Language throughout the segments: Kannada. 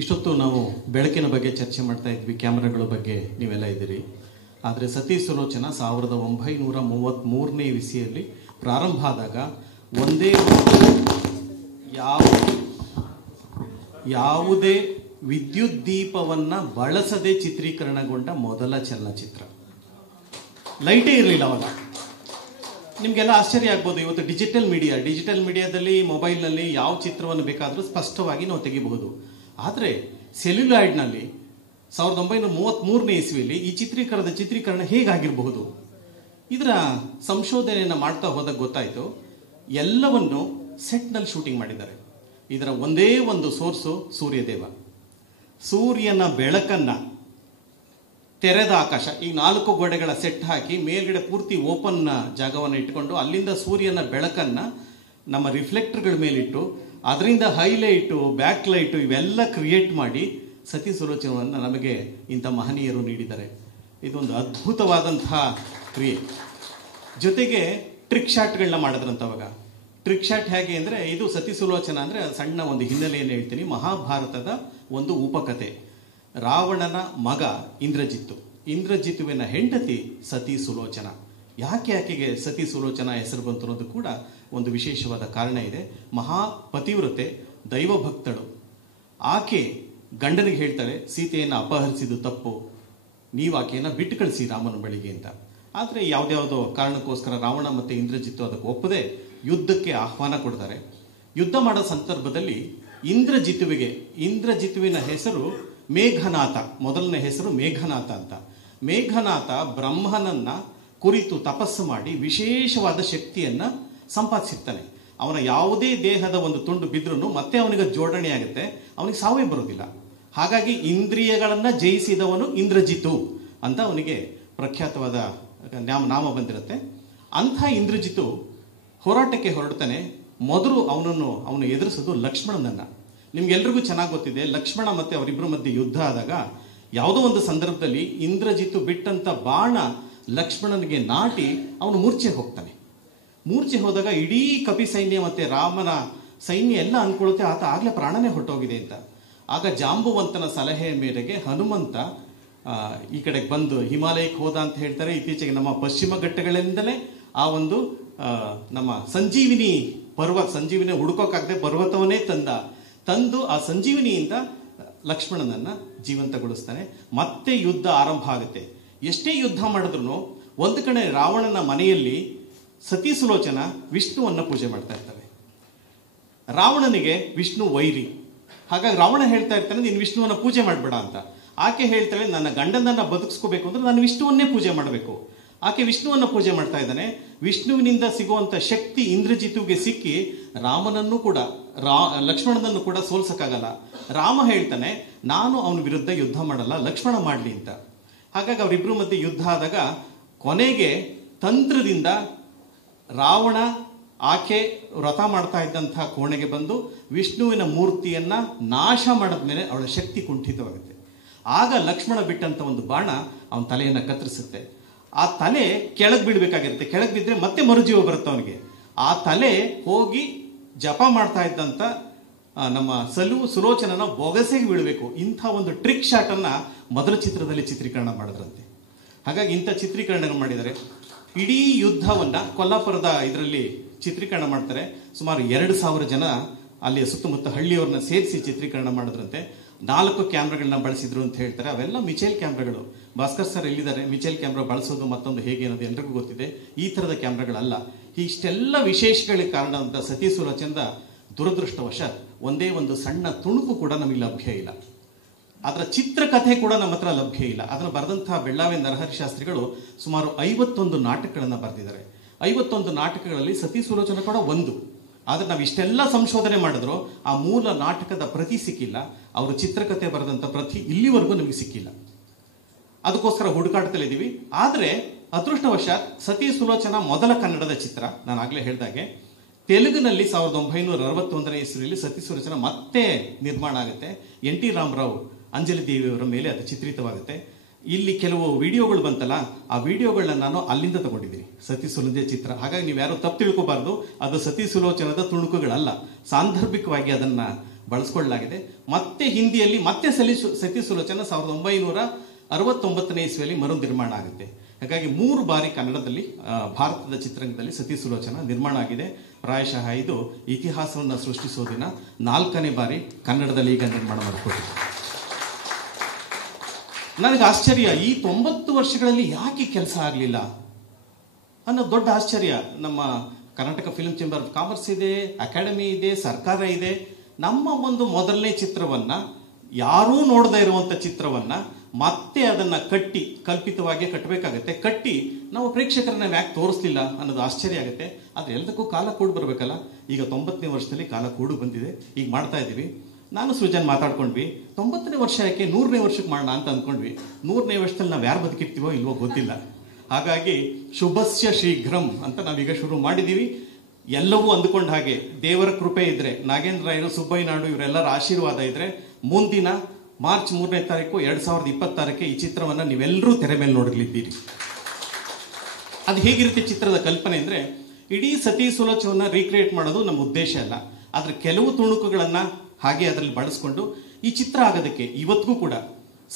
ಇಷ್ಟೊತ್ತು ನಾವು ಬೆಳಕಿನ ಬಗ್ಗೆ ಚರ್ಚೆ ಮಾಡ್ತಾ ಇದ್ವಿ, ಕ್ಯಾಮ್ರಾಗಳ ಬಗ್ಗೆ ನೀವೆಲ್ಲ ಇದ್ದೀರಿ. ಆದರೆ ಸತಿ ಸುಲೋಚನಾ 1933ನೇ ಇಸವಿಯಲ್ಲಿ ಪ್ರಾರಂಭ ಆದಾಗ ಯಾವುದೇ ವಿದ್ಯುತ್ ದೀಪವನ್ನು ಬಳಸದೆ ಚಿತ್ರೀಕರಣಗೊಂಡ ಮೊದಲ ಚಲನಚಿತ್ರ. ಲೈಟೇ ಇರಲಿಲ್ಲ ಅವಾಗ. ನಿಮಗೆಲ್ಲ ಆಶ್ಚರ್ಯ ಆಗ್ಬೋದು, ಇವತ್ತು ಡಿಜಿಟಲ್ ಮೀಡಿಯಾದಲ್ಲಿ ಮೊಬೈಲ್ನಲ್ಲಿ ಯಾವ ಚಿತ್ರವನ್ನು ಬೇಕಾದರೂ ಸ್ಪಷ್ಟವಾಗಿ ನಾವು ತೆಗಿಬಹುದು. ಆದರೆ ಸೆಲ್ಯುಲಾಯ್ಡ್ನಲ್ಲಿ 1933ನೇ ಇಸವಿಯಲ್ಲಿ ಈ ಚಿತ್ರೀಕರಣ ಹೇಗಾಗಿರಬಹುದು? ಇದರ ಸಂಶೋಧನೆಯನ್ನು ಮಾಡ್ತಾ ಹೋದಾಗ ಗೊತ್ತಾಯಿತು, ಎಲ್ಲವನ್ನು ಸೆಟ್ನಲ್ಲಿ ಶೂಟಿಂಗ್ ಮಾಡಿದ್ದಾರೆ. ಇದರ ಒಂದೇ ಒಂದು ಸೋರ್ಸು ಸೂರ್ಯದೇವ. ಸೂರ್ಯನ ಬೆಳಕನ್ನು ತೆರೆದ ಆಕಾಶ, ಈಗ 4 ಗೋಡೆಗಳ ಸೆಟ್ ಹಾಕಿ ಮೇಲ್ಗಡೆ ಪೂರ್ತಿ ಓಪನ್ ಜಾಗವನ್ನು ಇಟ್ಕೊಂಡು ಅಲ್ಲಿಂದ ಸೂರ್ಯನ ಬೆಳಕನ್ನು ನಮ್ಮ ರಿಫ್ಲೆಕ್ಟರ್ಗಳ ಮೇಲಿಟ್ಟು ಅದರಿಂದ ಹೈಲೈಟು ಬ್ಯಾಕ್ ಲೈಟು ಇವೆಲ್ಲ ಕ್ರಿಯೇಟ್ ಮಾಡಿ ಸತಿ ಸುಲೋಚನವನ್ನು ನಮಗೆ ಇಂಥ ಮಹನೀಯರು ನೀಡಿದ್ದಾರೆ. ಇದೊಂದು ಅದ್ಭುತವಾದಂತಹ ಕ್ರಿಯೆ. ಜೊತೆಗೆ ಟ್ರಿಕ್ ಶಾಟ್ಗಳನ್ನ ಮಾಡಿದ್ರಂತವಾಗ. ಟ್ರಿಕ್ ಶಾಟ್ ಹೇಗೆ ಅಂದರೆ, ಇದು ಸತಿ ಸುಲೋಚನಾ ಅಂದರೆ ಸಣ್ಣ ಒಂದು ಹಿನ್ನೆಲೆಯನ್ನು ಹೇಳ್ತೀನಿ. ಮಹಾಭಾರತದ ಒಂದು ಉಪಕಥೆ. ರಾವಣನ ಮಗ ಇಂದ್ರಜಿತ್ತುವಿನ ಹೆಂಡತಿ ಸತಿ ಸುಲೋಚನಾ. ಆಕೆಗೆ ಸತಿ ಸುಲೋಚನಾ ಹೆಸರು ಬಂತು ಅನ್ನೋದು ಕೂಡ ಒಂದು ವಿಶೇಷವಾದ ಕಾರಣ ಇದೆ. ಮಹಾಪತಿವ್ರತೆ, ದೈವಭಕ್ತಳು. ಆಕೆ ಗಂಡನಿಗೆ ಹೇಳ್ತಾಳೆ, ಸೀತೆಯನ್ನು ಅಪಹರಿಸಿದ್ದು ತಪ್ಪು, ನೀವು ಆಕೆಯನ್ನು ಬಿಟ್ಟು ಕಳಿಸಿ ರಾಮನ ಬಳಿಗೆ ಅಂತ. ಆದರೆ ಯಾವುದ್ಯಾವುದೋ ಕಾರಣಕ್ಕೋಸ್ಕರ ರಾವಣ ಮತ್ತು ಇಂದ್ರಜಿತ್ತು ಅದಕ್ಕೆ ಒಪ್ಪದೆ ಯುದ್ಧಕ್ಕೆ ಆಹ್ವಾನ ಕೊಡ್ತಾರೆ. ಯುದ್ಧ ಮಾಡೋ ಸಂದರ್ಭದಲ್ಲಿ ಇಂದ್ರಜಿತ್ತುವಿನ ಹೆಸರು ಮೇಘನಾಥ, ಮೊದಲನೇ ಹೆಸರು ಮೇಘನಾಥ ಅಂತ. ಮೇಘನಾಥ ಬ್ರಹ್ಮನನ್ನ ಕುರಿತು ತಪಸ್ಸು ಮಾಡಿ ವಿಶೇಷವಾದ ಶಕ್ತಿಯನ್ನ ಸಂಪಾದಿಸಿರ್ತಾನೆ. ಅವನ ಯಾವುದೇ ದೇಹದ ಒಂದು ತುಂಡು ಬಿದ್ರೂ ಮತ್ತೆ ಅವನಿಗೆ ಜೋಡಣೆ ಆಗುತ್ತೆ, ಅವನಿಗೆ ಸಾವೇ ಬರೋದಿಲ್ಲ. ಹಾಗಾಗಿ ಇಂದ್ರಿಯಗಳನ್ನ ಜಯಿಸಿದವನು ಇಂದ್ರಜಿತ್ತು ಅಂತ ಅವನಿಗೆ ಪ್ರಖ್ಯಾತವಾದ ನಾಮ ಬಂದಿರುತ್ತೆ. ಅಂಥ ಇಂದ್ರಜಿತ್ತು ಹೋರಾಟಕ್ಕೆ ಹೊರಡ್ತಾನೆ. ಮೊದಲು ಅವನು ಎದುರಿಸೋದು ಲಕ್ಷ್ಮಣನನ್ನ. ನಿಮ್ಗೆಲ್ರಿಗೂ ಚೆನ್ನಾಗಿ ಗೊತ್ತಿದೆ, ಲಕ್ಷ್ಮಣ ಮತ್ತೆ ಅವರಿಬ್ಬರ ಮಧ್ಯೆ ಯುದ್ಧ ಆದಾಗ ಯಾವುದೋ ಒಂದು ಸಂದರ್ಭದಲ್ಲಿ ಇಂದ್ರಜಿತ್ತು ಬಿಟ್ಟಂತ ಬಾಣ ಲಕ್ಷ್ಮಣನಿಗೆ ನಾಟಿ ಅವನು ಮೂರ್ಛೆ ಹೋಗ್ತಾನೆ. ಮೂರ್ಛೆ ಹೋದಾಗ ಇಡೀ ಕಪಿ ಸೈನ್ಯ ಮತ್ತೆ ರಾಮನ ಸೈನ್ಯ ಎಲ್ಲ ಅನ್ಕೊಳ್ಳುತ್ತೆ ಆತ ಆಗ್ಲೇ ಪ್ರಾಣನೇ ಹೊರಟೋಗಿದೆ ಅಂತ. ಆಗ ಜಾಂಬುವಂತನ ಸಲಹೆಯ ಮೇರೆಗೆ ಹನುಮಂತ ಈ ಕಡೆಗೆ ಬಂದು ಹಿಮಾಲಯಕ್ಕೆ ಹೋದ ಅಂತ ಹೇಳ್ತಾರೆ. ಇತ್ತೀಚೆಗೆ ನಮ್ಮ ಪಶ್ಚಿಮ ಘಟ್ಟಗಳಿಂದಲೇ ಆ ಒಂದು ನಮ್ಮ ಸಂಜೀವಿನಿ ಹುಡುಕೋಕಾಗದೆ ಪರ್ವತವನ್ನೇ ತಂದು ಆ ಸಂಜೀವಿನಿಯಿಂದ ಲಕ್ಷ್ಮಣನನ್ನ ಜೀವಂತಗೊಳಿಸ್ತಾನೆ. ಮತ್ತೆ ಯುದ್ಧ ಆರಂಭ ಆಗುತ್ತೆ. ಎಷ್ಟೇ ಯುದ್ಧ ಮಾಡಿದ್ರು ಒಂದು ಕಡೆ ರಾವಣನ ಮನೆಯಲ್ಲಿ ಸತಿ ಸುಲೋಚನಾ ವಿಷ್ಣುವನ್ನ ಪೂಜೆ ಮಾಡ್ತಾ ಇರ್ತಾರೆ. ರಾವಣನಿಗೆ ವಿಷ್ಣು ವೈರಿ. ಹಾಗಾಗಿ ರಾವಣ ಹೇಳ್ತಾ ಇರ್ತಾನೆ, ನೀನು ವಿಷ್ಣುವನ್ನ ಪೂಜೆ ಮಾಡಬೇಡ ಅಂತ. ಆಕೆ ಹೇಳ್ತಾಳೆ, ನನ್ನ ಗಂಡನನ್ನ ಬದುಕಿಸ್ಕೋಬೇಕು ಅಂದ್ರೆ ನಾನು ವಿಷ್ಣುವನ್ನೇ ಪೂಜೆ ಮಾಡಬೇಕು. ಆಕೆ ವಿಷ್ಣುವನ್ನ ಪೂಜೆ ಮಾಡ್ತಾ ಇದ್ದಾನೆ. ವಿಷ್ಣುವಿನಿಂದ ಸಿಗುವಂತ ಶಕ್ತಿ ಇಂದ್ರಜಿತ್ತುಗೆ ಸಿಕ್ಕಿ ರಾಮನನ್ನು ಕೂಡ ಲಕ್ಷ್ಮಣನನ್ನು ಕೂಡ ಸೋಲ್ಸಕ್ಕಾಗಲ್ಲ. ರಾಮ ಹೇಳ್ತಾನೆ, ನಾನು ಅವನ ವಿರುದ್ಧ ಯುದ್ಧ ಮಾಡಲ್ಲ, ಲಕ್ಷ್ಮಣ ಮಾಡಲಿ ಅಂತ. ಹಾಗಾಗಿ ಅವರಿಬ್ಬರ ಮಧ್ಯೆ ಯುದ್ಧ ಆದಾಗ ಕೊನೆಗೆ ತಂತ್ರದಿಂದ ರಾವಣ ಆಕೆ ವ್ರತ ಮಾಡ್ತಾ ಇದ್ದಂತಹ ಕೋಣೆಗೆ ಬಂದು ವಿಷ್ಣುವಿನ ಮೂರ್ತಿಯನ್ನ ನಾಶ ಮಾಡಿದ್ಮೇಲೆ ಅವಳ ಶಕ್ತಿ ಕುಂಠಿತವಾಗುತ್ತೆ. ಆಗ ಲಕ್ಷ್ಮಣ ಬಿಟ್ಟಂತ ಒಂದು ಬಾಣ ಅವನ ತಲೆಯನ್ನ ಕತ್ತರಿಸುತ್ತೆ. ಆ ತಲೆ ಕೆಳಗೆ ಬೀಳ್ಬೇಕಾಗಿರುತ್ತೆ. ಕೆಳಗೆ ಬಿದ್ದರೆ ಮತ್ತೆ ಮರುಜೀವ ಬರುತ್ತೆ ಅವನಿಗೆ. ಆ ತಲೆ ಹೋಗಿ ಜಪ ಮಾಡ್ತಾ ಇದ್ದಂತ ನಮ್ಮ ಸುಲೋಚನನ ಬೊಗಸೆಗೆ ಬೀಳಬೇಕು. ಇಂಥ ಒಂದು ಟ್ರಿಕ್ ಶಾಟ್ ಅನ್ನ ಮೊದಲ ಚಿತ್ರದಲ್ಲಿ ಚಿತ್ರೀಕರಣ ಮಾಡಿದ್ರಂತೆ. ಹಾಗಾಗಿ ಇಂಥ ಚಿತ್ರೀಕರಣ ಮಾಡಿದ್ದಾರೆ. ಇಡೀ ಯುದ್ಧವನ್ನ ಕೊಲ್ಲಾಪುರದ ಇದರಲ್ಲಿ ಚಿತ್ರೀಕರಣ ಮಾಡ್ತಾರೆ. ಸುಮಾರು 2,000 ಜನ ಅಲ್ಲಿಯ ಸುತ್ತಮುತ್ತ ಹಳ್ಳಿಯವ್ರನ್ನ ಸೇರಿಸಿ ಚಿತ್ರೀಕರಣ ಮಾಡಿದ್ರಂತೆ. 4 ಕ್ಯಾಮ್ರಾಗಳನ್ನ ಬಳಸಿದ್ರು ಅಂತ ಹೇಳ್ತಾರೆ. ಅವೆಲ್ಲ ಮಿಚೈಲ್ ಕ್ಯಾಮ್ರಾಗಳು. ಭಾಸ್ಕರ್ ಸರ್ ಎಲ್ಲಿದ್ದಾರೆ? ಮಿಚೈಲ್ ಕ್ಯಾಮ್ರಾ ಬಳಸೋದು ಮತ್ತೊಂದು ಹೇಗೆ ಅನ್ನೋದು ಎಲ್ರಿಗೂ ಗೊತ್ತಿದೆ. ಈ ಥರದ ಕ್ಯಾಮ್ರಾಗಳಲ್ಲ. ಇಷ್ಟೆಲ್ಲ ವಿಶೇಷಗಳಿಗೆ ಕಾರಣ ಅಂತ ಸತಿ ಸುಲೋಚನದ ದುರದೃಷ್ಟವಶ ಒಂದೇ ಒಂದು ಸಣ್ಣ ತುಣುಕು ಕೂಡ ನಮಗೆ ಲಭ್ಯ ಇಲ್ಲ. ಅದರ ಚಿತ್ರಕಥೆ ಕೂಡ ನಮ್ಮ ಹತ್ರ ಲಭ್ಯ ಇಲ್ಲ. ಅದನ್ನು ಬರೆದಂತಹ ಬೆಳ್ಳಾವಿ ನರಹರಿ ಶಾಸ್ತ್ರಿಗಳು ಸುಮಾರು 51 ನಾಟಕಗಳನ್ನು ಬರೆದಿದ್ದಾರೆ. 51 ನಾಟಕಗಳಲ್ಲಿ ಸತಿ ಸುಲೋಚನಾ ಕೂಡ ಒಂದು. ಆದರೆ ನಾವು ಇಷ್ಟೆಲ್ಲ ಸಂಶೋಧನೆ ಮಾಡಿದ್ರು ಆ ಮೂಲ ನಾಟಕದ ಪ್ರತಿ ಸಿಕ್ಕಿಲ್ಲ. ಅವರು ಚಿತ್ರಕಥೆ ಬರೆದಂಥ ಪ್ರತಿ ಇಲ್ಲಿವರೆಗೂ ನಮಗೆ ಸಿಕ್ಕಿಲ್ಲ. ಅದಕ್ಕೋಸ್ಕರ ಹುಡುಕಾಟದಲ್ಲಿದ್ದೀವಿ. ಆದರೆ ಅದೃಷ್ಟವಶಾತ್ ಸತಿ ಸುಲೋಚನಾ ಮೊದಲ ಕನ್ನಡದ ಚಿತ್ರ. ನಾನು ಆಗಲೇ ಹೇಳಿದಾಗೆ ತೆಲುಗಿನಲ್ಲಿ 1961ನೇ ಇಸವಿಯಲ್ಲಿ ಸತಿ ಸುಲೋಚನಾ ಮತ್ತೆ ನಿರ್ಮಾಣ ಆಗುತ್ತೆ. NT ರಾಮರಾವ್ ಅಂಜಲಿ ದೇವಿಯವರ ಮೇಲೆ ಅದು ಚಿತ್ರಿತವಾಗುತ್ತೆ. ಇಲ್ಲಿ ಕೆಲವು ವಿಡಿಯೋಗಳು ಬಂತಲ್ಲ, ಆ ವಿಡಿಯೋಗಳನ್ನ ನಾನು ಅಲ್ಲಿಂದ ತಗೊಂಡಿದ್ದೀನಿ, ಸತಿ ಸುಲೋಚನಾ ಚಿತ್ರ. ಹಾಗಾಗಿ ನೀವು ಯಾರು ತಪ್ಪು ತಿಳ್ಕೋಬಾರ್ದು, ಅದು ಸತಿ ಸುಲೋಚನದ ತುಣುಕುಗಳಲ್ಲ. ಸಾಂದರ್ಭಿಕವಾಗಿ ಅದನ್ನ ಬಳಸ್ಕೊಳ್ಳಲಾಗಿದೆ. ಮತ್ತೆ ಹಿಂದಿಯಲ್ಲಿ ಮತ್ತೆ ಸತಿ ಸುಲೋಚನ 1969ನೇ ಇಸ್ವಿಯಲ್ಲಿ ಮರು ನಿರ್ಮಾಣ ಆಗುತ್ತೆ. ಹಾಗಾಗಿ 3 ಬಾರಿ ಕನ್ನಡದಲ್ಲಿ ಭಾರತದ ಚಿತ್ರರಂಗದಲ್ಲಿ ಸತಿ ಸುಲೋಚನ ನಿರ್ಮಾಣ ಆಗಿದೆ. ಪ್ರಾಯಶಃ ಇದು ಇತಿಹಾಸವನ್ನು ಸೃಷ್ಟಿಸೋದಿನ 4ನೇ ಬಾರಿ ಕನ್ನಡದಲ್ಲಿ ಈಗ ನಿರ್ಮಾಣ ಮಾಡಿಕೊಟ್ಟಿದೆ. ನನಗೆ ಆಶ್ಚರ್ಯ, ಈ 90 ವರ್ಷಗಳಲ್ಲಿ ಯಾಕೆ ಕೆಲಸ ಆಗಲಿಲ್ಲ ಅನ್ನೋ ದೊಡ್ಡ ಆಶ್ಚರ್ಯ. ನಮ್ಮ Karnataka film chamber of commerce ಇದೆ, ಅಕಾಡೆಮಿ ಇದೆ, ಸರ್ಕಾರ ಇದೆ. ನಮ್ಮ ಒಂದು ಮೊದಲನೇ ಚಿತ್ರವನ್ನ, ಯಾರೂ ನೋಡದೇ ಇರುವಂತ ಚಿತ್ರವನ್ನ ಮತ್ತೆ ಅದನ್ನ ಕಲ್ಪಿತವಾಗಿ ಕಟ್ಟಬೇಕಾಗತ್ತೆ. ಕಟ್ಟಿ ನಾವು ಪ್ರೇಕ್ಷಕರನ್ನ ಯಾಕೆ ತೋರಿಸ್ಲಿಲ್ಲ ಅನ್ನೋದು ಆಶ್ಚರ್ಯ ಆಗುತ್ತೆ. ಆದ್ರೆ ಎಲ್ಲದಕ್ಕೂ ಕಾಲ ಕೂಡು ಬರಬೇಕಲ್ಲ. ಈಗ 90ನೇ ವರ್ಷದಲ್ಲಿ ಕಾಲ ಕೂಡು ಬಂದಿದೆ, ಈಗ ಮಾಡ್ತಾ ಇದ್ದೀವಿ. ನಾನು ಸೃಜನ್ ಮಾತಾಡ್ಕೊಂಡ್ವಿ, 90ನೇ ವರ್ಷ ಯಾಕೆ 100ನೇ ವರ್ಷಕ್ಕೆ ಮಾಡೋಣ ಅಂತ ಅಂದ್ಕೊಂಡ್ವಿ. 100ನೇ ವರ್ಷದಲ್ಲಿ ನಾವು ಯಾರು ಬದುಕಿರ್ತೀವೋ ಇಲ್ವೋ ಗೊತ್ತಿಲ್ಲ. ಹಾಗಾಗಿ ಶುಭಸ್ಯ ಶೀಘ್ರಂ ಅಂತ ನಾವೀಗ ಶುರು ಮಾಡಿದ್ದೀವಿ. ಎಲ್ಲವೂ ಅಂದುಕೊಂಡ ಹಾಗೆ ದೇವರ ಕೃಪೆ ಇದ್ರೆ, ನಾಗೇಂದ್ರ ರಾಯರು, ಸುಬ್ಬಯ್ಯ ನಾಯ್ಡು ಇವರೆಲ್ಲರ ಆಶೀರ್ವಾದ ಇದ್ರೆ, ಮುಂದಿನ ಮಾರ್ಚ್ 3ನೇ ತಾರೀಕು 2026 ಈ ಚಿತ್ರವನ್ನ ನೀವೆಲ್ಲರೂ ತೆರೆ ಮೇಲೆ ನೋಡಲಿದ್ದೀರಿ. ಅದು ಹೇಗಿರುತ್ತೆ ಚಿತ್ರದ ಕಲ್ಪನೆ ಅಂದ್ರೆ, ಇಡೀ ಸತಿ ಸುಲೋಚನವನ್ನ ರೀಕ್ರಿಯೇಟ್ ಮಾಡೋದು ನಮ್ಮ ಉದ್ದೇಶ ಅಲ್ಲ. ಆದ್ರೆ ಕೆಲವು ತುಣುಕುಗಳನ್ನ ಹಾಗೆ ಅದರಲ್ಲಿ ಬಳಸ್ಕೊಂಡು ಈ ಚಿತ್ರ ಆಗೋದಕ್ಕೆ ಇವತ್ತಿಗೂ ಕೂಡ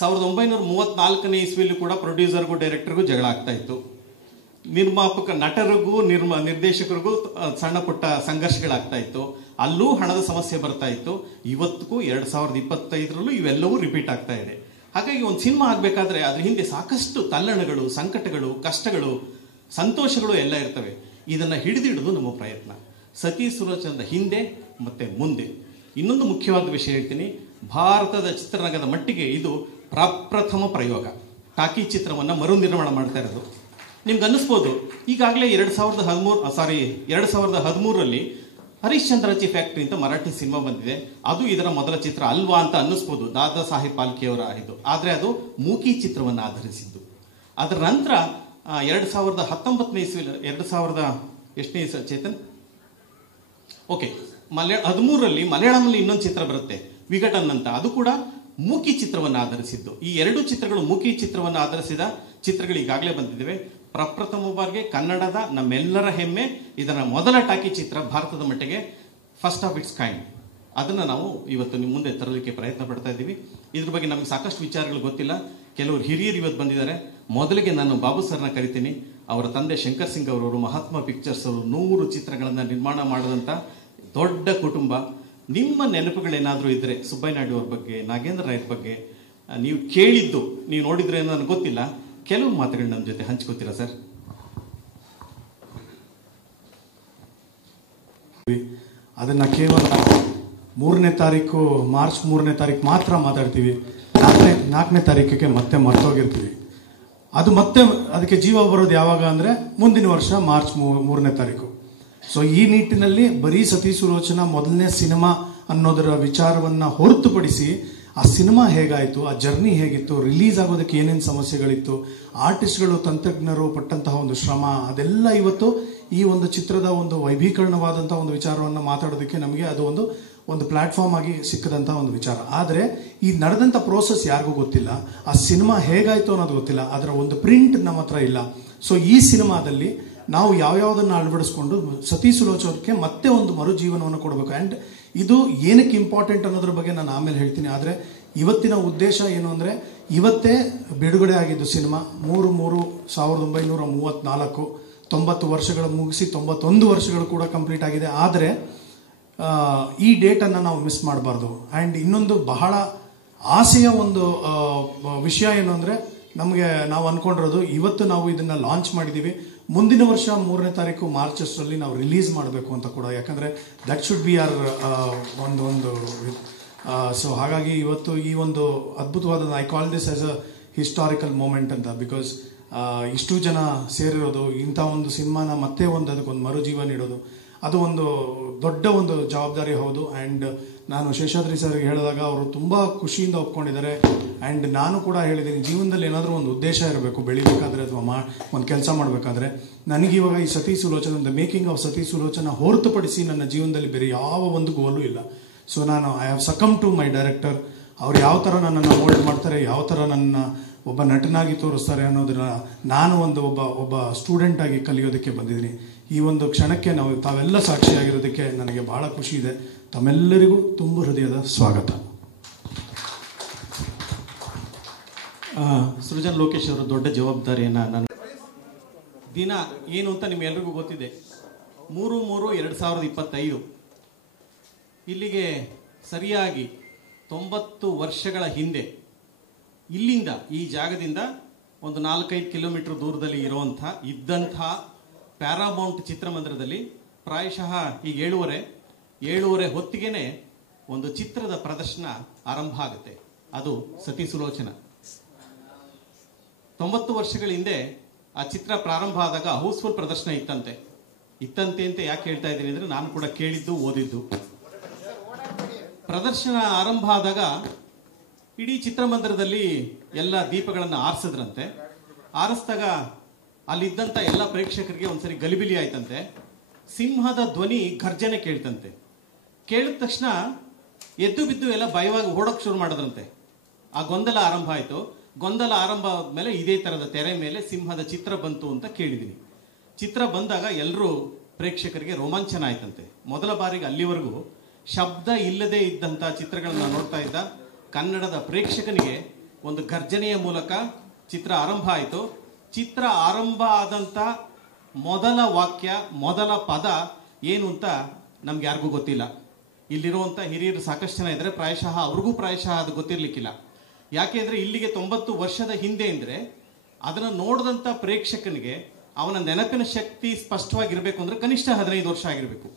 1934ನೇ ಇಸ್ವಿಯಲ್ಲೂ ಕೂಡ ಪ್ರೊಡ್ಯೂಸರ್ಗೂ ಡೈರೆಕ್ಟರ್ಗೂ ಜಗಳ ಆಗ್ತಾ ಇತ್ತು. ನಿರ್ಮಾಪಕ ನಟರಿಗೂ ನಿರ್ದೇಶಕರಿಗೂ ಸಣ್ಣ ಪುಟ್ಟ ಸಂಘರ್ಷಗಳಾಗ್ತಾ ಇತ್ತು. ಅಲ್ಲೂ ಹಣದ ಸಮಸ್ಯೆ ಬರ್ತಾ ಇತ್ತು. ಇವತ್ತಿಗೂ 2025ರಲ್ಲೂ ಇವೆಲ್ಲವೂ ರಿಪೀಟ್ ಆಗ್ತಾ ಇದೆ. ಹಾಗಾಗಿ ಒಂದು ಸಿನಿಮಾ ಆಗ್ಬೇಕಾದ್ರೆ ಅದ್ರ ಹಿಂದೆ ಸಾಕಷ್ಟು ತಲ್ಲಣಗಳು, ಸಂಕಟಗಳು, ಕಷ್ಟಗಳು, ಸಂತೋಷಗಳು ಎಲ್ಲ ಇರ್ತವೆ. ಇದನ್ನ ಹಿಡಿದಿಡುವುದು ನಮ್ಮ ಪ್ರಯತ್ನ. ಸತಿ ಸುಲೋಚನದ ಹಿಂದೆ ಮತ್ತೆ ಮುಂದೆ ಇನ್ನೊಂದು ಮುಖ್ಯವಾದ ವಿಷಯ ಹೇಳ್ತೀನಿ. ಭಾರತದ ಚಿತ್ರರಂಗದ ಮಟ್ಟಿಗೆ ಇದು ಪ್ರಪ್ರಥಮ ಪ್ರಯೋಗ. ಟಾಕಿ ಚಿತ್ರವನ್ನ ಮರು ನಿರ್ಮಾಣ ಮಾಡ್ತಾ ಇರೋದು. ನಿಮ್ಗೆ ಅನ್ನಿಸ್ಬೋದು, ಈಗಾಗಲೇ 2013ರಲ್ಲಿ ಹರಿಶ್ಚಂದ್ರಜಿ ಫ್ಯಾಕ್ಟ್ರಿ ಅಂತ ಮರಾಠಿ ಸಿನಿಮಾ ಬಂದಿದೆ, ಅದು ಇದರ ಮೊದಲ ಚಿತ್ರ ಅಲ್ವಾ ಅಂತ ಅನ್ನಿಸ್ಬೋದು, ದಾದಾ ಸಾಹೇಬ್ ಫಾಲ್ಕೆಯವರ ಇದು. ಆದರೆ ಅದು ಮೂಕಿ ಚಿತ್ರವನ್ನು ಆಧರಿಸಿದ್ದು. ಅದರ ನಂತರ 2019ನೇ ಇಸ್ವಿಯಲ್ಲಿ 2000 ಚೇತನ್ ಓಕೆ 13ರಲ್ಲಿ ಮಲಯಾಳಂನಲ್ಲಿ ಇನ್ನೊಂದು ಚಿತ್ರ ಬರುತ್ತೆ, ವಿಘಟನ್ ಅಂತ. ಅದು ಕೂಡ ಮೂಕಿ ಚಿತ್ರವನ್ನು ಆಧರಿಸಿದ್ದು. ಈ 2 ಚಿತ್ರಗಳು ಮೂಕಿ ಚಿತ್ರವನ್ನು ಆಧರಿಸಿದ ಚಿತ್ರಗಳು ಈಗಾಗಲೇ ಬಂದಿದ್ದೇವೆ. ಪ್ರಪ್ರಥಮ ಬಾರಿಗೆ ಕನ್ನಡದ ನಮ್ಮೆಲ್ಲರ ಹೆಮ್ಮೆ, ಇದರ ಮೊದಲ ಟಾಕಿ ಚಿತ್ರ ಭಾರತದ ಮಟ್ಟಿಗೆ, ಫಸ್ಟ್ ಆಫ್ ಇಟ್ಸ್ ಕೈಂಡ್. ಅದನ್ನು ನಾವು ಇವತ್ತು ನಿಮ್ಮ ಮುಂದೆ ತರಲಿಕ್ಕೆ ಪ್ರಯತ್ನ ಪಡ್ತಾ ಇದ್ದೀವಿ. ಇದ್ರ ಬಗ್ಗೆ ನಮಗೆ ಸಾಕಷ್ಟು ವಿಚಾರಗಳು ಗೊತ್ತಿಲ್ಲ. ಕೆಲವರು ಹಿರಿಯರು ಇವತ್ತು ಬಂದಿದ್ದಾರೆ. ಮೊದಲಿಗೆ ನಾನು ಬಾಬು ಸರ್ನ ಕರಿತೀನಿ. ಅವರ ತಂದೆ ಶಂಕರ್ ಸಿಂಗ್ ಅವರವರು ಮಹಾತ್ಮ ಪಿಕ್ಚರ್ಸ್ ಅವರು 100 ಚಿತ್ರಗಳನ್ನು ನಿರ್ಮಾಣ ಮಾಡಿದಂಥ ದೊಡ್ಡ ಕುಟುಂಬ. ನಿಮ್ಮ ನೆನಪುಗಳೇನಾದರೂ ಇದ್ದರೆ ಸುಬ್ಬಯ್ಯ ನಾಯ್ಡು ಅವ್ರ ಬಗ್ಗೆ, ನಾಗೇಂದ್ರ ರಾಯರ್ ಬಗ್ಗೆ ನೀವು ಕೇಳಿದ್ದು, ನೀವು ನೋಡಿದ್ರೆ ನನಗೆ ಗೊತ್ತಿಲ್ಲ, ಕೆಲವು ಮಾತುಗಳು ನಮ್ಮ ಜೊತೆ ಹಂಚ್ಕೋತೀರಾ ಸರ್? ಅದನ್ನ ಕೇವಲ 3ನೇ ತಾರೀಕು, ಮಾರ್ಚ್ 3ನೇ ತಾರೀಕು ಮಾತ್ರ ಮಾತಾಡ್ತೀವಿ. 4ನೇ ತಾರೀಕಿಗೆ ಮತ್ತೆ ಮರ್ತೋಗಿರ್ತೀವಿ. ಅದು ಮತ್ತೆ ಅದಕ್ಕೆ ಜೀವ ಬರೋದು ಯಾವಾಗ ಅಂದರೆ ಮುಂದಿನ ವರ್ಷ ಮಾರ್ಚ್ 3ನೇ ತಾರೀಕು. ಸೊ ಈ ನಿಟ್ಟಿನಲ್ಲಿ ಬರೀ ಸತಿ ಸುಲೋಚನ ಮೊದಲನೇ ಸಿನಿಮಾ ಅನ್ನೋದರ ವಿಚಾರವನ್ನು ಹೊರತುಪಡಿಸಿ ಆ ಸಿನಿಮಾ ಹೇಗಾಯಿತು, ಆ ಜರ್ನಿ ಹೇಗಿತ್ತು, ರಿಲೀಸ್ ಆಗೋದಕ್ಕೆ ಏನೇನು ಸಮಸ್ಯೆಗಳಿತ್ತು, ಆರ್ಟಿಸ್ಟ್ಗಳು, ತಂತ್ರಜ್ಞರು ಪಟ್ಟಂತಹ ಒಂದು ಶ್ರಮ, ಅದೆಲ್ಲ ಇವತ್ತು ಈ ಒಂದು ಚಿತ್ರದ ಒಂದು ವೈಭೀಕರಣವಾದಂಥ ಒಂದು ವಿಚಾರವನ್ನು ಮಾತಾಡೋದಕ್ಕೆ ನಮಗೆ ಅದು ಒಂದು ಪ್ಲಾಟ್ಫಾರ್ಮ್ ಆಗಿ ಸಿಕ್ಕದಂಥ ಒಂದು ವಿಚಾರ. ಆದರೆ ಈ ನಡೆದಂಥ ಪ್ರೋಸೆಸ್ ಯಾರಿಗೂ ಗೊತ್ತಿಲ್ಲ, ಆ ಸಿನಿಮಾ ಹೇಗಾಯಿತು ಅನ್ನೋದು ಗೊತ್ತಿಲ್ಲ, ಅದರ ಒಂದು ಪ್ರಿಂಟ್ ನಮ್ಮ ಹತ್ರ ಇಲ್ಲ. ಸೊ ಈ ಸಿನಿಮಾದಲ್ಲಿ ನಾವು ಯಾವ್ಯಾವುದನ್ನು ಅಳವಡಿಸ್ಕೊಂಡು ಸತಿ ಸುಲೋಚನಕ್ಕೆ ಮತ್ತೆ ಒಂದು ಮರುಜೀವನವನ್ನು ಕೊಡಬೇಕು. ಆ್ಯಂಡ್ ಇದು ಏನಕ್ಕೆ ಇಂಪಾರ್ಟೆಂಟ್ ಅನ್ನೋದ್ರ ಬಗ್ಗೆ ನಾನು ಆಮೇಲೆ ಹೇಳ್ತೀನಿ. ಆದರೆ ಇವತ್ತಿನ ಉದ್ದೇಶ ಏನು ಅಂದರೆ, ಇವತ್ತೇ ಬಿಡುಗಡೆ ಆಗಿದ್ದು ಸಿನಿಮಾ 3/3/1934, 90 ವರ್ಷಗಳು ಮುಗಿಸಿ 91 ವರ್ಷಗಳು ಕೂಡ ಕಂಪ್ಲೀಟ್ ಆಗಿದೆ. ಆದರೆ ಈ ಡೇಟನ್ನು ನಾವು ಮಿಸ್ ಮಾಡಬಾರ್ದು. ಆ್ಯಂಡ್ ಇನ್ನೊಂದು ಬಹಳ ಆಸೆಯ ಒಂದು ವಿಷಯ ಏನು ಅಂದರೆ, ನಮಗೆ ನಾವು ಅಂದ್ಕೊಂಡಿರೋದು, ಇವತ್ತು ನಾವು ಇದನ್ನು ಲಾಂಚ್ ಮಾಡಿದ್ದೀವಿ, ಮುಂದಿನ ವರ್ಷ 3ನೇ ತಾರೀಕು ಮಾರ್ಚ್ ಅಷ್ಟರಲ್ಲಿ ನಾವು ರಿಲೀಸ್ ಮಾಡಬೇಕು ಅಂತ ಕೂಡ. ಯಾಕಂದರೆ ದಟ್ ಶುಡ್ ಬಿ ಆರ್ ಒಂದು ಸೊ ಹಾಗಾಗಿ ಇವತ್ತು ಈ ಒಂದು ಅದ್ಭುತವಾದ, I call this as a historical moment ಅಂತ. ಬಿಕಾಸ್ ಇಷ್ಟು ಜನ ಸೇರಿರೋದು, ಇಂಥ ಒಂದು ಸಿನಿಮಾನ ಮತ್ತೆ ಅದಕ್ಕೊಂದು ಮರುಜೀವ ನೀಡೋದು, ಅದು ಒಂದು ದೊಡ್ಡ ಒಂದು ಜವಾಬ್ದಾರಿ ಹೌದು. ಆ್ಯಂಡ್ ನಾನು ಶೇಷಾದ್ರಿ ಸರ್ಗೆ ಹೇಳಿದಾಗ ಅವರು ತುಂಬ ಖುಷಿಯಿಂದ ಒಪ್ಕೊಂಡಿದ್ದಾರೆ. ಆ್ಯಂಡ್ ನಾನು ಕೂಡ ಹೇಳಿದ್ದೀನಿ, ಜೀವನದಲ್ಲಿ ಏನಾದರೂ ಒಂದು ಉದ್ದೇಶ ಇರಬೇಕು ಬೆಳಿಬೇಕಾದ್ರೆ ಅಥವಾ ಒಂದು ಕೆಲಸ ಮಾಡಬೇಕಾದ್ರೆ. ನನಗಿವಾಗ ಈ ಸತಿ ಸುಲೋಚನ, ದ ಮೇಕಿಂಗ್ ಆಫ್ ಸತಿ ಸುಲೋಚನ ಹೊರತುಪಡಿಸಿ ನನ್ನ ಜೀವನದಲ್ಲಿ ಬೇರೆ ಯಾವ ಒಂದು ಗೋಲು ಇಲ್ಲ. ಸೊ ನಾನು I have succumb to my director. ಅವ್ರು ಯಾವ ಥರ ನನ್ನನ್ನು ಮೋಲ್ಡ್ ಮಾಡ್ತಾರೆ, ಯಾವ ಥರ ನನ್ನ ಒಬ್ಬ ನಟನಾಗಿ ತೋರಿಸ್ತಾರೆ ಅನ್ನೋದನ್ನ ನಾನು ಒಬ್ಬ ಸ್ಟೂಡೆಂಟ್ ಆಗಿ ಕಲಿಯೋದಕ್ಕೆ ಬಂದಿದ್ದೀನಿ. ಈ ಒಂದು ಕ್ಷಣಕ್ಕೆ ತಾವೆಲ್ಲ ಸಾಕ್ಷಿಯಾಗಿರೋದಕ್ಕೆ ನನಗೆ ಬಹಳ ಖುಷಿ ಇದೆ. ತಮ್ಮೆಲ್ಲರಿಗೂ ತುಂಬ ಹೃದಯದ ಸ್ವಾಗತ. ಸೃಜನ್ ಲೋಕೇಶ್ ಅವರು ದೊಡ್ಡ ಜವಾಬ್ದಾರಿಯನ್ನು ನಾನು ದಿನ ಏನು ಅಂತ ನಿಮ್ಗೆಲ್ರಿಗೂ ಗೊತ್ತಿದೆ. 3/3/2025 ಇಲ್ಲಿಗೆ ಸರಿಯಾಗಿ 90 ವರ್ಷಗಳ ಹಿಂದೆ ಇಲ್ಲಿಂದ ಈ ಜಾಗದಿಂದ ಒಂದು 4-5 ಕಿಲೋಮೀಟರ್ ದೂರದಲ್ಲಿ ಇದ್ದಂಥ ಪ್ಯಾರಾಮೌಂಟ್ ಚಿತ್ರಮಂದಿರದಲ್ಲಿ ಪ್ರಾಯಶಃ ಈಗ 7:30 ಹೊತ್ತಿಗೆನೆ ಒಂದು ಚಿತ್ರದ ಪ್ರದರ್ಶನ ಆರಂಭ ಆಗುತ್ತೆ. ಅದು ಸತಿ ಸುಲೋಚನ. 90 ವರ್ಷಗಳ ಹಿಂದೆ ಆ ಚಿತ್ರ ಪ್ರಾರಂಭ ಆದಾಗ ಹೌಸ್ಫುಲ್ ಪ್ರದರ್ಶನ ಇತ್ತಂತೆ ಅಂತ ಯಾಕೆ ಹೇಳ್ತಾ ಇದ್ದೀನಿ ಅಂದ್ರೆ ನಾನು ಕೂಡ ಕೇಳಿದ್ದು ಓದಿದ್ದು. ಪ್ರದರ್ಶನ ಆರಂಭ ಆದಾಗ ಇಡೀ ಚಿತ್ರಮಂದಿರದಲ್ಲಿ ಎಲ್ಲ ದೀಪಗಳನ್ನು ಆರಿಸಿದಾಗ ಅಲ್ಲಿದ್ದಂಥ ಎಲ್ಲ ಪ್ರೇಕ್ಷಕರಿಗೆ ಒಂದ್ಸರಿ ಗಲಿಬಿಲಿ ಆಯ್ತಂತೆ. ಸಿಂಹದ ಧ್ವನಿ ಗರ್ಜನೆ ಕೇಳ್ತಂತೆ. ಕೇಳಿದ ತಕ್ಷಣ ಎದ್ದು ಬಿದ್ದು ಎಲ್ಲ ಭಯವಾಗಿ ಓಡೋಕೆ ಶುರು ಮಾಡಿದ್ರಂತೆ. ಆ ಗೊಂದಲ ಆರಂಭ ಆಯಿತು. ಗೊಂದಲ ಆರಂಭ ಆದ್ಮೇಲೆ ಇದೇ ತರದ ತೆರೆ ಮೇಲೆ ಸಿಂಹದ ಚಿತ್ರ ಬಂತು ಅಂತ ಕೇಳಿದೀನಿ. ಚಿತ್ರ ಬಂದಾಗ ಎಲ್ಲರೂ ಪ್ರೇಕ್ಷಕರಿಗೆ ರೋಮಾಂಚನ ಆಯ್ತಂತೆ. ಮೊದಲ ಬಾರಿಗೆ ಅಲ್ಲಿವರೆಗೂ ಶಬ್ದ ಇಲ್ಲದೆ ಇದ್ದಂಥ ಚಿತ್ರಗಳನ್ನ ನೋಡ್ತಾ ಇದ್ದ ಕನ್ನಡದ ಪ್ರೇಕ್ಷಕನಿಗೆ ಒಂದು ಗರ್ಜನೆಯ ಮೂಲಕ ಚಿತ್ರ ಆರಂಭ ಆಯಿತು. ಚಿತ್ರ ಆರಂಭ ಆದಂಥ ಮೊದಲ ವಾಕ್ಯ, ಮೊದಲ ಪದ ಏನು ಅಂತ ನಮ್ಗೆ ಯಾರಿಗೂ ಗೊತ್ತಿಲ್ಲ. ಇಲ್ಲಿರುವಂಥ ಹಿರಿಯರು ಸಾಕಷ್ಟು ಜನ ಇದ್ರೆ ಅವ್ರಿಗೂ ಪ್ರಾಯಶಃ ಅದು ಗೊತ್ತಿರ್ಲಿಕ್ಕಿಲ್ಲ. ಯಾಕೆಂದ್ರೆ ಇಲ್ಲಿಗೆ 90 ವರ್ಷದ ಹಿಂದೆ ಅಂದ್ರೆ ಅದನ್ನ ನೋಡಿದಂಥ ಪ್ರೇಕ್ಷಕನಿಗೆ ಅವನ ನೆನಪಿನ ಶಕ್ತಿ ಸ್ಪಷ್ಟವಾಗಿರ್ಬೇಕು ಅಂದ್ರೆ ಕನಿಷ್ಠ 15 ವರ್ಷ ಆಗಿರ್ಬೇಕು.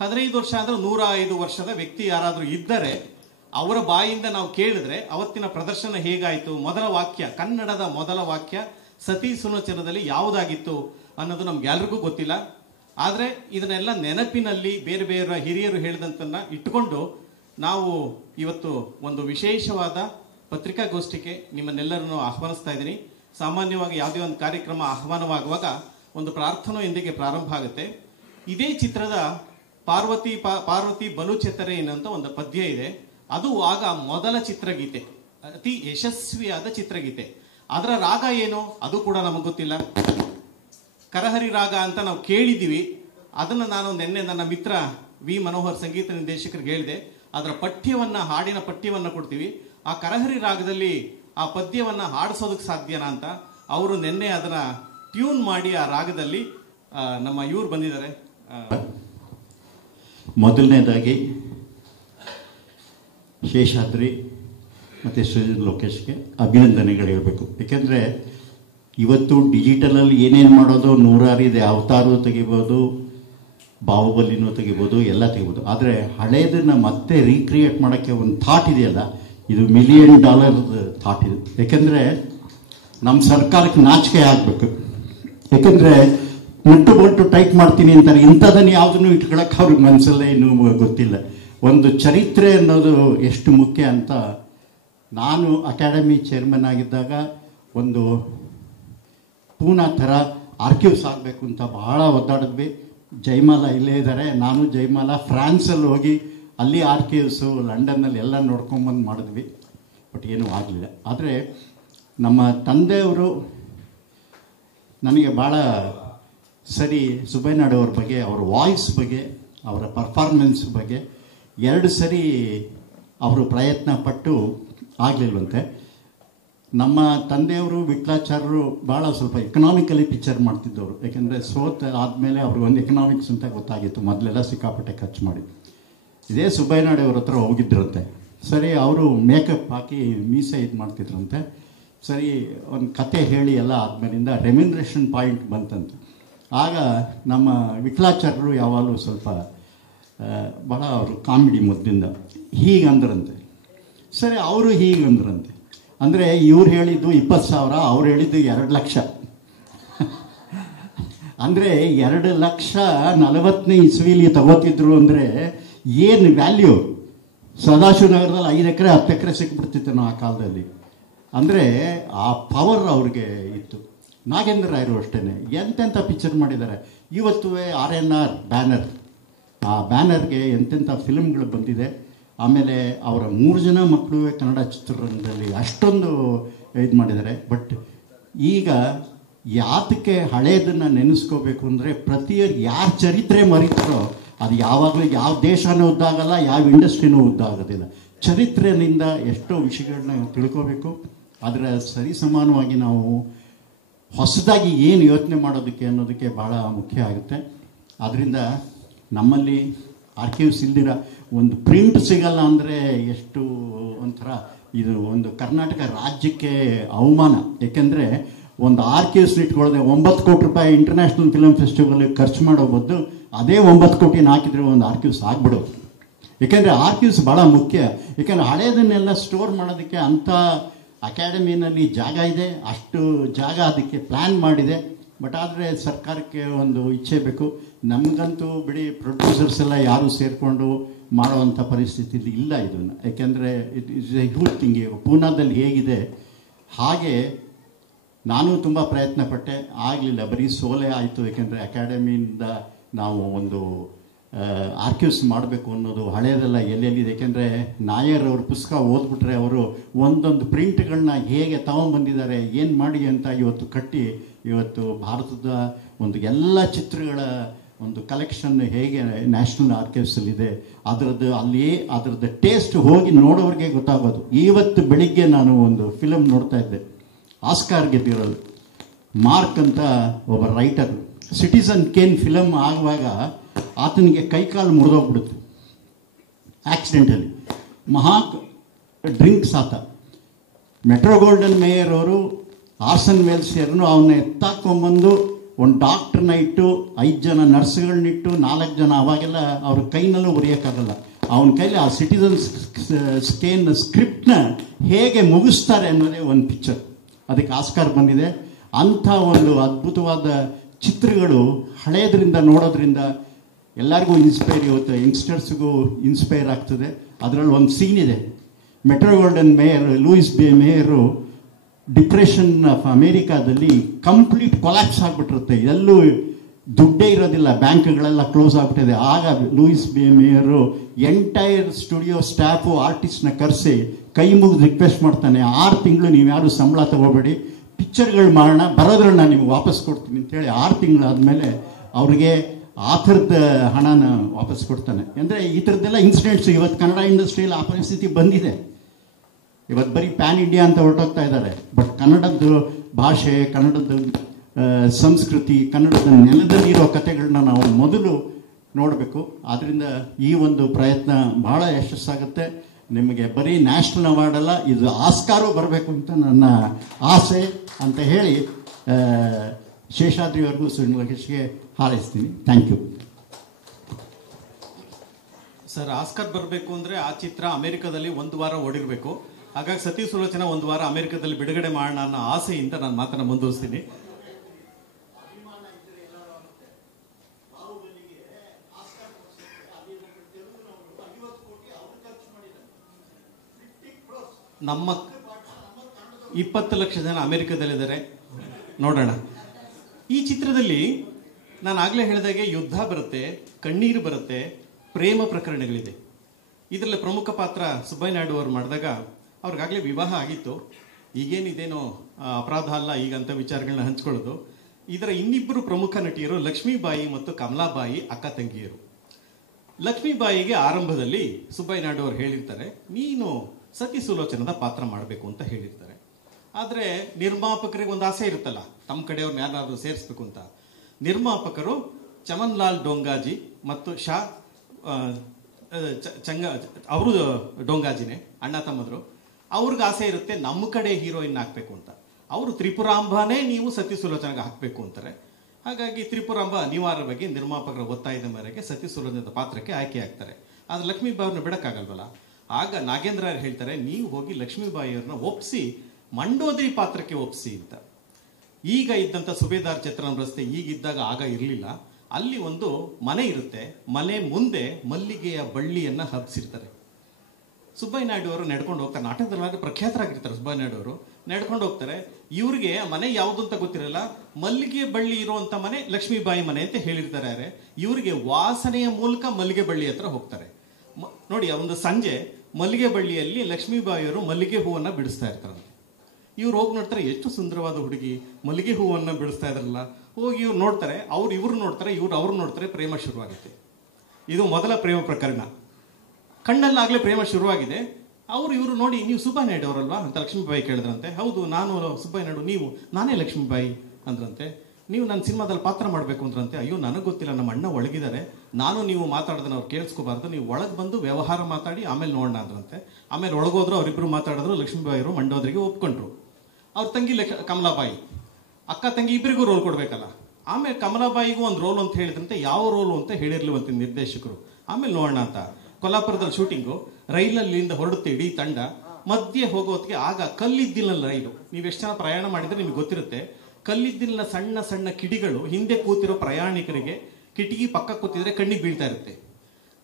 15 ವರ್ಷ ಅಂದ್ರೆ 105 ವರ್ಷದ ವ್ಯಕ್ತಿ ಯಾರಾದ್ರೂ ಇದ್ದರೆ ಅವರ ಬಾಯಿಂದ ನಾವು ಕೇಳಿದ್ರೆ ಅವತ್ತಿನ ಪ್ರದರ್ಶನ ಹೇಗಾಯಿತು, ಮೊದಲ ವಾಕ್ಯ, ಕನ್ನಡದ ಮೊದಲ ವಾಕ್ಯ ಸತಿ ಸುಲೋಚನದಲ್ಲಿ ಯಾವುದಾಗಿತ್ತು ಅನ್ನೋದು ನಮ್ಗೆಲ್ರಿಗೂ ಗೊತ್ತಿಲ್ಲ. ಆದರೆ ಇದನ್ನೆಲ್ಲ ನೆನಪಿನಲ್ಲಿ ಬೇರೆ ಬೇರೆ ಹಿರಿಯರು ಹೇಳಿದಂತನ್ನ ಇಟ್ಟುಕೊಂಡು ನಾವು ಇವತ್ತು ಒಂದು ವಿಶೇಷವಾದ ಪತ್ರಿಕಾಗೋಷ್ಠಿಗೆ ನಿಮ್ಮನ್ನೆಲ್ಲರನ್ನು ಆಹ್ವಾನಿಸ್ತಾ ಇದ್ದೀನಿ. ಸಾಮಾನ್ಯವಾಗಿ ಯಾವುದೇ ಒಂದು ಕಾರ್ಯಕ್ರಮ ಆಹ್ವಾನವಾಗುವಾಗ ಒಂದು ಪ್ರಾರ್ಥನೆಯೊಂದಿಗೆ ಪ್ರಾರಂಭ ಆಗುತ್ತೆ. ಇದೇ ಚಿತ್ರದ ಪಾರ್ವತಿ ಬಲುಚೆತರೆ ಅನ್ನೋ ಒಂದು ಪದ್ಯ ಇದೆ. ಅದು ಆಗ ಮೊದಲ ಚಿತ್ರಗೀತೆ, ಅತಿ ಯಶಸ್ವಿಯಾದ ಚಿತ್ರಗೀತೆ. ಅದರ ರಾಗ ಏನು ಅದು ಕೂಡ ನಮಗೆ ಗೊತ್ತಿಲ್ಲ. ಕರಹರಿ ರಾಗ ಅಂತ ನಾವು ಕೇಳಿದ್ದೀವಿ. ಅದನ್ನು ನಾನು ನಿನ್ನೆ ನನ್ನ ಮಿತ್ರ ವಿ ಮನೋಹರ್ ಸಂಗೀತ ನಿರ್ದೇಶಕರಿಗೆ ಹೇಳಿದೆ. ಅದರ ಹಾಡಿನ ಪಠ್ಯವನ್ನು ಕೊಡ್ತೀವಿ. ಆ ಕರಹರಿ ರಾಗದಲ್ಲಿ ಆ ಪದ್ಯವನ್ನು ಹಾಡಿಸೋದಕ್ಕೆ ಸಾಧ್ಯನಾ ಅಂತ ಅವರು ನಿನ್ನೆ ಅದನ್ನ ಟ್ಯೂನ್ ಮಾಡಿ ಆ ರಾಗದಲ್ಲಿ ನಮ್ಮ ಇವ್ರು ಬಂದಿದ್ದಾರೆ. ಮೊದಲನೇದಾಗಿ ಶೇಷಾದ್ರಿ ಮತ್ತು ಸೃಜನ್ ಲೋಕೇಶ್ಗೆ ಅಭಿನಂದನೆಗಳಿರಬೇಕು. ಏಕೆಂದರೆ ಇವತ್ತು ಡಿಜಿಟಲಲ್ಲಿ ಏನೇನು ಮಾಡೋದು ನೂರಾರಿದೆ. ಅವತಾರು ತೆಗಿಬೋದು, ಬಾಹುಬಲಿನೂ ತೆಗಿಬೋದು, ಎಲ್ಲ ತೆಗಿಬೋದು. ಆದರೆ ಹಳೇದನ್ನು ಮತ್ತೆ ರೀಕ್ರಿಯೇಟ್ ಮಾಡೋಕ್ಕೆ ಒಂದು ಥಾಟ್ ಇದೆಯಲ್ಲ, ಇದು $1 ಮಿಲಿಯನ್ ಥಾಟ್ ಇದು. ಏಕೆಂದರೆ ನಮ್ಮ ಸರ್ಕಾರಕ್ಕೆ ನಾಚಿಕೆ ಆಗಬೇಕು. ಏಕೆಂದರೆ ಮುಟ್ಟು ಟೈಪ್ ಮಾಡ್ತೀನಿ ಅಂತಾರೆ. ಇಂಥದನ್ನು ಯಾವುದನ್ನು ಇಟ್ಕೊಳ್ಳೋಕೆ ಅವ್ರಿಗೆ ಮನಸ್ಸಲ್ಲೇ ಇನ್ನೂ ಗೊತ್ತಿಲ್ಲ. ಒಂದು ಚರಿತ್ರೆ ಅನ್ನೋದು ಎಷ್ಟು ಮುಖ್ಯ ಅಂತ ನಾನು ಅಕಾಡೆಮಿ ಚೇರ್ಮನ್ ಆಗಿದ್ದಾಗ ಒಂದು ಪೂನಾ ಥರ ಆರ್ಕ್ಯೂವ್ಸ್ ಆಗಬೇಕು ಅಂತ ಬಹಳ ಒದ್ದಾಡಿದ್ವಿ. ಜೈಮಾಲ ಇಲ್ಲೇ ಇದ್ದಾರೆ. ನಾನು ಜೈಮಾಲ ಫ್ರಾನ್ಸಲ್ಲಿ ಹೋಗಿ ಅಲ್ಲಿ ಆರ್ಕ್ಯೂವ್ಸು, ಲಂಡನ್ನಲ್ಲಿ ಎಲ್ಲ ನೋಡ್ಕೊಂಬಂದು ಮಾಡಿದ್ವಿ. ಬಟ್ ಏನೂ ಆಗಲಿಲ್ಲ. ಆದರೆ ನಮ್ಮ ತಂದೆಯವರು ನನಗೆ ಭಾಳ ಸರಿ ಸುಬ್ಬಯ್ಯನಾಡು ಅವ್ರ ಬಗ್ಗೆ, ಅವರ ವಾಯ್ಸ್ ಬಗ್ಗೆ, ಅವರ ಪರ್ಫಾರ್ಮೆನ್ಸ್ ಬಗ್ಗೆ 2 ಸರಿ ಅವರು ಪ್ರಯತ್ನ ಪಟ್ಟು ಆಗಲಿಲ್ವಂತೆ. ನಮ್ಮ ತಂದೆಯವರು ವಿಟ್ಲಾಚಾರ್ಯರು ಭಾಳ ಸ್ವಲ್ಪ ಎಕನಾಮಿಕಲಿ ಪಿಕ್ಚರ್ ಮಾಡ್ತಿದ್ದವರು. ಯಾಕೆಂದರೆ ಆದಮೇಲೆ ಅವ್ರಿಗೆ ಒಂದು ಎಕನಾಮಿಕ್ಸ್ ಅಂತ ಗೊತ್ತಾಗಿತ್ತು. ಮೊದಲೆಲ್ಲ ಸಿಕ್ಕಾಪಟ್ಟೆ ಖರ್ಚು ಮಾಡಿ ಇದೇ ಸುಬ್ಬಯ್ಯನಾಡು ಅವ್ರ ಹತ್ರ ಹೋಗಿದ್ರಂತೆ. ಸರಿ, ಅವರು ಮೇಕಪ್ ಹಾಕಿ ಮೀಸೆ ಇದು ಮಾಡ್ತಿದ್ರಂತೆ. ಸರಿ, ಒಂದು ಕತೆ ಹೇಳಿ ಎಲ್ಲ ಆದಮೇಲಿಂದ ರೆಮ್ಯುನರೇಷನ್ ಪಾಯಿಂಟ್ ಬಂತಂತೆ. ಆಗ ನಮ್ಮ ವಿಟ್ಲಾಚಾರ್ಯರು ಯಾವಾಗಲೂ ಸ್ವಲ್ಪ ಭಾಳ ಅವರು ಕಾಮಿಡಿ ಮುದ್ದಿಂದ ಹೀಗಂದ್ರಂತೆ. ಸರಿ, ಅವರು ಹೀಗಂದ್ರಂತೆ. ಅಂದರೆ ಇವ್ರು ಹೇಳಿದ್ದು 20,000, ಅವ್ರು ಹೇಳಿದ್ದು 2 ಲಕ್ಷ. ಅಂದರೆ 2,40,000 ಇಸ್ವಿಲಿ ತಗೋತಿದ್ರು ಅಂದರೆ ಏನು ವ್ಯಾಲ್ಯೂ. ಸದಾಶಿವನಗರದಲ್ಲಿ 5 ಎಕರೆ 10 ಎಕರೆ ಸಿಕ್ಬಿಡ್ತಿತ್ತು ಆ ಕಾಲದಲ್ಲಿ. ಅಂದರೆ ಆ ಪವರ್ ಅವ್ರಿಗೆ ಇತ್ತು. ನಾಗೇಂದ್ರ ರಾಯರು ಅಷ್ಟೇ ಎಂತೆಂಥ ಪಿಕ್ಚರ್ ಮಾಡಿದ್ದಾರೆ. ಇವತ್ತು RNR ಬ್ಯಾನರ್, ಆ ಬ್ಯಾನರ್ಗೆ ಎಂತೆಂಥ ಫಿಲ್ಮ್ಗಳು ಬಂದಿದೆ. ಆಮೇಲೆ ಅವರ 3 ಜನ ಮಕ್ಕಳು ಕನ್ನಡ ಚಿತ್ರರಂಗದಲ್ಲಿ ಅಷ್ಟೊಂದು ಇದು ಮಾಡಿದ್ದಾರೆ. ಬಟ್ ಈಗ ಯಾತಕ್ಕೆ ಹಳೇದನ್ನು ನೆನೆಸ್ಕೋಬೇಕು ಅಂದರೆ ಪ್ರತಿಯೊಂದು ಯಾರ ಚರಿತ್ರೆ ಮರೀತಾರೋ ಅದು ಯಾವಾಗಲೂ ಯಾವ ದೇಶನೂ ಉದ್ದಾಗಲ್ಲ, ಯಾವ ಇಂಡಸ್ಟ್ರಿನೂ ಉದ್ದಾಗೋದಿಲ್ಲ. ಚರಿತ್ರೆಯಿಂದ ಎಷ್ಟೋ ವಿಷಯಗಳನ್ನ ತಿಳ್ಕೋಬೇಕು. ಅದರ ಸರಿಸಮಾನವಾಗಿ ನಾವು ಹೊಸದಾಗಿ ಏನು ಯೋಚನೆ ಮಾಡೋದಕ್ಕೆ ಅನ್ನೋದಕ್ಕೆ ಭಾಳ ಮುಖ್ಯ ಆಗುತ್ತೆ. ಆದ್ದರಿಂದ ನಮ್ಮಲ್ಲಿ ಆರ್ಕೈವ್ಸ್ ಇಲ್ದಿರ ಒಂದು ಪ್ರಿಂಟ್ ಸಿಗಲ್ಲ ಅಂದರೆ ಎಷ್ಟು ಒಂಥರ ಇದು ಒಂದು ಕರ್ನಾಟಕ ರಾಜ್ಯಕ್ಕೆ ಅವಮಾನ. ಏಕೆಂದರೆ ಒಂದು ಆರ್ಕೈವ್ಸ್ ಇಟ್ಕೊಳ್ಳದೆ 9 ಕೋಟಿ ರೂಪಾಯಿ ಇಂಟರ್ನ್ಯಾಷನಲ್ ಫಿಲಮ್ ಫೆಸ್ಟಿವಲ್ಗೆ ಖರ್ಚು ಮಾಡೋ ಬದಲು ಅದೇ 9 ಕೋಟಿನ ಹಾಕಿದರೆ ಒಂದು ಆರ್ಕೈವ್ಸ್ ಆಗ್ಬಿಡೋದು. ಏಕೆಂದರೆ ಆರ್ಕೈವ್ಸ್ ಭಾಳ ಮುಖ್ಯ. ಏಕೆಂದರೆ ಹಳೆಯದನ್ನೆಲ್ಲ ಸ್ಟೋರ್ ಮಾಡೋದಕ್ಕೆ ಅಂಥ ಅಕಾಡೆಮಿನಲ್ಲಿ ಜಾಗ ಇದೆ, ಅಷ್ಟು ಜಾಗ ಅದಕ್ಕೆ ಪ್ಲ್ಯಾನ್ ಮಾಡಿದೆ. ಬಟ್ ಆದರೆ ಸರ್ಕಾರಕ್ಕೆ ಒಂದು ಇಚ್ಛೆ ಬೇಕು. ನಮಗಂತೂ ಬಿಡಿ ಪ್ರೊಡ್ಯೂಸರ್ಸ್ ಎಲ್ಲ ಯಾರೂ ಸೇರಿಕೊಂಡು ಮಾಡುವಂಥ ಪರಿಸ್ಥಿತಿ ಇಲ್ಲ ಇದನ್ನು. ಯಾಕೆಂದರೆ it is a huge thing. ಪೂನಾದಲ್ಲಿ ಹೇಗಿದೆ ಹಾಗೆ ನಾನು ತುಂಬ ಪ್ರಯತ್ನ ಪಟ್ಟೆ, ಆಗಲಿಲ್ಲ, ಬರೀ ಸೋಲೆ ಆಯಿತು. ಏಕೆಂದರೆ ಅಕಾಡೆಮಿಯಿಂದ ನಾವು ಒಂದು ಆರ್ಕೈವ್ಸ್ ಮಾಡಬೇಕು ಅನ್ನೋದು ಹಳೆಯದೆಲ್ಲ ಎಲ್ಲೆಲ್ಲಿದೆ. ಏಕೆಂದರೆ ನಾಯರ್ ಅವ್ರ ಪುಸ್ತಕ ಓದ್ಬಿಟ್ರೆ ಅವರು ಒಂದೊಂದು ಪ್ರಿಂಟ್ಗಳನ್ನ ಹೇಗೆ ತಗೊಂಬಂದಿದ್ದಾರೆ, ಏನು ಮಾಡಿ ಅಂತ ಇವತ್ತು ಕಟ್ಟಿ ಇವತ್ತು ಭಾರತದ ಒಂದು ಎಲ್ಲ ಚಿತ್ರಗಳ ಒಂದು ಕಲೆಕ್ಷನ್ ಹೇಗೆ ನ್ಯಾಷನಲ್ ಆರ್ಕೈವ್ಸಲ್ಲಿದೆ ಅದರದ್ದು ಟೇಸ್ಟ್ ಹೋಗಿ ನೋಡೋರಿಗೆ ಗೊತ್ತಾಗೋದು. ಇವತ್ತು ಬೆಳಿಗ್ಗೆ ನಾನು ಒಂದು ಫಿಲಮ್ ನೋಡ್ತಾ ಇದ್ದೆ, ಆಸ್ಕಾರ್ ಗೆದ್ದಿರೋದು, ಮಾರ್ಕ್ ಅಂತ ಒಬ್ಬ ರೈಟರ್. ಸಿಟಿಸನ್ ಕೇನ್ ಫಿಲಮ್ ಆಗುವಾಗ ಆತನಿಗೆ ಕೈಕಾಲು ಮುರಿದೋಗ್ಬಿಡುತ್ತೆ ಆಕ್ಸಿಡೆಂಟಲ್ಲಿ. ಮಹಾ ಡ್ರಿಂಕ್ಸ್ ಆತ. ಮೆಟ್ರೋ ಗೋಲ್ಡನ್ ಮೇಯರ್ ಅವರು ಆರ್ಸನ್ ವೆಲ್ಸಿಯರ್ನು ಅವನ್ನ ಎತ್ತಾಕೊಂಬಂದು ಒಂದು ಡಾಕ್ಟ್ರನ್ನ ಇಟ್ಟು 5 ಜನ ನರ್ಸ್ಗಳನ್ನಿಟ್ಟು 4 ಜನ, ಅವಾಗೆಲ್ಲ ಅವ್ರ ಕೈನಲ್ಲೂ ಉರಿಯೋಕ್ಕಾಗಲ್ಲ, ಅವನ ಕೈಲಿ ಆ ಸಿಟಿಸನ್ ಸ್ಕೇನ್ ಸ್ಕ್ರಿಪ್ಟ್ನ ಹೇಗೆ ಮುಗಿಸ್ತಾರೆ ಅನ್ನೋದೇ ಒಂದು ಪಿಕ್ಚರ್. ಅದಕ್ಕೆ ಆಸ್ಕಾರ್ ಬಂದಿದೆ. ಅಂಥ ಒಂದು ಅದ್ಭುತವಾದ ಚಿತ್ರಗಳು ಹಳೆಯದ್ರಿಂದ ನೋಡೋದ್ರಿಂದ ಎಲ್ಲರಿಗೂ ಇನ್ಸ್ಪೈರ್, ಇವತ್ತು ಯಂಗ್ಸ್ಟರ್ಸ್ಗೂ ಇನ್ಸ್ಪೈರ್ ಆಗ್ತದೆ. ಅದರಲ್ಲಿ ಒಂದು ಸೀನ್ ಇದೆ, Metro Goldwyn Mayer Louis B Mayer depression of ಅಮೇರಿಕಾದಲ್ಲಿ ಕಂಪ್ಲೀಟ್ ಕೊಲ್ಯಾಪ್ಸ್ ಆಗಿಬಿಟ್ಟಿರುತ್ತೆ, ಎಲ್ಲೂ ದುಡ್ಡೇ ಇರೋದಿಲ್ಲ, ಬ್ಯಾಂಕ್ಗಳೆಲ್ಲ ಕ್ಲೋಸ್ ಆಗಿಬಿಟ್ಟಿದೆ. ಆಗ Louis B Mayer entire studio staff ಆರ್ಟಿಸ್ಟ್ನ ಕರೆಸಿ ಕೈ ಮುಗಿದು ರಿಕ್ವೆಸ್ಟ್ ಮಾಡ್ತಾನೆ, 6 ತಿಂಗಳು ನೀವು ಯಾರು ಸಂಬಳ ತಗೋಬೇಡಿ, ಪಿಕ್ಚರ್ಗಳು ಮಾಡೋಣ, ಬರೋದ್ರಲ್ಲಿ ನಾನು ನಿಮ್ಗೆ ವಾಪಸ್ ಕೊಡ್ತೀನಿ ಅಂತೇಳಿ 6 ತಿಂಗಳಾದಮೇಲೆ ಅವ್ರಿಗೆ ಆ ಥರದ ಹಣನ ವಾಪಸ್ ಕೊಡ್ತಾನೆ. ಅಂದರೆ ಈ ಥರದ್ದೆಲ್ಲ ಇನ್ಸಿಡೆಂಟ್ಸ್ ಇವತ್ತು ಕನ್ನಡ ಇಂಡಸ್ಟ್ರಿಯಲ್ಲಿ ಆ ಪರಿಸ್ಥಿತಿ ಬಂದಿದೆ. ಇವತ್ತು ಬರೀ ಪ್ಯಾನ್ ಇಂಡಿಯಾ ಅಂತ ಹೊರಟೋಗ್ತಾ ಇದ್ದಾರೆ. ಬಟ್ ಕನ್ನಡದ್ದು ಭಾಷೆ, ಕನ್ನಡದ ಸಂಸ್ಕೃತಿ, ಕನ್ನಡದ ನೆಲದಲ್ಲಿರೋ ಕಥೆಗಳನ್ನ ನಾವು ಮೊದಲು ನೋಡಬೇಕು. ಆದ್ದರಿಂದ ಈ ಒಂದು ಪ್ರಯತ್ನ ಬಹಳ ಯಶಸ್ಸಾಗುತ್ತೆ. ನಿಮಗೆ ಬರೀ ನ್ಯಾಷನಲ್ ಅವಾರ್ಡ್ ಅಲ್ಲ, ಇದು ಆಸ್ಕಾರು ಬರಬೇಕು ಅಂತ ನನ್ನ ಆಸೆ ಅಂತ ಹೇಳಿ ಶೇಷಾದ್ರಿವರೆಗೂ ಸುನಿಲ್ ಲೋಕೇಶ್ಗೆ ಹಾರೈಸ್ತೀನಿ. Thank you sir. ಆಸ್ಕರ್ ಬರಬೇಕು ಅಂದರೆ ಆ ಚಿತ್ರ ಅಮೆರಿಕದಲ್ಲಿ 1 ವಾರ ಓಡಿರಬೇಕು. ಹಾಗಾಗಿ ಸತಿ ಸುಲೋಚನಾ 1 ವಾರ ಅಮೆರಿಕದಲ್ಲಿ ಬಿಡುಗಡೆ ಮಾಡೋಣ ಅನ್ನೋ ಆಸೆಯಿಂದ ನಾನು ಮಾತನ್ನು ಮುಂದುವರಿಸ್ತೀನಿ. ನಮ್ಮ 20 ಲಕ್ಷ ಜನ ಅಮೆರಿಕದಲ್ಲಿದ್ದಾರೆ, ನೋಡೋಣ. ಈ ಚಿತ್ರದಲ್ಲಿ ನಾನು ಆಗಲೇ ಹೇಳಿದಾಗೆ ಯುದ್ಧ ಬರುತ್ತೆ, ಕಣ್ಣೀರು ಬರುತ್ತೆ, ಪ್ರೇಮ ಪ್ರಕರಣಗಳಿದೆ. ಇದರಲ್ಲಿ ಪ್ರಮುಖ ಪಾತ್ರ ಸುಬ್ಬಯ್ಯ ನಾಯ್ಡು ಅವರು ಮಾಡಿದಾಗ ಅವ್ರಿಗಾಗಲೇ ವಿವಾಹ ಆಗಿತ್ತು. ಈಗೇನಿದೇನೋ ಅಪರಾಧ ಅಲ್ಲ ಈಗಂತ ವಿಚಾರಗಳನ್ನ ಹಂಚ್ಕೊಳ್ಳೋದು. ಇದರ ಇನ್ನಿಬ್ಬರು ಪ್ರಮುಖ ನಟಿಯರು ಲಕ್ಷ್ಮೀಬಾಯಿ ಮತ್ತು ಕಮಲಾಬಾಯಿ, ಅಕ್ಕ ತಂಗಿಯರು. ಲಕ್ಷ್ಮೀಬಾಯಿಗೆ ಆರಂಭದಲ್ಲಿ ಸುಬ್ಬಯ್ಯ ನಾಯ್ಡು ಅವರು ಹೇಳಿರ್ತಾರೆ, ನೀನು ಸತಿ ಸುಲೋಚನದ ಪಾತ್ರ ಮಾಡಬೇಕು ಅಂತ ಹೇಳಿರ್ತಾರೆ. ಆದರೆ ನಿರ್ಮಾಪಕರಿಗೆ ಒಂದು ಆಸೆ ಇರುತ್ತಲ್ಲ, ತಮ್ಮ ಕಡೆಯವ್ರನ್ನ ಯಾರಾದರೂ ಸೇರಿಸ್ಬೇಕು ಅಂತ. ನಿರ್ಮಾಪಕರು ಚಮನ್ ಲಾಲ್ ಡೋಂಗಾಜಿ ಮತ್ತು ಶಾ ಅವರು ಡೋಂಗಾಜಿನೇ ಅಣ್ಣ ತಮ್ಮದ್ರು. ಅವ್ರಿಗೆ ಆಸೆ ಇರುತ್ತೆ ನಮ್ಮ ಕಡೆ ಹೀರೋಯಿನ್ ಹಾಕ್ಬೇಕು ಅಂತ. ಅವರು ತ್ರಿಪುರಾಂಬನೇ ನೀವು ಸತಿ ಸುಲೋಚನೆಗೆ ಹಾಕಬೇಕು ಅಂತಾರೆ. ಹಾಗಾಗಿ ತ್ರಿಪುರಾಂಬ ಅನಿವಾರ್ಯವಾಗಿ ನಿರ್ಮಾಪಕರ ಒತ್ತಾಯದ ಮೇರೆಗೆ ಸತಿ ಸುಲೋಚನದ ಪಾತ್ರಕ್ಕೆ ಆಯ್ಕೆ ಆಗ್ತಾರೆ. ಆದರೆ ಲಕ್ಷ್ಮೀಬಾಯಿಯವ್ರನ್ನ ಬಿಡಕ್ಕಾಗಲ್ವಲ್ಲ. ಆಗ ನಾಗೇಂದ್ರ ಹೇಳ್ತಾರೆ, ನೀವು ಹೋಗಿ ಲಕ್ಷ್ಮೀಬಾಯಿಯವ್ರನ್ನ ಒಪ್ಪಿಸಿ ಮಂಡೋದರಿ ಪಾತ್ರಕ್ಕೆ ಒಪ್ಪಿಸಿ ಅಂತ. ಈಗ ಇದ್ದಂಥ ಸುಬೇದಾರ್ ಛತ್ರಂ ರಸ್ತೆ ಈಗಿದ್ದಾಗ ಆಗ ಇರಲಿಲ್ಲ. ಅಲ್ಲಿ ಒಂದು ಮನೆ ಇರುತ್ತೆ, ಮನೆ ಮುಂದೆ ಮಲ್ಲಿಗೆಯ ಬಳ್ಳಿಯನ್ನ ಹಬ್ಬಿಸಿರ್ತಾರೆ. ಸುಬ್ಬಯ್ಯ ನಾಯ್ಡು ಅವರು ನಡ್ಕೊಂಡು ಹೋಗ್ತಾರೆ. ನಾಟಕದಲ್ಲಿ ಪ್ರಖ್ಯಾತರಾಗಿರ್ತಾರೆ ಸುಬ್ಬಯ್ಯ ನಾಯ್ಡು ಅವರು. ನಡ್ಕೊಂಡು ಹೋಗ್ತಾರೆ. ಇವ್ರಿಗೆ ಮನೆ ಯಾವುದು ಅಂತ ಗೊತ್ತಿರಲ್ಲ. ಮಲ್ಲಿಗೆ ಬಳ್ಳಿ ಇರುವಂತ ಮನೆ ಲಕ್ಷ್ಮೀಬಾಯಿ ಮನೆ ಅಂತ ಹೇಳಿರ್ತಾರೆ. ಇವರಿಗೆ ವಾಸನೆಯ ಮೂಲಕ ಮಲ್ಲಿಗೆ ಬಳ್ಳಿ ಹತ್ರ ಹೋಗ್ತಾರೆ. ನೋಡಿ, ಒಂದು ಸಂಜೆ ಮಲ್ಲಿಗೆ ಬಳ್ಳಿಯಲ್ಲಿ ಲಕ್ಷ್ಮೀಬಾಯಿಯವರು ಮಲ್ಲಿಗೆ ಹೂವನ್ನ ಬಿಡಿಸ್ತಾ ಇರ್ತಾರೆ. ಇವ್ರು ಹೋಗಿ ನೋಡ್ತಾರೆ, ಎಷ್ಟು ಸುಂದರವಾದ ಹುಡುಗಿ, ಮಲ್ಲಿಗೆ ಹೂವನ್ನು ಬಿಡಿಸ್ತಾ ಇದ್ರಲ್ಲ. ಹೋಗಿ ಇವ್ರು ನೋಡ್ತಾರೆ, ಇವ್ರು ನೋಡ್ತಾರೆ, ಅವ್ರು ನೋಡ್ತಾರೆ, ಪ್ರೇಮ ಶುರುವಾಗುತ್ತೆ. ಇದು ಮೊದಲ ಪ್ರೇಮ ಪ್ರಕರಣ. ಕಣ್ಣಲ್ಲಾಗಲೇ ಪ್ರೇಮ ಶುರುವಾಗಿದೆ. ಇವರು ನೋಡಿ, ನೀವು ಸುಬ್ಬಾಯಿ ನಾಯ್ಡು ಅವರಲ್ವಾ ಅಂತ ಲಕ್ಷ್ಮೀಬಾಯಿ ಕೇಳಿದ್ರಂತೆ. ಹೌದು, ನಾನು ಸುಬ್ಬಾಯಿ ನಾಯ್ಡು, ನೀವು? ನಾನೇ ಲಕ್ಷ್ಮೀಬಾಯಿ ಅಂದ್ರಂತೆ. ನೀವು ನನ್ನ ಸಿನಿಮಾದಲ್ಲಿ ಪಾತ್ರ ಮಾಡಬೇಕು ಅಂದ್ರಂತೆ. ಅಯ್ಯೋ, ನನಗೆ ಗೊತ್ತಿಲ್ಲ, ನಮ್ಮ ಅಣ್ಣ ಒಳಗಿದ್ದಾರೆ, ನಾನು ನೀವು ಮಾತಾಡೋದನ್ನ ಅವ್ರು ಕೇಳಿಸ್ಕೋಬಾರ್ದು, ನೀವು ಒಳಗೆ ಬಂದು ವ್ಯವಹಾರ ಮಾತಾಡಿ ಆಮೇಲೆ ನೋಡೋಣ ಅಂದ್ರಂತೆ. ಆಮೇಲೆ ಒಳಗೋದ್ರು, ಅವರಿಬ್ಬರು ಮಾತಾಡಿದ್ರು. ಲಕ್ಷ್ಮೀಬಾಯಿಯವರು ಮಂಡೋದ್ರಿಗೆ ಒಪ್ಕೊಂಡ್ರು. ಅವ್ರ ತಂಗಿ ಕಮಲಾಬಾಯಿ, ಅಕ್ಕ ತಂಗಿ ಇಬ್ಬರಿಗೂ ರೋಲ್ ಕೊಡ್ಬೇಕಲ್ಲ. ಆಮೇಲೆ ಕಮಲಾಬಾಯಿಗೂ ಒಂದು ರೋಲ್ ಅಂತ ಹೇಳಿದ್ರಂತೆ. ಯಾವ ರೋಲು ಅಂತ ಹೇಳಿರ್ಲಿವಂತೆ ನಿರ್ದೇಶಕರು. ಆಮೇಲೆ ನೋಡೋಣ ಅಂತ ಕೊಲ್ಲಾಪುರದಲ್ಲಿ ಶೂಟಿಂಗು, ರೈಲಲ್ಲಿಂದ ಹೊರಡುತ್ತೆ ಇಡೀ ತಂಡ. ಮಧ್ಯೆ ಹೋಗೋತ್ತಿಗೆ ಆಗ ಕಲ್ಲಿದ್ದಿಲ್ಲ ರೈಲು. ನೀವು ಎಷ್ಟು ಜನ ಪ್ರಯಾಣ ಮಾಡಿದ್ರೆ ನಿಮ್ಗೆ ಗೊತ್ತಿರುತ್ತೆ. ಕಲ್ಲಿದ್ದಿಲಿನ ಸಣ್ಣ ಸಣ್ಣ ಕಿಡಿಗಳು ಹಿಂದೆ ಕೂತಿರೋ ಪ್ರಯಾಣಿಕರಿಗೆ ಕಿಟಕಿ ಪಕ್ಕ ಕೂತಿದ್ರೆ ಕಣ್ಣಿಗೆ ಬೀಳ್ತಾ ಇರುತ್ತೆ.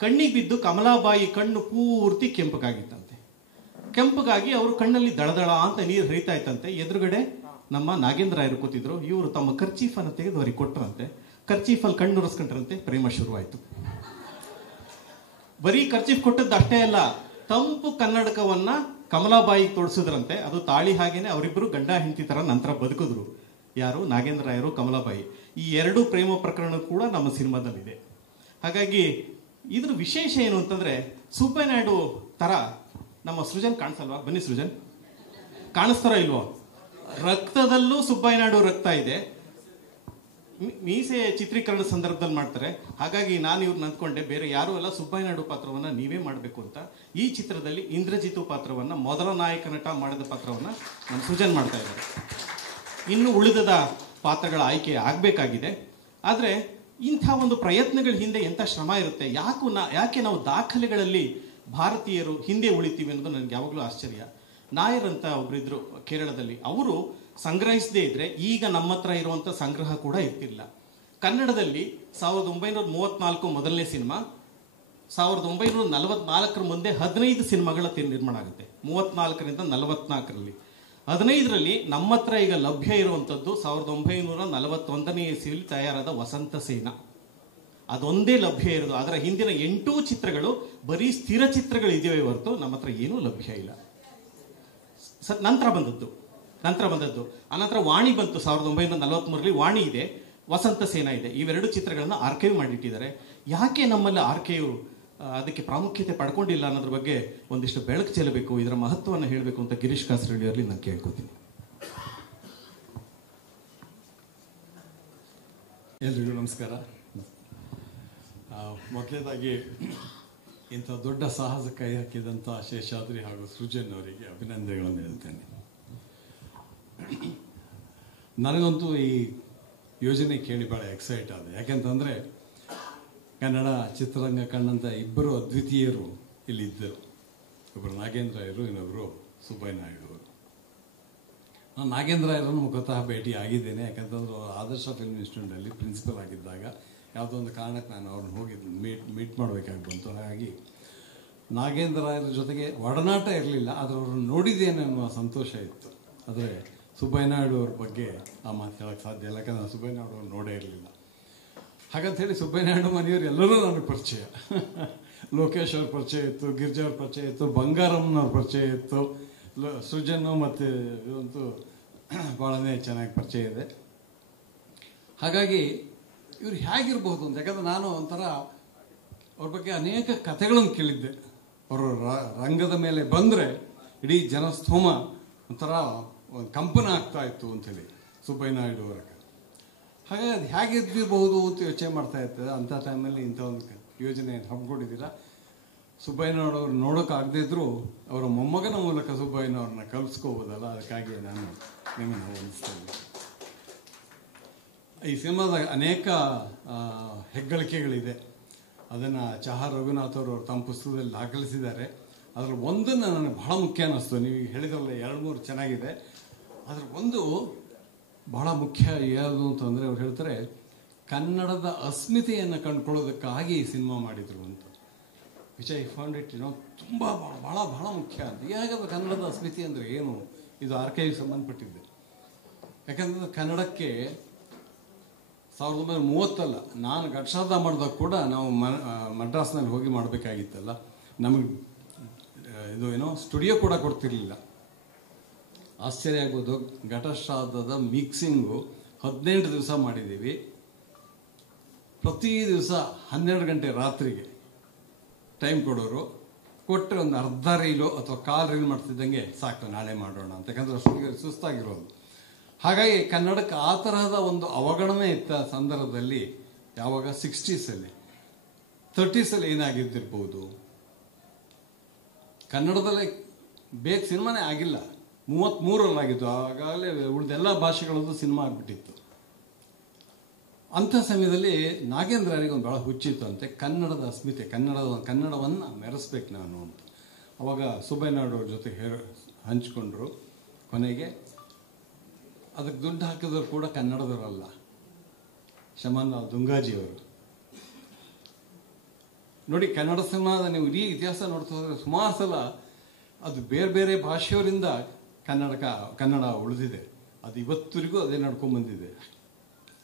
ಕಣ್ಣಿಗೆ ಬಿದ್ದು ಕಮಲಾಬಾಯಿ ಕಣ್ಣು ಪೂರ್ತಿ ಕೆಂಪಗಾಗಿತ್ತಂತೆ. ಕೆಂಪಗಾಗಿ ಅವರು ಕಣ್ಣಲ್ಲಿ ದಳದಳ ಅಂತ ನೀರು ಹರಿತಾ ಇತ್ತಂತೆ. ಎದುರುಗಡೆ ನಮ್ಮ ನಾಗೇಂದ್ರ ರಾಯರು ಕೂತಿದ್ರು. ಇವರು ತಮ್ಮ ಕರ್ಚೀಫನ್ನು ತೆಗೆದು ಅವ್ರಿಗೆ ಕೊಟ್ಟರಂತೆ. ಕರ್ಚೀಫಲ್ಲಿ ಕಣ್ಣು ಉರಿಸ್ಕೊಂಡ್ರಂತೆ. ಪ್ರೇಮ ಶುರುವಾಯಿತು. ಬರೀ ಕರ್ಚೀಫ್ ಕೊಟ್ಟದ್ದು ಅಷ್ಟೇ ಅಲ್ಲ, ತಂಪು ಕನ್ನಡಕವನ್ನ ಕಮಲಾಬಾಯಿಗೆ ತೋರಿಸಿದ್ರಂತೆ. ಅದು ತಾಳಿ ಹಾಗೇನೆ ಅವರಿಬ್ಬರು ಗಂಡ ಹೆಂಡತಿ ತರ ನಂತರ ಬದುಕಿದ್ರು. ಯಾರು? ನಾಗೇಂದ್ರ ರಾಯರು, ಕಮಲಾಬಾಯಿ. ಈ ಎರಡು ಪ್ರೇಮ ಪ್ರಕರಣ ಕೂಡ ನಮ್ಮ ಸಿನಿಮಾದಲ್ಲಿದೆ. ಹಾಗಾಗಿ ಇದ್ರ ವಿಶೇಷ ಏನು ಅಂತಂದ್ರೆ, ಸುಬ್ಬಯ್ಯ ನಾಯ್ಡು ತರ ನಮ್ಮ ಸೃಜನ್ ಕಾಣಿಸಲ್ವಾ? ಬನ್ನಿ ಸೃಜನ್, ಕಾಣಿಸ್ತಾರ ಇಲ್ವೋ? ರಕ್ತದಲ್ಲೂ ಸುಬ್ಬಯ್ಯ ನಾಯ್ಡು ರಕ್ತ ಇದೆ. ಮೀಸೆ ಚಿತ್ರೀಕರಣ ಸಂದರ್ಭದಲ್ಲಿ ಮಾಡ್ತಾರೆ. ಹಾಗಾಗಿ ನಾನು ಇವ್ರನ್ನ ಅಂದ್ಕೊಂಡೆ, ಬೇರೆ ಯಾರು ಅಲ್ಲ, ಸುಬ್ಬಯ್ಯ ನಾಯ್ಡು ಪಾತ್ರವನ್ನ ನೀವೇ ಮಾಡಬೇಕು ಅಂತ. ಈ ಚಿತ್ರದಲ್ಲಿ ಇಂದ್ರಜಿತು ಪಾತ್ರವನ್ನ, ಮೊದಲ ನಾಯಕ ನಟ ಮಾಡಿದ ಪಾತ್ರವನ್ನ ನಮ್ಮ ಸೃಜನ್ ಮಾಡ್ತಾ ಇದ್ದಾರೆ. ಇನ್ನು ಉಳಿದದ ಪಾತ್ರಗಳ ಆಯ್ಕೆ ಆಗಬೇಕಾಗಿದೆ. ಆದರೆ ಇಂಥ ಒಂದು ಪ್ರಯತ್ನಗಳ ಹಿಂದೆ ಎಂಥ ಶ್ರಮ ಇರುತ್ತೆ. ಯಾಕೆ ನಾವು ದಾಖಲೆಗಳಲ್ಲಿ ಭಾರತೀಯರು ಹಿಂದೆ ಉಳಿತೀವಿ ಅನ್ನೋದು ನನಗೆ ಯಾವಾಗಲೂ ಆಶ್ಚರ್ಯ. ನಾಯರ್ ಅಂತ ಒಬ್ಬರಿದ್ರು ಕೇರಳದಲ್ಲಿ. ಅವರು ಸಂಗ್ರಹಿಸದೇ ಇದ್ರೆ ಈಗ ನಮ್ಮ ಹತ್ರ ಇರುವಂಥ ಸಂಗ್ರಹ ಕೂಡ ಇರ್ತಿಲ್ಲ. ಕನ್ನಡದಲ್ಲಿ 1934 ಮೊದಲನೇ ಸಿನಿಮಾ, 1944 ಮುಂದೆ 15 ಸಿನಿಮಾಗಳ ನಿರ್ಮಾಣ ಆಗುತ್ತೆ. 34ರಿಂದ 44ರಲ್ಲಿ 15ರಲ್ಲಿ ನಮ್ಮ ಹತ್ರ ಈಗ ಲಭ್ಯ ಇರುವಂಥದ್ದು 1941ನೇ ಇಸವಿಯಲ್ಲಿ ತಯಾರಾದ ವಸಂತ ಸೇನ. ಅದೊಂದೇ ಲಭ್ಯ ಇರೋದು. ಅದರ ಹಿಂದಿನ 8 ಚಿತ್ರಗಳು ಬರೀ ಸ್ಥಿರ ಚಿತ್ರಗಳು ಇದೆಯೇ ಹೊರತು ನಮ್ಮ ಹತ್ರ ಏನೂ ಲಭ್ಯ ಇಲ್ಲ. ನಂತರ ಬಂದದ್ದು ಅನಂತರ ವಾಣಿ ಬಂತು. 1943ರಲ್ಲಿ ವಾಣಿ ಇದೆ, ವಸಂತ ಸೇನಾ ಇದೆ. ಇವೆರಡು ಚಿತ್ರಗಳನ್ನ ಆರ್ಕೈವ್ ಮಾಡಿಟ್ಟಿದ್ದಾರೆ. ಯಾಕೆ ನಮ್ಮಲ್ಲಿ ಆರ್ಕೈವ್ ಅದಕ್ಕೆ ಪ್ರಾಮುಖ್ಯತೆ ಪಡ್ಕೊಂಡಿಲ್ಲ ಅನ್ನೋದ್ರ ಬಗ್ಗೆ ಒಂದಿಷ್ಟು ಬೆಳಕು ಚೆಲ್ಲಬೇಕು, ಇದರ ಮಹತ್ವವನ್ನು ಹೇಳಬೇಕು ಅಂತ ಗಿರೀಶ್ ಕಾಸರಳ್ಳಿ ಅವರಲ್ಲಿ ನಾನು ಕೇಳ್ಕೊತೀನಿ. ಎಲ್ರಿಗೂ ನಮಸ್ಕಾರ. ಮೊದಲನೇದಾಗಿ ಇಂಥ ದೊಡ್ಡ ಸಾಹಸ ಕೈ ಹಾಕಿದಂಥ ಶೇಷಾದ್ರಿ ಹಾಗೂ ಸೃಜನ್ ಅವರಿಗೆ ಅಭಿನಂದನೆಗಳನ್ನು ಹೇಳ್ತೇನೆ. ನನಗಂತೂ ಈ ಯೋಜನೆ ಕೇಳಿ ಭಾಳ ಎಕ್ಸೈಟ್ ಆದೆ. ಯಾಕೆಂತಂದರೆ ಕನ್ನಡ ಚಿತ್ರರಂಗ ಕಂಡಂಥ ಇಬ್ಬರು ಅದ್ವಿತೀಯರು ಇಲ್ಲಿದ್ದರು. ಒಬ್ಬರು ನಾಗೇಂದ್ರ ರಾಯರು, ಇನ್ನೊಬ್ಬರು ಸುಬ್ಬಯ್ಯ ನಾಯ್ಡು ಅವರು. ನಾನು ನಾಗೇಂದ್ರ ರಾಯರನ್ನು ಮುಖತಃ ಭೇಟಿ ಆಗಿದ್ದೇನೆ. ಯಾಕಂತಂದ್ರೆ ಆದರ್ಶ ಫಿಲ್ಮ್ ಇನ್ಸ್ಟಿಟ್ಯೂಟಲ್ಲಿ ಪ್ರಿನ್ಸಿಪಲ್ ಆಗಿದ್ದಾಗ ಯಾವುದೋ ಒಂದು ಕಾರಣಕ್ಕೆ ನಾನು ಅವ್ರನ್ನ ಹೋಗಿದ್ದು ಮೀಟ್ ಮಾಡಬೇಕಾಗಿ ಬಂತು. ಹಾಗಾಗಿ ನಾಗೇಂದ್ರ ರಾಯರ ಜೊತೆಗೆ ಒಡನಾಟ ಇರಲಿಲ್ಲ, ಆದರೆ ಅವ್ರನ್ನ ನೋಡಿದ್ದೇನೆ ಅನ್ನುವ ಸಂತೋಷ ಇತ್ತು. ಆದರೆ ಸುಬ್ಬಯ್ಯ ನಾಯ್ಡು ಅವ್ರ ಬಗ್ಗೆ ಆ ಮಾತು ಹೇಳೋಕ್ಕೆ ಸಾಧ್ಯ ಇಲ್ಲ, ಯಾಕಂದ್ರೆ ನಾನು ಸುಬ್ಬಯ್ಯ ನಾಯ್ಡು ಅವ್ರು ನೋಡೇ ಇರಲಿಲ್ಲ. ಹಾಗಂತೇಳಿ ಸುಬ್ಬಯ್ಯ ನಾಯ್ಡು ಮನೆಯವರು ಎಲ್ಲರೂ ನನಗೆ ಪರಿಚಯ. ಲೋಕೇಶ್ ಅವ್ರ ಪರಿಚಯ ಇತ್ತು, ಗಿರ್ಜಾ ಅವ್ರ ಪರಿಚಯ ಇತ್ತು, ಬಂಗಾರಮ್ಮನವ್ರ ಪರಿಚಯ ಇತ್ತು, ಸೃಜನ್ನು ಮತ್ತು ಇವಂತೂ ಭಾಳನೇ ಚೆನ್ನಾಗಿ ಪರಿಚಯ ಇದೆ. ಹಾಗಾಗಿ ಇವ್ರು ಹೇಗಿರ್ಬೋದು ಅಂತ, ಯಾಕಂದರೆ ನಾನು ಒಂಥರ ಅವ್ರ ಬಗ್ಗೆ ಅನೇಕ ಕಥೆಗಳನ್ನು ಕೇಳಿದ್ದೆ. ಅವರು ರಂಗದ ಮೇಲೆ ಬಂದರೆ ಇಡೀ ಜನಸ್ತೋಮ ಒಂಥರ ಒಂದು ಕಂಪನ ಆಗ್ತಾ ಇತ್ತು ಅಂಥೇಳಿ ಸುಬ್ಬಯ್ಯ ನಾಯ್ಡು ಅವರ. ಹಾಗಾಗಿ ಅದು ಹೇಗಿದ್ದಿರಬಹುದು ಅಂತ ಯೋಚನೆ ಮಾಡ್ತಾ ಇರ್ತದೆ. ಅಂಥ ಟೈಮಲ್ಲಿ ಇಂಥ ಒಂದು ಯೋಜನೆ ಹಮ್ಮಿಕೊಂಡಿದ್ದೀರ. ಸುಬ್ಬಯ್ಯನವ್ರು ಅವ್ರು ನೋಡೋಕ್ಕಾಗದೇ ಇದ್ದರೂ ಅವರ ಮೊಮ್ಮಗನ ಮೂಲಕ ಸುಬ್ಬಯ್ಯನವ್ರನ್ನ ಕಲಿಸ್ಕೋಬೋದಲ್ಲ, ಅದಕ್ಕಾಗಿ ನಾನು ನಿಮ್ಮನ್ನು ವಂದಿಸ್ತೇನೆ. ಈ ಸಿನಿಮಾದ ಅನೇಕ ಹೆಗ್ಗಳಿಕೆಗಳಿದೆ. ಅದನ್ನು ಚಹಾ ರಘುನಾಥ್ ಅವರು ತಮ್ಮ ಪುಸ್ತಕದಲ್ಲಿ ದಾಖಲಿಸಿದ್ದಾರೆ. ಅದರ ಒಂದನ್ನು ನನಗೆ ಬಹಳ ಮುಖ್ಯ ಅನ್ನಿಸ್ತು. ನೀವು ಹೇಳಿದ್ರಲ್ಲ 2-3 ಚೆನ್ನಾಗಿದೆ. ಅದರ ಒಂದು ಬಹಳ ಮುಖ್ಯ ಯಾವುದು ಅಂತಂದರೆ, ಅವ್ರು ಹೇಳ್ತಾರೆ ಕನ್ನಡದ ಅಸ್ಮಿತೆಯನ್ನು ಕಂಡುಕೊಳ್ಳೋದಕ್ಕಾಗಿ ಈ ಸಿನಿಮಾ ಮಾಡಿದರು ಅಂತ. ವಿಚ್ ಐ ಫೌಂಡ್ ಇಟ್ ತುಂಬ ಬಹಳ ಬಹಳ ಮುಖ್ಯ ಅಂತ. ಯಾಕಂದರೆ ಕನ್ನಡದ ಅಸ್ಮಿತೆ ಅಂದರೆ ಏನು, ಇದು ಆರ್ಕೈವ್ ಸಂಬಂಧಪಟ್ಟಿದೆ. ಯಾಕಂದರೆ ಕನ್ನಡಕ್ಕೆ 1930 ನಾನು ಘಟಸಾಧ ಮಾಡಿದಾಗ ಕೂಡ ನಾವು ಮಡ್ರಾಸ್ನಲ್ಲಿ ಹೋಗಿ ಮಾಡಬೇಕಾಗಿತ್ತಲ್ಲ, ನಮಗೆ ಇದು ಸ್ಟುಡಿಯೋ ಕೂಡ ಕೊಡ್ತಿರ್ಲಿಲ್ಲ. ಆಶ್ಚರ್ಯ ಆಗ್ಬೋದು, ಘಟಶ್ರಾದ್ದದ ಮಿಕ್ಸಿಂಗು 18 ದಿವಸ ಮಾಡಿದ್ದೀವಿ. ಪ್ರತಿ ದಿವಸ 12 ಗಂಟೆ ರಾತ್ರಿಗೆ ಟೈಮ್ ಕೊಡೋರು. ಕೊಟ್ಟರೆ ಒಂದು ಅರ್ಧ ರೈಲು ಅಥವಾ ಕಾಲು ರೈಲು ಮಾಡ್ತಿದ್ದಂಗೆ ಸಾಕು ನಾಳೆ ಮಾಡೋಣ ಅಂತ, ಯಾಕಂದ್ರೆ ಅಷ್ಟೊತ್ತಿಗೆ ಸುಸ್ತಾಗಿರೋದು. ಹಾಗಾಗಿ ಕನ್ನಡಕ್ಕೆ ಆ ತರಹದ ಒಂದು ಅವಗಣನೆ ಇದ್ದ ಸಂದರ್ಭದಲ್ಲಿ, ಯಾವಾಗ 60ಸಲ್ಲಿ 30ಸಲ್ಲಿ ಏನಾಗಿದ್ದಿರ್ಬೋದು, ಕನ್ನಡದಲ್ಲೇ ಬೇಗ ಸಿನಿಮಾನೇ ಆಗಿಲ್ಲ, 33ರಲ್ಲಾಗಿತ್ತು. ಆಗಾಗಲೇ ಉಳಿದೆಲ್ಲ ಭಾಷೆಗಳದ್ದು ಸಿನಿಮಾ ಆಗಿಬಿಟ್ಟಿತ್ತು. ಅಂಥ ಸಮಯದಲ್ಲಿ ನಾಗೇಂದ್ರರಿಗೆ ಒಂದು ಭಾಳ ಹುಚ್ಚಿತ್ತು ಅಂತೆ, ಕನ್ನಡದ ಅಸ್ಮಿತೆ, ಕನ್ನಡವನ್ನು ಮೆರೆಸ್ಬೇಕು ನಾನು ಅಂತ. ಅವಾಗ ಸುಬ್ಬಯ್ಯನಾಯ್ಡು ಅವ್ರ ಜೊತೆ ಹಂಚ್ಕೊಂಡ್ರು. ಕೊನೆಗೆ ಅದಕ್ಕೆ ದುಡ್ಡು ಹಾಕಿದ್ರು ಕೂಡ ಕನ್ನಡದವರಲ್ಲ, ಶಮನ್ಲಾಲ್ ದುಂಗಾಜಿಯವರು. ನೋಡಿ, ಕನ್ನಡ ಸಿನಿಮಾದ ನೀವು ಇಡೀ ಇತಿಹಾಸ ನೋಡ್ತಾ ಹೋದರೆ ಸುಮಾರು ಸಲ ಅದು ಬೇರೆ ಬೇರೆ ಭಾಷೆಯವರಿಂದ ಕನ್ನಡ ಉಳಿದಿದೆ. ಅದು ಇವತ್ತರಿಗೂ ಅದೇ ನಡ್ಕೊಂಡ್ಬಂದಿದೆ.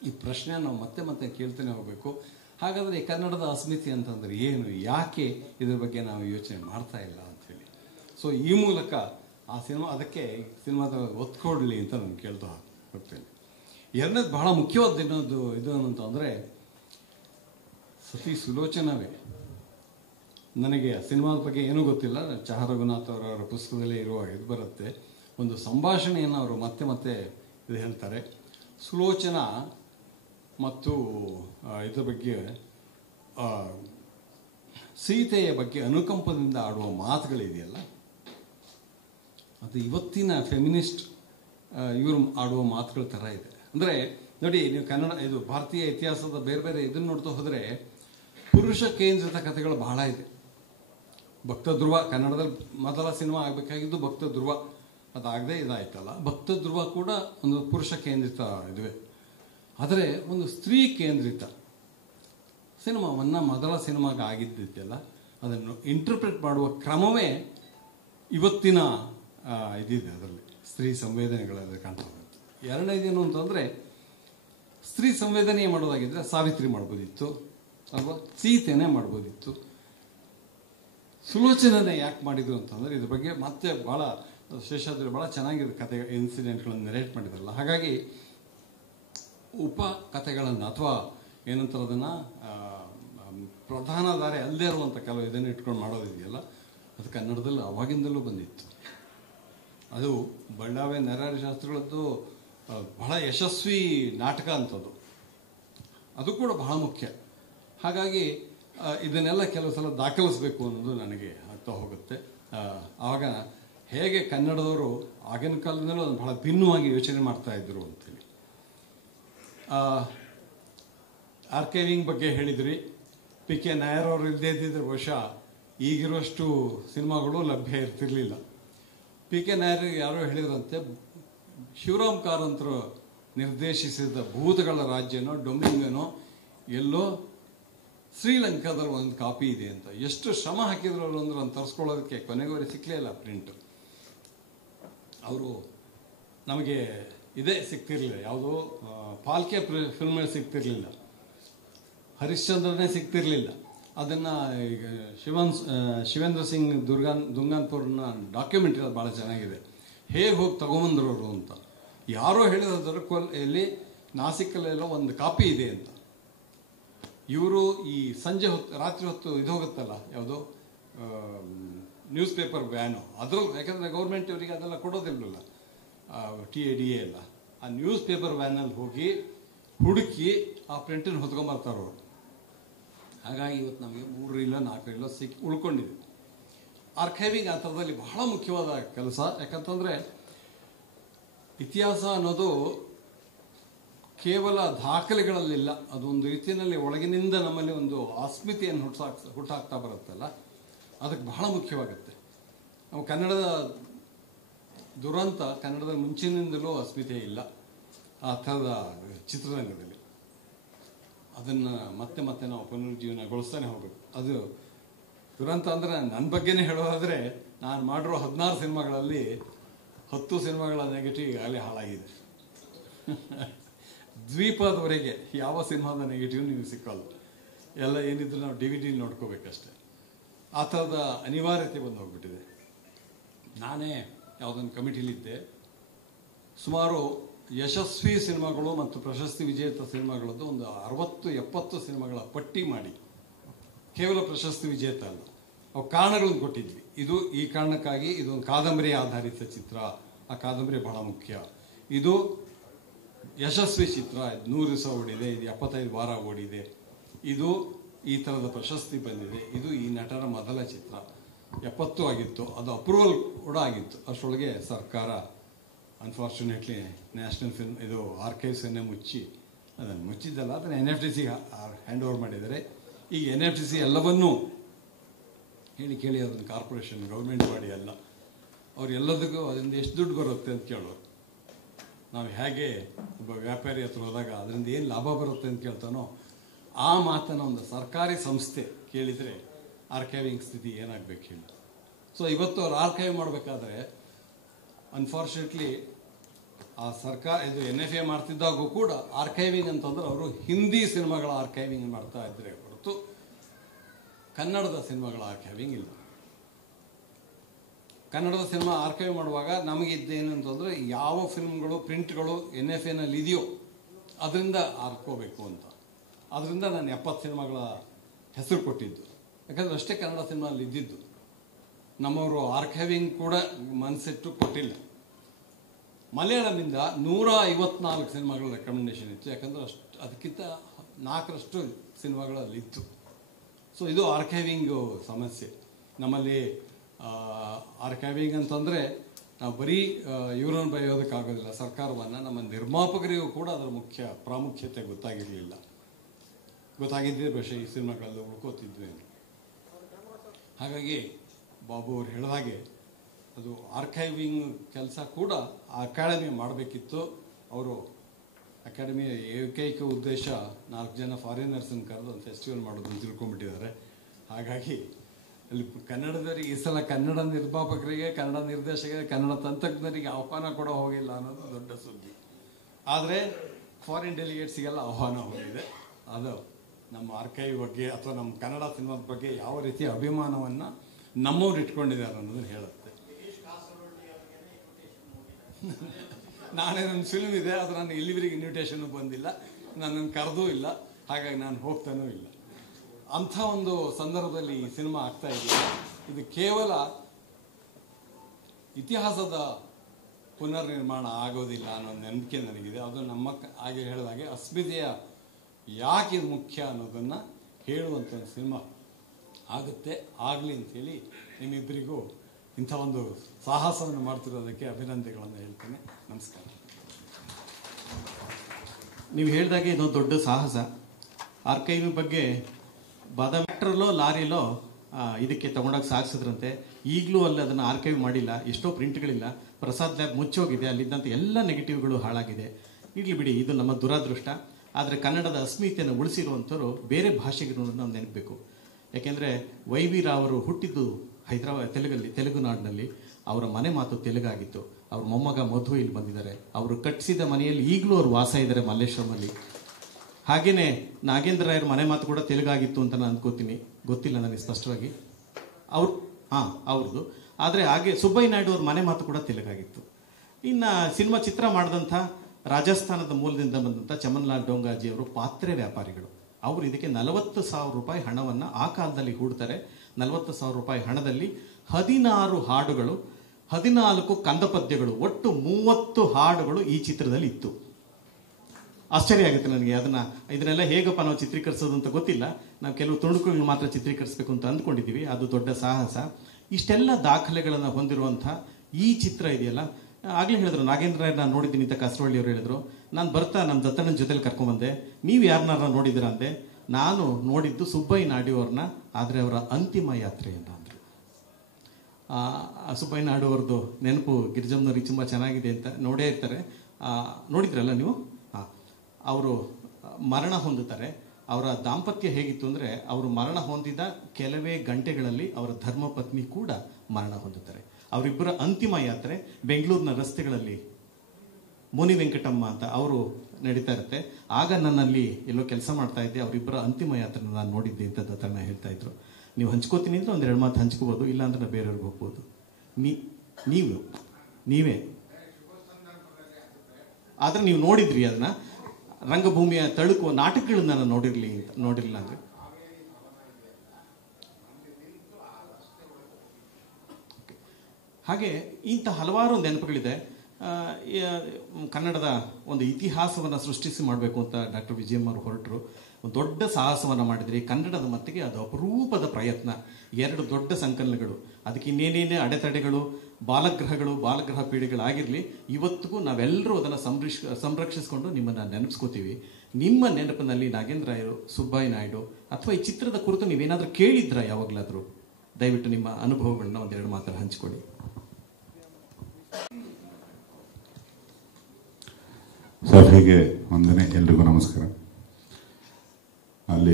ಈ ಪ್ರಶ್ನೆ ನಾವು ಮತ್ತೆ ಮತ್ತೆ ಕೇಳ್ತಾನೆ ಹೋಗಬೇಕು. ಹಾಗಾದರೆ ಈ ಕನ್ನಡದ ಅಸ್ಮಿತೆ ಅಂತಂದರೆ ಏನು, ಯಾಕೆ ಇದ್ರ ಬಗ್ಗೆ ನಾವು ಯೋಚನೆ ಮಾಡ್ತಾ ಇಲ್ಲ ಅಂಥೇಳಿ. ಸೊ ಈ ಮೂಲಕ ಆ ಅದಕ್ಕೆ ಸಿನಿಮಾದ ಒತ್ತು ಕೊಡಲಿ ಅಂತ ನಾನು ಕೇಳ್ತಾ ಹೋಗ್ತೇನೆ. ಎರಡನೇದು ಬಹಳ ಮುಖ್ಯವಾದ ಇದು ಅಂತಂದರೆ ಸತಿ ಸುಲೋಚನವೇ. ನನಗೆ ಸಿನಿಮಾದ ಬಗ್ಗೆ ಏನೂ ಗೊತ್ತಿಲ್ಲ, ಚಹಾ ರಘುನಾಥ್ ಅವರ ಪುಸ್ತಕದಲ್ಲೇ ಇರುವ ಇದು ಬರುತ್ತೆ, ಒಂದು ಸಂಭಾಷಣೆಯನ್ನು ಅವರು ಮತ್ತೆ ಮತ್ತೆ ಇದು ಹೇಳ್ತಾರೆ. ಸುಲೋಚನಾ ಮತ್ತು ಇದ್ರ ಬಗ್ಗೆ ಸೀತೆಯ ಬಗ್ಗೆ ಅನುಕಂಪದಿಂದ ಆಡುವ ಮಾತುಗಳಿದೆಯಲ್ಲ, ಅದು ಇವತ್ತಿನ ಫೆಮಿನಿಸ್ಟ್ ಇವರು ಆಡುವ ಮಾತುಗಳ ಥರ ಇದೆ. ಅಂದರೆ ನೋಡಿ, ನೀವು ಇದು ಭಾರತೀಯ ಇತಿಹಾಸದ ಬೇರೆ ಬೇರೆ ಇದನ್ನು ನೋಡ್ತಾ ಹೋದರೆ ಪುರುಷ ಕೇಂದ್ರಿತ ಕಥೆಗಳು ಬಹಳ ಇದೆ. ಭಕ್ತ ಧ್ರುವ ಕನ್ನಡದಲ್ಲಿ ಮೊದಲ ಸಿನಿಮಾ ಆಗಬೇಕಾಗಿದ್ದು ಭಕ್ತ ಧ್ರುವ, ಅದಾಗದೆ ಇದಾಯ್ತಲ್ಲ. ಭಕ್ತ ಧ್ರುವ ಕೂಡ ಒಂದು ಪುರುಷ ಕೇಂದ್ರಿತ ಇದುವೆ. ಆದರೆ ಒಂದು ಸ್ತ್ರೀ ಕೇಂದ್ರಿತ ಸಿನಿಮಾವನ್ನು ಮೊದಲ ಸಿನಿಮಾಗೆ ಆಗಿದ್ದಿದ್ದೆಲ್ಲ ಅದನ್ನು ಇಂಟರ್ಪ್ರೆಟ್ ಮಾಡುವ ಕ್ರಮವೇ ಇವತ್ತಿನ ಇದಿದೆ. ಅದರಲ್ಲಿ ಸ್ತ್ರೀ ಸಂವೇದನೆಗಳಲ್ಲಿ ಕಾಣ್ತಾ ಹೋಗುತ್ತೆ. ಎರಡನೇದೇನು ಅಂತಂದರೆ, ಸ್ತ್ರೀ ಸಂವೇದನೆ ಮಾಡೋದಾಗಿದ್ದರೆ ಸಾವಿತ್ರಿ ಮಾಡ್ಬೋದಿತ್ತು, ಅಥವಾ ಸೀತೆನೇ ಮಾಡ್ಬೋದಿತ್ತು. ಸುಲೋಚನೆ ಯಾಕೆ ಮಾಡಿದ್ರು ಅಂತಂದರೆ ಇದ್ರ ಬಗ್ಗೆ ಮತ್ತೆ ಭಾಳ ಶೇಷಾದ್ರಿ ಭಾಳ ಚೆನ್ನಾಗಿರೋ ಕತೆ ಇನ್ಸಿಡೆಂಟ್ಗಳನ್ನು ನೆರೇಟ್ ಮಾಡಿದ್ರಲ್ಲ. ಹಾಗಾಗಿ ಉಪ ಕಥೆಗಳನ್ನು ಅಥವಾ ಏನಂತಾರೆ ಅದನ್ನು ಪ್ರಧಾನ ಧಾರೆ ಅಲ್ಲದೇ ಇರುವಂಥ ಕೆಲವು ಇದನ್ನು ಇಟ್ಕೊಂಡು ಮಾಡೋದಿದೆಯಲ್ಲ, ಅದು ಕನ್ನಡದಲ್ಲಿ ಅವಾಗಿಂದಲೂ ಬಂದಿತ್ತು. ಅದು ಬಳ್ಳಾವೆ ನರಹರಿ ಶಾಸ್ತ್ರಿಗಳದ್ದು ಬಹಳ ಯಶಸ್ವಿ ನಾಟಕ ಅಂಥದ್ದು, ಅದು ಕೂಡ ಬಹಳ ಮುಖ್ಯ. ಹಾಗಾಗಿ ಇದನ್ನೆಲ್ಲ ಕೆಲವು ಸಲ ದಾಖಲಿಸಬೇಕು ಅನ್ನೋದು ನನಗೆ ಆಗ್ತಾ ಹೋಗುತ್ತೆ. ಆವಾಗ ಹೇಗೆ ಕನ್ನಡದವರು ಆಗಿನ ಕಾಲದಲ್ಲೂ ಅದನ್ನು ಬಹಳ ಭಿನ್ನವಾಗಿ ಯೋಚನೆ ಮಾಡ್ತಾ ಇದ್ರು ಅಂತೇಳಿ. ಆರ್ಕೈವಿಂಗ್ ಬಗ್ಗೆ ಹೇಳಿದ್ರಿ. ಪಿ ಕೆ ನಾಯರ್ ಅವರು ಇಲ್ಲದೇ ಇದ್ದಿದ್ರೆ ಬಹುಶಃ ಈಗಿರುವಷ್ಟು ಸಿನಿಮಾಗಳು ಲಭ್ಯ ಇರ್ತಿರ್ಲಿಲ್ಲ. ಪಿ ಕೆ ನಾಯರ್ ಯಾರೋ ಹೇಳಿದ್ರಂತೆ, ಶಿವರಾಮ್ ಕಾರಂತರು ನಿರ್ದೇಶಿಸಿದ ಭೂತಗಳ ರಾಜ್ಯನೋ ಡೊಮಿಂಗನೋ ಎಲ್ಲೋ ಶ್ರೀಲಂಕಾದಲ್ಲಿ ಒಂದು ಕಾಪಿ ಇದೆ ಅಂತ. ಎಷ್ಟು ಶ್ರಮ ಹಾಕಿದ್ರು ಅವರು ಅಂದ್ರೆ ಅದನ್ನು ತರಿಸ್ಕೊಳ್ಳೋದಕ್ಕೆ, ಕೊನೆಗೋರಿ ಸಿಕ್ಕಲೇ ಇಲ್ಲ ಪ್ರಿಂಟು. ಅವರು ನಮಗೆ ಇದೇ ಸಿಗ್ತಿರ್ಲಿಲ್ಲ, ಯಾವುದೋ ಪಾಲ್ಕೆ ಫಿಲ್ಮ್ಗಳು ಸಿಗ್ತಿರ್ಲಿಲ್ಲ, ಹರಿಶ್ಚಂದ್ರನೇ ಸಿಗ್ತಿರ್ಲಿಲ್ಲ. ಅದನ್ನು ಈಗ ಶಿವೇಂದ್ರ ಸಿಂಗ್ ದುಂಗಾನ್ಪುರ್ನ ಡಾಕ್ಯುಮೆಂಟ್ರಿ ಅದು ಭಾಳ ಚೆನ್ನಾಗಿದೆ, ಹೇಗೆ ಹೋಗಿ ತಗೊಂಬಂದ್ರು ಅವರು ಅಂತ. ಯಾರೋ ಹೇಳಿದ್ರು ಎಲ್ಲಿ ನಾಸಿಕಲ್ಲೆಲ್ಲೋ ಒಂದು ಕಾಪಿ ಇದೆ ಅಂತ. ಇವರು ಈ ಸಂಜೆ ಹೊತ್ತು ರಾತ್ರಿ ಹೊತ್ತು ಇದು ಹೋಗುತ್ತಲ್ಲ, ಯಾವುದೋ ನ್ಯೂಸ್ ಪೇಪರ್ ವ್ಯಾನು, ಅದ್ರಲ್ಲಿ, ಯಾಕಂದರೆ ಗೌರ್ಮೆಂಟ್ ಇವರಿಗೆ ಅದೆಲ್ಲ ಕೊಡೋದಿಲ್ಲಲ್ಲ, TADA ಎಲ್ಲ, ಆ ನ್ಯೂಸ್ ಪೇಪರ್ ವ್ಯಾನಲ್ಲಿ ಹೋಗಿ ಹುಡುಕಿ ಆ ಪ್ರಿಂಟನ್ನು ಹೊತ್ಕೊಂಬರ್ತಾರೆ ಅವರು. ಹಾಗಾಗಿ ಇವತ್ತು ನಮಗೆ 3 ರೀಲೋ 4 ರೀಲೋ ಉಳ್ಕೊಂಡಿದೆ. ಆರ್ಕೈವಿಂಗ್ ಆ ಥರದಲ್ಲಿ ಬಹಳ ಮುಖ್ಯವಾದ ಕೆಲಸ. ಯಾಕಂತಂದರೆ ಇತಿಹಾಸ ಅನ್ನೋದು ಕೇವಲ ದಾಖಲೆಗಳಲ್ಲಿಲ್ಲ, ಅದೊಂದು ರೀತಿಯಲ್ಲಿ ಒಳಗಿನಿಂದ ನಮ್ಮಲ್ಲಿ ಒಂದು ಅಸ್ಮಿತೆಯನ್ನು ಹುಟ್ಟಾಕ್ತಾ ಬರುತ್ತಲ್ಲ, ಅದಕ್ಕೆ ಬಹಳ ಮುಖ್ಯವಾಗುತ್ತೆ. ನಾವು ಕನ್ನಡದ ದುರಂತ, ಕನ್ನಡದ ಮುಂಚಿನಿಂದಲೂ ಅಸ್ಮಿತೆ ಇಲ್ಲ ಆ ಥರದ ಚಿತ್ರರಂಗದಲ್ಲಿ. ಅದನ್ನು ಮತ್ತೆ ಮತ್ತೆ ನಾವು ಪುನರುಜ್ಜೀವನಗೊಳಿಸ್ತಾನೆ ಹೋಗಬೇಕು. ಅದು ದುರಂತ ಅಂದರೆ ನನ್ನ ಬಗ್ಗೆನೇ ಹೇಳೋದಾದರೆ, ನಾನು ಮಾಡಿರೋ 16 ಸಿನಿಮಾಗಳಲ್ಲಿ 10 ಸಿನಿಮಾಗಳ ನೆಗೆಟಿವ್ ಈಗಾಗಲೇ ಹಾಳಾಗಿದೆ. ದ್ವೀಪದವರೆಗೆ ಯಾವ ಸಿನಿಮಾದ ನೆಗೆಟಿವ್ ನಿಮಗೆ ಸಿಕ್ಕಲ್ಲ, ಎಲ್ಲ ಏನಿದ್ರು ನಾವು DVD ನೋಡ್ಕೋಬೇಕಷ್ಟೆ. ಆ ಥರದ ಅನಿವಾರ್ಯತೆ ಬಂದು ಹೋಗ್ಬಿಟ್ಟಿದೆ. ನಾನೇ ಯಾವುದೊಂದು ಕಮಿಟಿಲಿದ್ದೆ, ಸುಮಾರು ಯಶಸ್ವಿ ಸಿನಿಮಾಗಳು ಮತ್ತು ಪ್ರಶಸ್ತಿ ವಿಜೇತ ಸಿನಿಮಾಗಳದ್ದು ಒಂದು 60-70 ಸಿನಿಮಾಗಳ ಪಟ್ಟಿ ಮಾಡಿ, ಕೇವಲ ಪ್ರಶಸ್ತಿ ವಿಜೇತ ಅಲ್ಲ, ಅವು ಕಾರಣಗಳನ್ನು ಕೊಟ್ಟಿದ್ವಿ. ಇದು ಈ ಕಾರಣಕ್ಕಾಗಿ ಇದೊಂದು ಕಾದಂಬರಿ ಆಧಾರಿತ ಚಿತ್ರ, ಆ ಕಾದಂಬರಿ ಬಹಳ ಮುಖ್ಯ, ಇದು ಯಶಸ್ವಿ ಚಿತ್ರ, 100 ದಿವಸ ಓಡಿದೆ, ಇದು 75 ವಾರ ಓಡಿದೆ, ಇದು ಈ ಥರದ ಪ್ರಶಸ್ತಿ ಬಂದಿದೆ, ಇದು ಈ ನಟನ ಮೊದಲ ಚಿತ್ರ, 70 ಆಗಿತ್ತು, ಅದು ಅಪ್ರೂವಲ್ ಕೂಡ ಆಗಿತ್ತು. ಅಷ್ಟರೊಳಗೆ ಸರ್ಕಾರ ಅನ್ಫಾರ್ಚುನೇಟ್ಲಿ ನ್ಯಾಷನಲ್ ಫಿಲ್ಮ್ ಇದು ಆರ್ಕೈವ್ಸನ್ನೇ ಅದನ್ನು ಮುಚ್ಚಿದ್ದಲ್ಲ, ಅದನ್ನು NFTC ಹ್ಯಾಂಡ್ ಓವರ್ ಮಾಡಿದ್ದಾರೆ. ಈಗ NFTC ಎಲ್ಲವನ್ನೂ ಹೇಳಿ ಕೇಳಿ ಅದನ್ನು ಕಾರ್ಪೊರೇಷನ್ ಗೌರ್ಮೆಂಟ್ ಬಾಡಿ ಅಲ್ಲ, ಅವ್ರು ಎಲ್ಲದಕ್ಕೂ ಅದರಿಂದ ಎಷ್ಟು ದುಡ್ಡು ಬರುತ್ತೆ ಅಂತ ಕೇಳೋರು. ನಾವು ಹೇಗೆ ಒಬ್ಬ ವ್ಯಾಪಾರಿ ಹತ್ರ ಹೋದಾಗ ಅದರಿಂದ ಏನು ಲಾಭ ಬರುತ್ತೆ ಅಂತ ಕೇಳ್ತಾನೋ ಆ ಮಾತನ್ನು ಒಂದು ಸರ್ಕಾರಿ ಸಂಸ್ಥೆ ಕೇಳಿದರೆ ಆರ್ಕೈವಿಂಗ್ ಸ್ಥಿತಿ ಏನಾಗಬೇಕು ಹೇಳಿ. ಸೊ ಇವತ್ತು ಅವ್ರು ಆರ್ಕೈವ್ ಮಾಡಬೇಕಾದ್ರೆ ಅನ್ಫಾರ್ಚುನೇಟ್ಲಿ ಆ ಸರ್ಕಾರ ಇದು NFA ಮಾಡ್ತಿದ್ದಾಗೂ ಕೂಡ ಆರ್ಕೈವಿಂಗ್ ಅಂತಂದ್ರೆ ಅವರು ಹಿಂದಿ ಸಿನಿಮಾಗಳ ಆರ್ಕೈವಿಂಗ್ ಮಾಡ್ತಾ ಇದ್ರೆ ಹೊರತು ಕನ್ನಡದ ಸಿನಿಮಾಗಳ ಆರ್ಕೈವಿಂಗ್ ಇಲ್ಲ. ಕನ್ನಡದ ಸಿನಿಮಾ ಆರ್ಕೈವ್ ಮಾಡುವಾಗ ನಮಗಿದ್ದೇನು ಅಂತಂದರೆ ಯಾವ ಫಿಲ್ಮ್ಗಳು ಪ್ರಿಂಟ್ಗಳು NFAನಲ್ಲಿ ಇದೆಯೋ ಅದರಿಂದ ಆರ್ಕೋಬೇಕು ಅಂತ. ಅದರಿಂದ ನಾನು 70 ಸಿನಿಮಾಗಳ ಹೆಸರು ಕೊಟ್ಟಿದ್ದು, ಯಾಕಂದರೆ ಅಷ್ಟೇ ಕನ್ನಡ ಸಿನಿಮಾಲ್ಲಿ ಇದ್ದಿದ್ದು. ನಮ್ಮವರು ಆರ್ಕೈವಿಂಗ್ ಕೂಡ ಮನಸ್ಸಿಟ್ಟು ಕೊಟ್ಟಿಲ್ಲ. ಮಲಯಾಳಮಿಂದ 154 ಸಿನಿಮಾಗಳ ರೆಕಮೆಂಡೇಶನ್ ಇತ್ತು, ಯಾಕಂದರೆ ಅದಕ್ಕಿಂತ 4ರಷ್ಟು ಸಿನಿಮಾಗಳಲ್ಲಿತ್ತು. ಸೊ ಇದು ಆರ್ಕೈವಿಂಗು ಸಮಸ್ಯೆ ನಮ್ಮಲ್ಲಿ. ಆರ್ಕೈವಿಂಗ್ ಅಂತಂದರೆ ನಾವು ಬರೀ ಇವರನ್ನು ಬರೆಯೋದಕ್ಕಾಗೋದಿಲ್ಲ, ಸರ್ಕಾರವನ್ನು, ನಮ್ಮ ನಿರ್ಮಾಪಕರಿಗೂ ಕೂಡ ಅದರ ಪ್ರಾಮುಖ್ಯತೆ ಗೊತ್ತಾಗಿದ್ದೇ ಬಹುಶಃ ಈ ಸಿನಿಮಾಗಳಲ್ಲಿ ಉಳ್ಕೋತಿದ್ವಿ. ಹಾಗಾಗಿ ಬಾಬು ಅವ್ರು ಹೇಳಿದ ಹಾಗೆ ಅದು ಆರ್ಕೈವಿಂಗ್ ಕೆಲಸ ಕೂಡ ಅಕಾಡೆಮಿ ಮಾಡಬೇಕಿತ್ತು. ಅವರು ಅಕಾಡೆಮಿಯ ಏಕೈಕ ಉದ್ದೇಶ 4 ಜನ ಫಾರಿನರ್ಸನ್ನು ಕರೆದು ಒಂದು ಫೆಸ್ಟಿವಲ್ ಮಾಡೋದು ಅಂತ ತಿಳ್ಕೊಂಡ್ಬಿಟ್ಟಿದ್ದಾರೆ. ಹಾಗಾಗಿ ಅಲ್ಲಿ ಕನ್ನಡದವರಿಗೆ ಈ ಸಲ ಕನ್ನಡ ನಿರ್ಮಾಪಕರಿಗೆ, ಕನ್ನಡ ನಿರ್ದೇಶಕರಿಗೆ, ಕನ್ನಡ ತಂತ್ರಜ್ಞರಿಗೆ ಆಹ್ವಾನ ಕೂಡ ಹೋಗಿಲ್ಲ ಅನ್ನೋದು ದೊಡ್ಡ ಸುದ್ದಿ. ಆದರೆ ಫಾರಿನ್ ಡೆಲಿಗೇಟ್ಸಿಗೆಲ್ಲ ಆಹ್ವಾನ ಹೋಗಿದೆ. ಅದು ನಮ್ಮ ಆರ್ಕೈವ್ ಬಗ್ಗೆ ಅಥವಾ ನಮ್ಮ ಕನ್ನಡ ಸಿನಿಮಾದ ಬಗ್ಗೆ ಯಾವ ರೀತಿಯ ಅಭಿಮಾನವನ್ನು ನಮ್ಮವ್ರು ಇಟ್ಕೊಂಡಿದ್ದಾರೆ ಅನ್ನೋದನ್ನು ಹೇಳುತ್ತೆ. ನಾನೇ ನನ್ನ ಫಿಲ್ಮ್ ಇದೆ, ಅದು ನಾನು ಇಲ್ಲಿವರೆಗೆ ಇನ್ವಿಟೇಷನ್ನು ಬಂದಿಲ್ಲ, ನನ್ನನ್ನು ಕರೆದೂ ಇಲ್ಲ, ಹಾಗಾಗಿ ನಾನು ಹೋಗ್ತಾನೂ ಇಲ್ಲ. ಅಂಥ ಒಂದು ಸಂದರ್ಭದಲ್ಲಿ ಈ ಸಿನಿಮಾ ಆಗ್ತಾ ಇದೆ. ಇದು ಕೇವಲ ಇತಿಹಾಸದ ಪುನರ್ನಿರ್ಮಾಣ ಆಗೋದಿಲ್ಲ ಅನ್ನೋ ನಂಬಿಕೆ ನನಗಿದೆ. ಅದು ನಮ್ಮ ಹಾಗೆ ಹೇಳಿದಾಗೆ ಅಸ್ಮಿತೆಯ ಯಾಕೆ ಇದು ಮುಖ್ಯ ಅನ್ನೋದನ್ನು ಹೇಳುವಂಥ ಸಿನಿಮಾ ಆಗುತ್ತೆ, ಆಗಲಿ ಅಂಥೇಳಿ ನಿಮ್ಮಿಬ್ಬರಿಗೂ ಇಂಥ ಒಂದು ಸಾಹಸವನ್ನು ಮಾಡ್ತಿರೋದಕ್ಕೆ ಅಭಿನಂದನೆಗಳನ್ನು ಹೇಳ್ತೇನೆ. ನಮಸ್ಕಾರ. ನೀವು ಹೇಳಿದಾಗೆ ಇದೊಂದು ದೊಡ್ಡ ಸಾಹಸ. ಆರ್ಕೈವ್ ಬಗ್ಗೆ ಟ್ರ್ಯಾಕ್ಟರಲ್ಲೋ ಲಾರಿಲೋ ಇದಕ್ಕೆ ತಗೊಂಡೋಗಿ ಸಾಗಿಸಿದ್ರಂತೆ. ಈಗಲೂ ಅಲ್ಲಿ ಅದನ್ನು ಆರ್ಕೈವ್ ಮಾಡಿಲ್ಲ, ಎಷ್ಟೋ ಪ್ರಿಂಟ್ಗಳಿಲ್ಲ, ಪ್ರಸಾದ್ ಲ್ಯಾಬ್ ಮುಚ್ಚೋಗಿದೆ, ಅಲ್ಲಿದ್ದಂಥ ಎಲ್ಲ ನೆಗೆಟಿವ್ಗಳು ಹಾಳಾಗಿದೆ. ಇರಲಿ ಬಿಡಿ, ಇದು ನಮ್ಮ ದುರಾದೃಷ್ಟ. ಆದರೆ ಕನ್ನಡದ ಅಸ್ಮಿತೆಯನ್ನು ಉಳಿಸಿರುವಂಥವ್ರು ಬೇರೆ ಭಾಷೆಗೂ ನಾವು ನೆನಪಬೇಕು. ಯಾಕೆಂದರೆ YV ರಾವ್ ಅವರು ಹುಟ್ಟಿದ್ದು ತೆಲುಗು ನಾಡಿನಲ್ಲಿ. ಅವರ ಮನೆ ಮಾತು ತೆಲುಗಾಗಿತ್ತು. ಅವ್ರ ಮೊಮ್ಮಗ ಮಧು ಇಲ್ಲಿ ಬಂದಿದ್ದಾರೆ. ಅವರು ಕಟ್ಟಿಸಿದ ಮನೆಯಲ್ಲಿ ಈಗಲೂ ಅವ್ರು ವಾಸ ಇದ್ದಾರೆ ಮಲ್ಲೇಶ್ವರಮಲ್ಲಿ. ಹಾಗೆಯೇ ನಾಗೇಂದ್ರ ರಾಯರ ಮನೆ ಮಾತು ಕೂಡ ತೆಲುಗಾಗಿತ್ತು ಅಂತ ನಾನು ಅನ್ಕೋತೀನಿ, ಗೊತ್ತಿಲ್ಲ ನನಗೆ ಸ್ಪಷ್ಟವಾಗಿ ಅವ್ರದ್ದು. ಆದರೆ ಹಾಗೆ ಸುಬ್ಬಯ್ಯ ನಾಯ್ಡು ಅವ್ರ ಮನೆ ಮಾತು ಕೂಡ ತೆಲುಗಾಗಿತ್ತು. ಇನ್ನು ಸಿನಿಮಾ ಚಿತ್ರ ಮಾಡಿದಂಥ ರಾಜಸ್ಥಾನದ ಮೂಲದಿಂದ ಬಂದಂಥ ಚಮನ್ಲಾಲ್ ಡೋಂಗಾಜಿ ಅವರು ಪಾತ್ರೆ ವ್ಯಾಪಾರಿಗಳು. ಅವರು ಇದಕ್ಕೆ 40,000 ರೂಪಾಯಿ ಹಣವನ್ನು ಆ ಕಾಲದಲ್ಲಿ ಹೂಡ್ತಾರೆ. 40,000 ರೂಪಾಯಿ ಹಣದಲ್ಲಿ 16 ಹಾಡುಗಳು, 14 ಕಂದಪದ್ಯಗಳು, ಒಟ್ಟು 30 ಹಾಡುಗಳು ಈ ಚಿತ್ರದಲ್ಲಿ ಇತ್ತು. ಆಶ್ಚರ್ಯ ಆಗುತ್ತೆ ನನಗೆ. ಇದನ್ನೆಲ್ಲ ಹೇಗಪ್ಪ ನಾವು ಚಿತ್ರೀಕರಿಸೋದು ಅಂತ ಗೊತ್ತಿಲ್ಲ. ನಾವು ಕೆಲವು ತುಣುಕುಗಳು ಮಾತ್ರ ಚಿತ್ರೀಕರಿಸಬೇಕು ಅಂತ ಅಂದ್ಕೊಂಡಿದ್ದೀವಿ. ಅದು ದೊಡ್ಡ ಸಾಹಸ. ಇಷ್ಟೆಲ್ಲ ದಾಖಲೆಗಳನ್ನು ಹೊಂದಿರುವಂಥ ಈ ಚಿತ್ರ ಇದೆಯಲ್ಲ, ಆಗಲೇ ಹೇಳಿದ್ರು ನಾಗೇಂದ್ರ ರಾಯ್ ನಾನು ನೋಡಿದ್ದೀನಿ ಅಂತ ಕಾಸರವಳ್ಳಿ ಅವರು ಹೇಳಿದ್ರು. ನಾನು ಬರ್ತಾ ನಮ್ಮ ದತ್ತಣ್ಣನ ಜೊತೆಲಿ ಕರ್ಕೊಂಬಂದೆ. ನೀವು ಯಾರನ್ನಾರ ನೋಡಿದ್ದೀರಾ ಅಂದೆ. ನಾನು ನೋಡಿದ್ದು ಸುಬ್ಬಯ್ಯ ನಾಯ್ಡು ಅವ್ರನ್ನ, ಆದರೆ ಅವರ ಅಂತಿಮ ಯಾತ್ರೆಯನ್ನು ಅಂದರು. ಸುಬ್ಬಯ್ಯ ನಾಯ್ಡು ಅವ್ರದ್ದು ನೆನಪು ಗಿರಿಜಮ್ಮನವ್ರಿಗೆ ತುಂಬ ಚೆನ್ನಾಗಿದೆ ಅಂತ ನೋಡೇ ಇರ್ತಾರೆ. ನೋಡಿದ್ರಲ್ಲ ನೀವು? ಅವರು ಮರಣ ಹೊಂದುತ್ತಾರೆ. ಅವರ ದಾಂಪತ್ಯ ಹೇಗಿತ್ತು ಅಂದರೆ, ಅವರು ಮರಣ ಹೊಂದಿದ ಕೆಲವೇ ಗಂಟೆಗಳಲ್ಲಿ ಅವರ ಧರ್ಮಪತ್ನಿ ಕೂಡ ಮರಣ ಹೊಂದುತ್ತಾರೆ. ಅವರಿಬ್ಬರ ಅಂತಿಮ ಯಾತ್ರೆ ಬೆಂಗಳೂರಿನ ರಸ್ತೆಗಳಲ್ಲಿ ಮುನಿ ವೆಂಕಟಮ್ಮ ಅಂತ ಅವರು ನಡೀತಾ ಇರುತ್ತೆ. ಆಗ ನನ್ನಲ್ಲಿ ಎಲ್ಲೋ ಕೆಲಸ ಮಾಡ್ತಾ ಇದ್ದೆ. ಅವರಿಬ್ಬರ ಅಂತಿಮ ಯಾತ್ರೆ ನಾನು ನೋಡಿದ್ದೆ ಅಂತ ದತ್ತಣ್ಣ ಹೇಳ್ತಾ ಇದ್ರು. ನೀವು ಹಂಚ್ಕೋತೀನಿ ಅಂದರೆ 1-2 ಮಾತು ಹಂಚ್ಕೋಬೋದು, ಇಲ್ಲಾಂದ್ರೆ ಬೇರೆಯವ್ರಿಗೆ ಹೋಗ್ಬೋದು. ನೀವೇ ಆದ್ರೆ ನೀವು ನೋಡಿದ್ರಿ ಅದನ್ನ, ರಂಗಭೂಮಿಯ ತಳುಕುವ ನಾಟಕಗಳನ್ನ ನಾನು ನೋಡಿರಲಿಲ್ಲ ಅಂದ್ರೆ. ಹಾಗೆ ಇಂಥ ಹಲವಾರು ನೆನಪುಗಳಿದೆ. ಕನ್ನಡದ ಒಂದು ಇತಿಹಾಸವನ್ನು ಸೃಷ್ಟಿಸಿ ಮಾಡಬೇಕು ಅಂತ ಡಾಕ್ಟರ್ ವಿಜಯಮ್ಮ ಅವರು ಹೊರಟರು. ಒಂದು ದೊಡ್ಡ ಸಾಹಸವನ್ನು ಮಾಡಿದ್ರಿ. ಕನ್ನಡದ ಮಟ್ಟಿಗೆ ಅದು ಅಪರೂಪದ ಪ್ರಯತ್ನ. 2 ದೊಡ್ಡ ಸಂಕಲನಗಳು, ಅದಕ್ಕೆ ಇನ್ನೇನೇನೇ ಅಡೆತಡೆಗಳು, ಬಾಲಗ್ರಹ ಪೀಳಿಗೆಗಳಾಗಿರಲಿ, ಇವತ್ತಿಗೂ ನಾವೆಲ್ಲರೂ ಅದನ್ನು ಸಂರಕ್ಷಿಸಿಕೊಂಡು ನಿಮ್ಮನ್ನು ನೆನಪಿಸ್ಕೋತೀವಿ. ನಿಮ್ಮ ನೆನಪಿನಲ್ಲಿ ನಾಗೇಂದ್ರ ರಾಯರು, ಸುಬ್ಬಯ್ಯ ನಾಯ್ಡು ಅಥವಾ ಈ ಚಿತ್ರದ ಕುರಿತು ನೀವೇನಾದರೂ ಕೇಳಿದ್ರಾ ಯಾವಾಗಲಾದರೂ? ದಯವಿಟ್ಟು ನಿಮ್ಮ ಅನುಭವಗಳನ್ನ 1-2 ಮಾತಲ್ಲಿ ಹಂಚಿಕೊಡಿ. ಸಭೆಗೆ ವಂದನೆ, ಎಲ್ರಿಗೂ ನಮಸ್ಕಾರ. ಅಲ್ಲಿ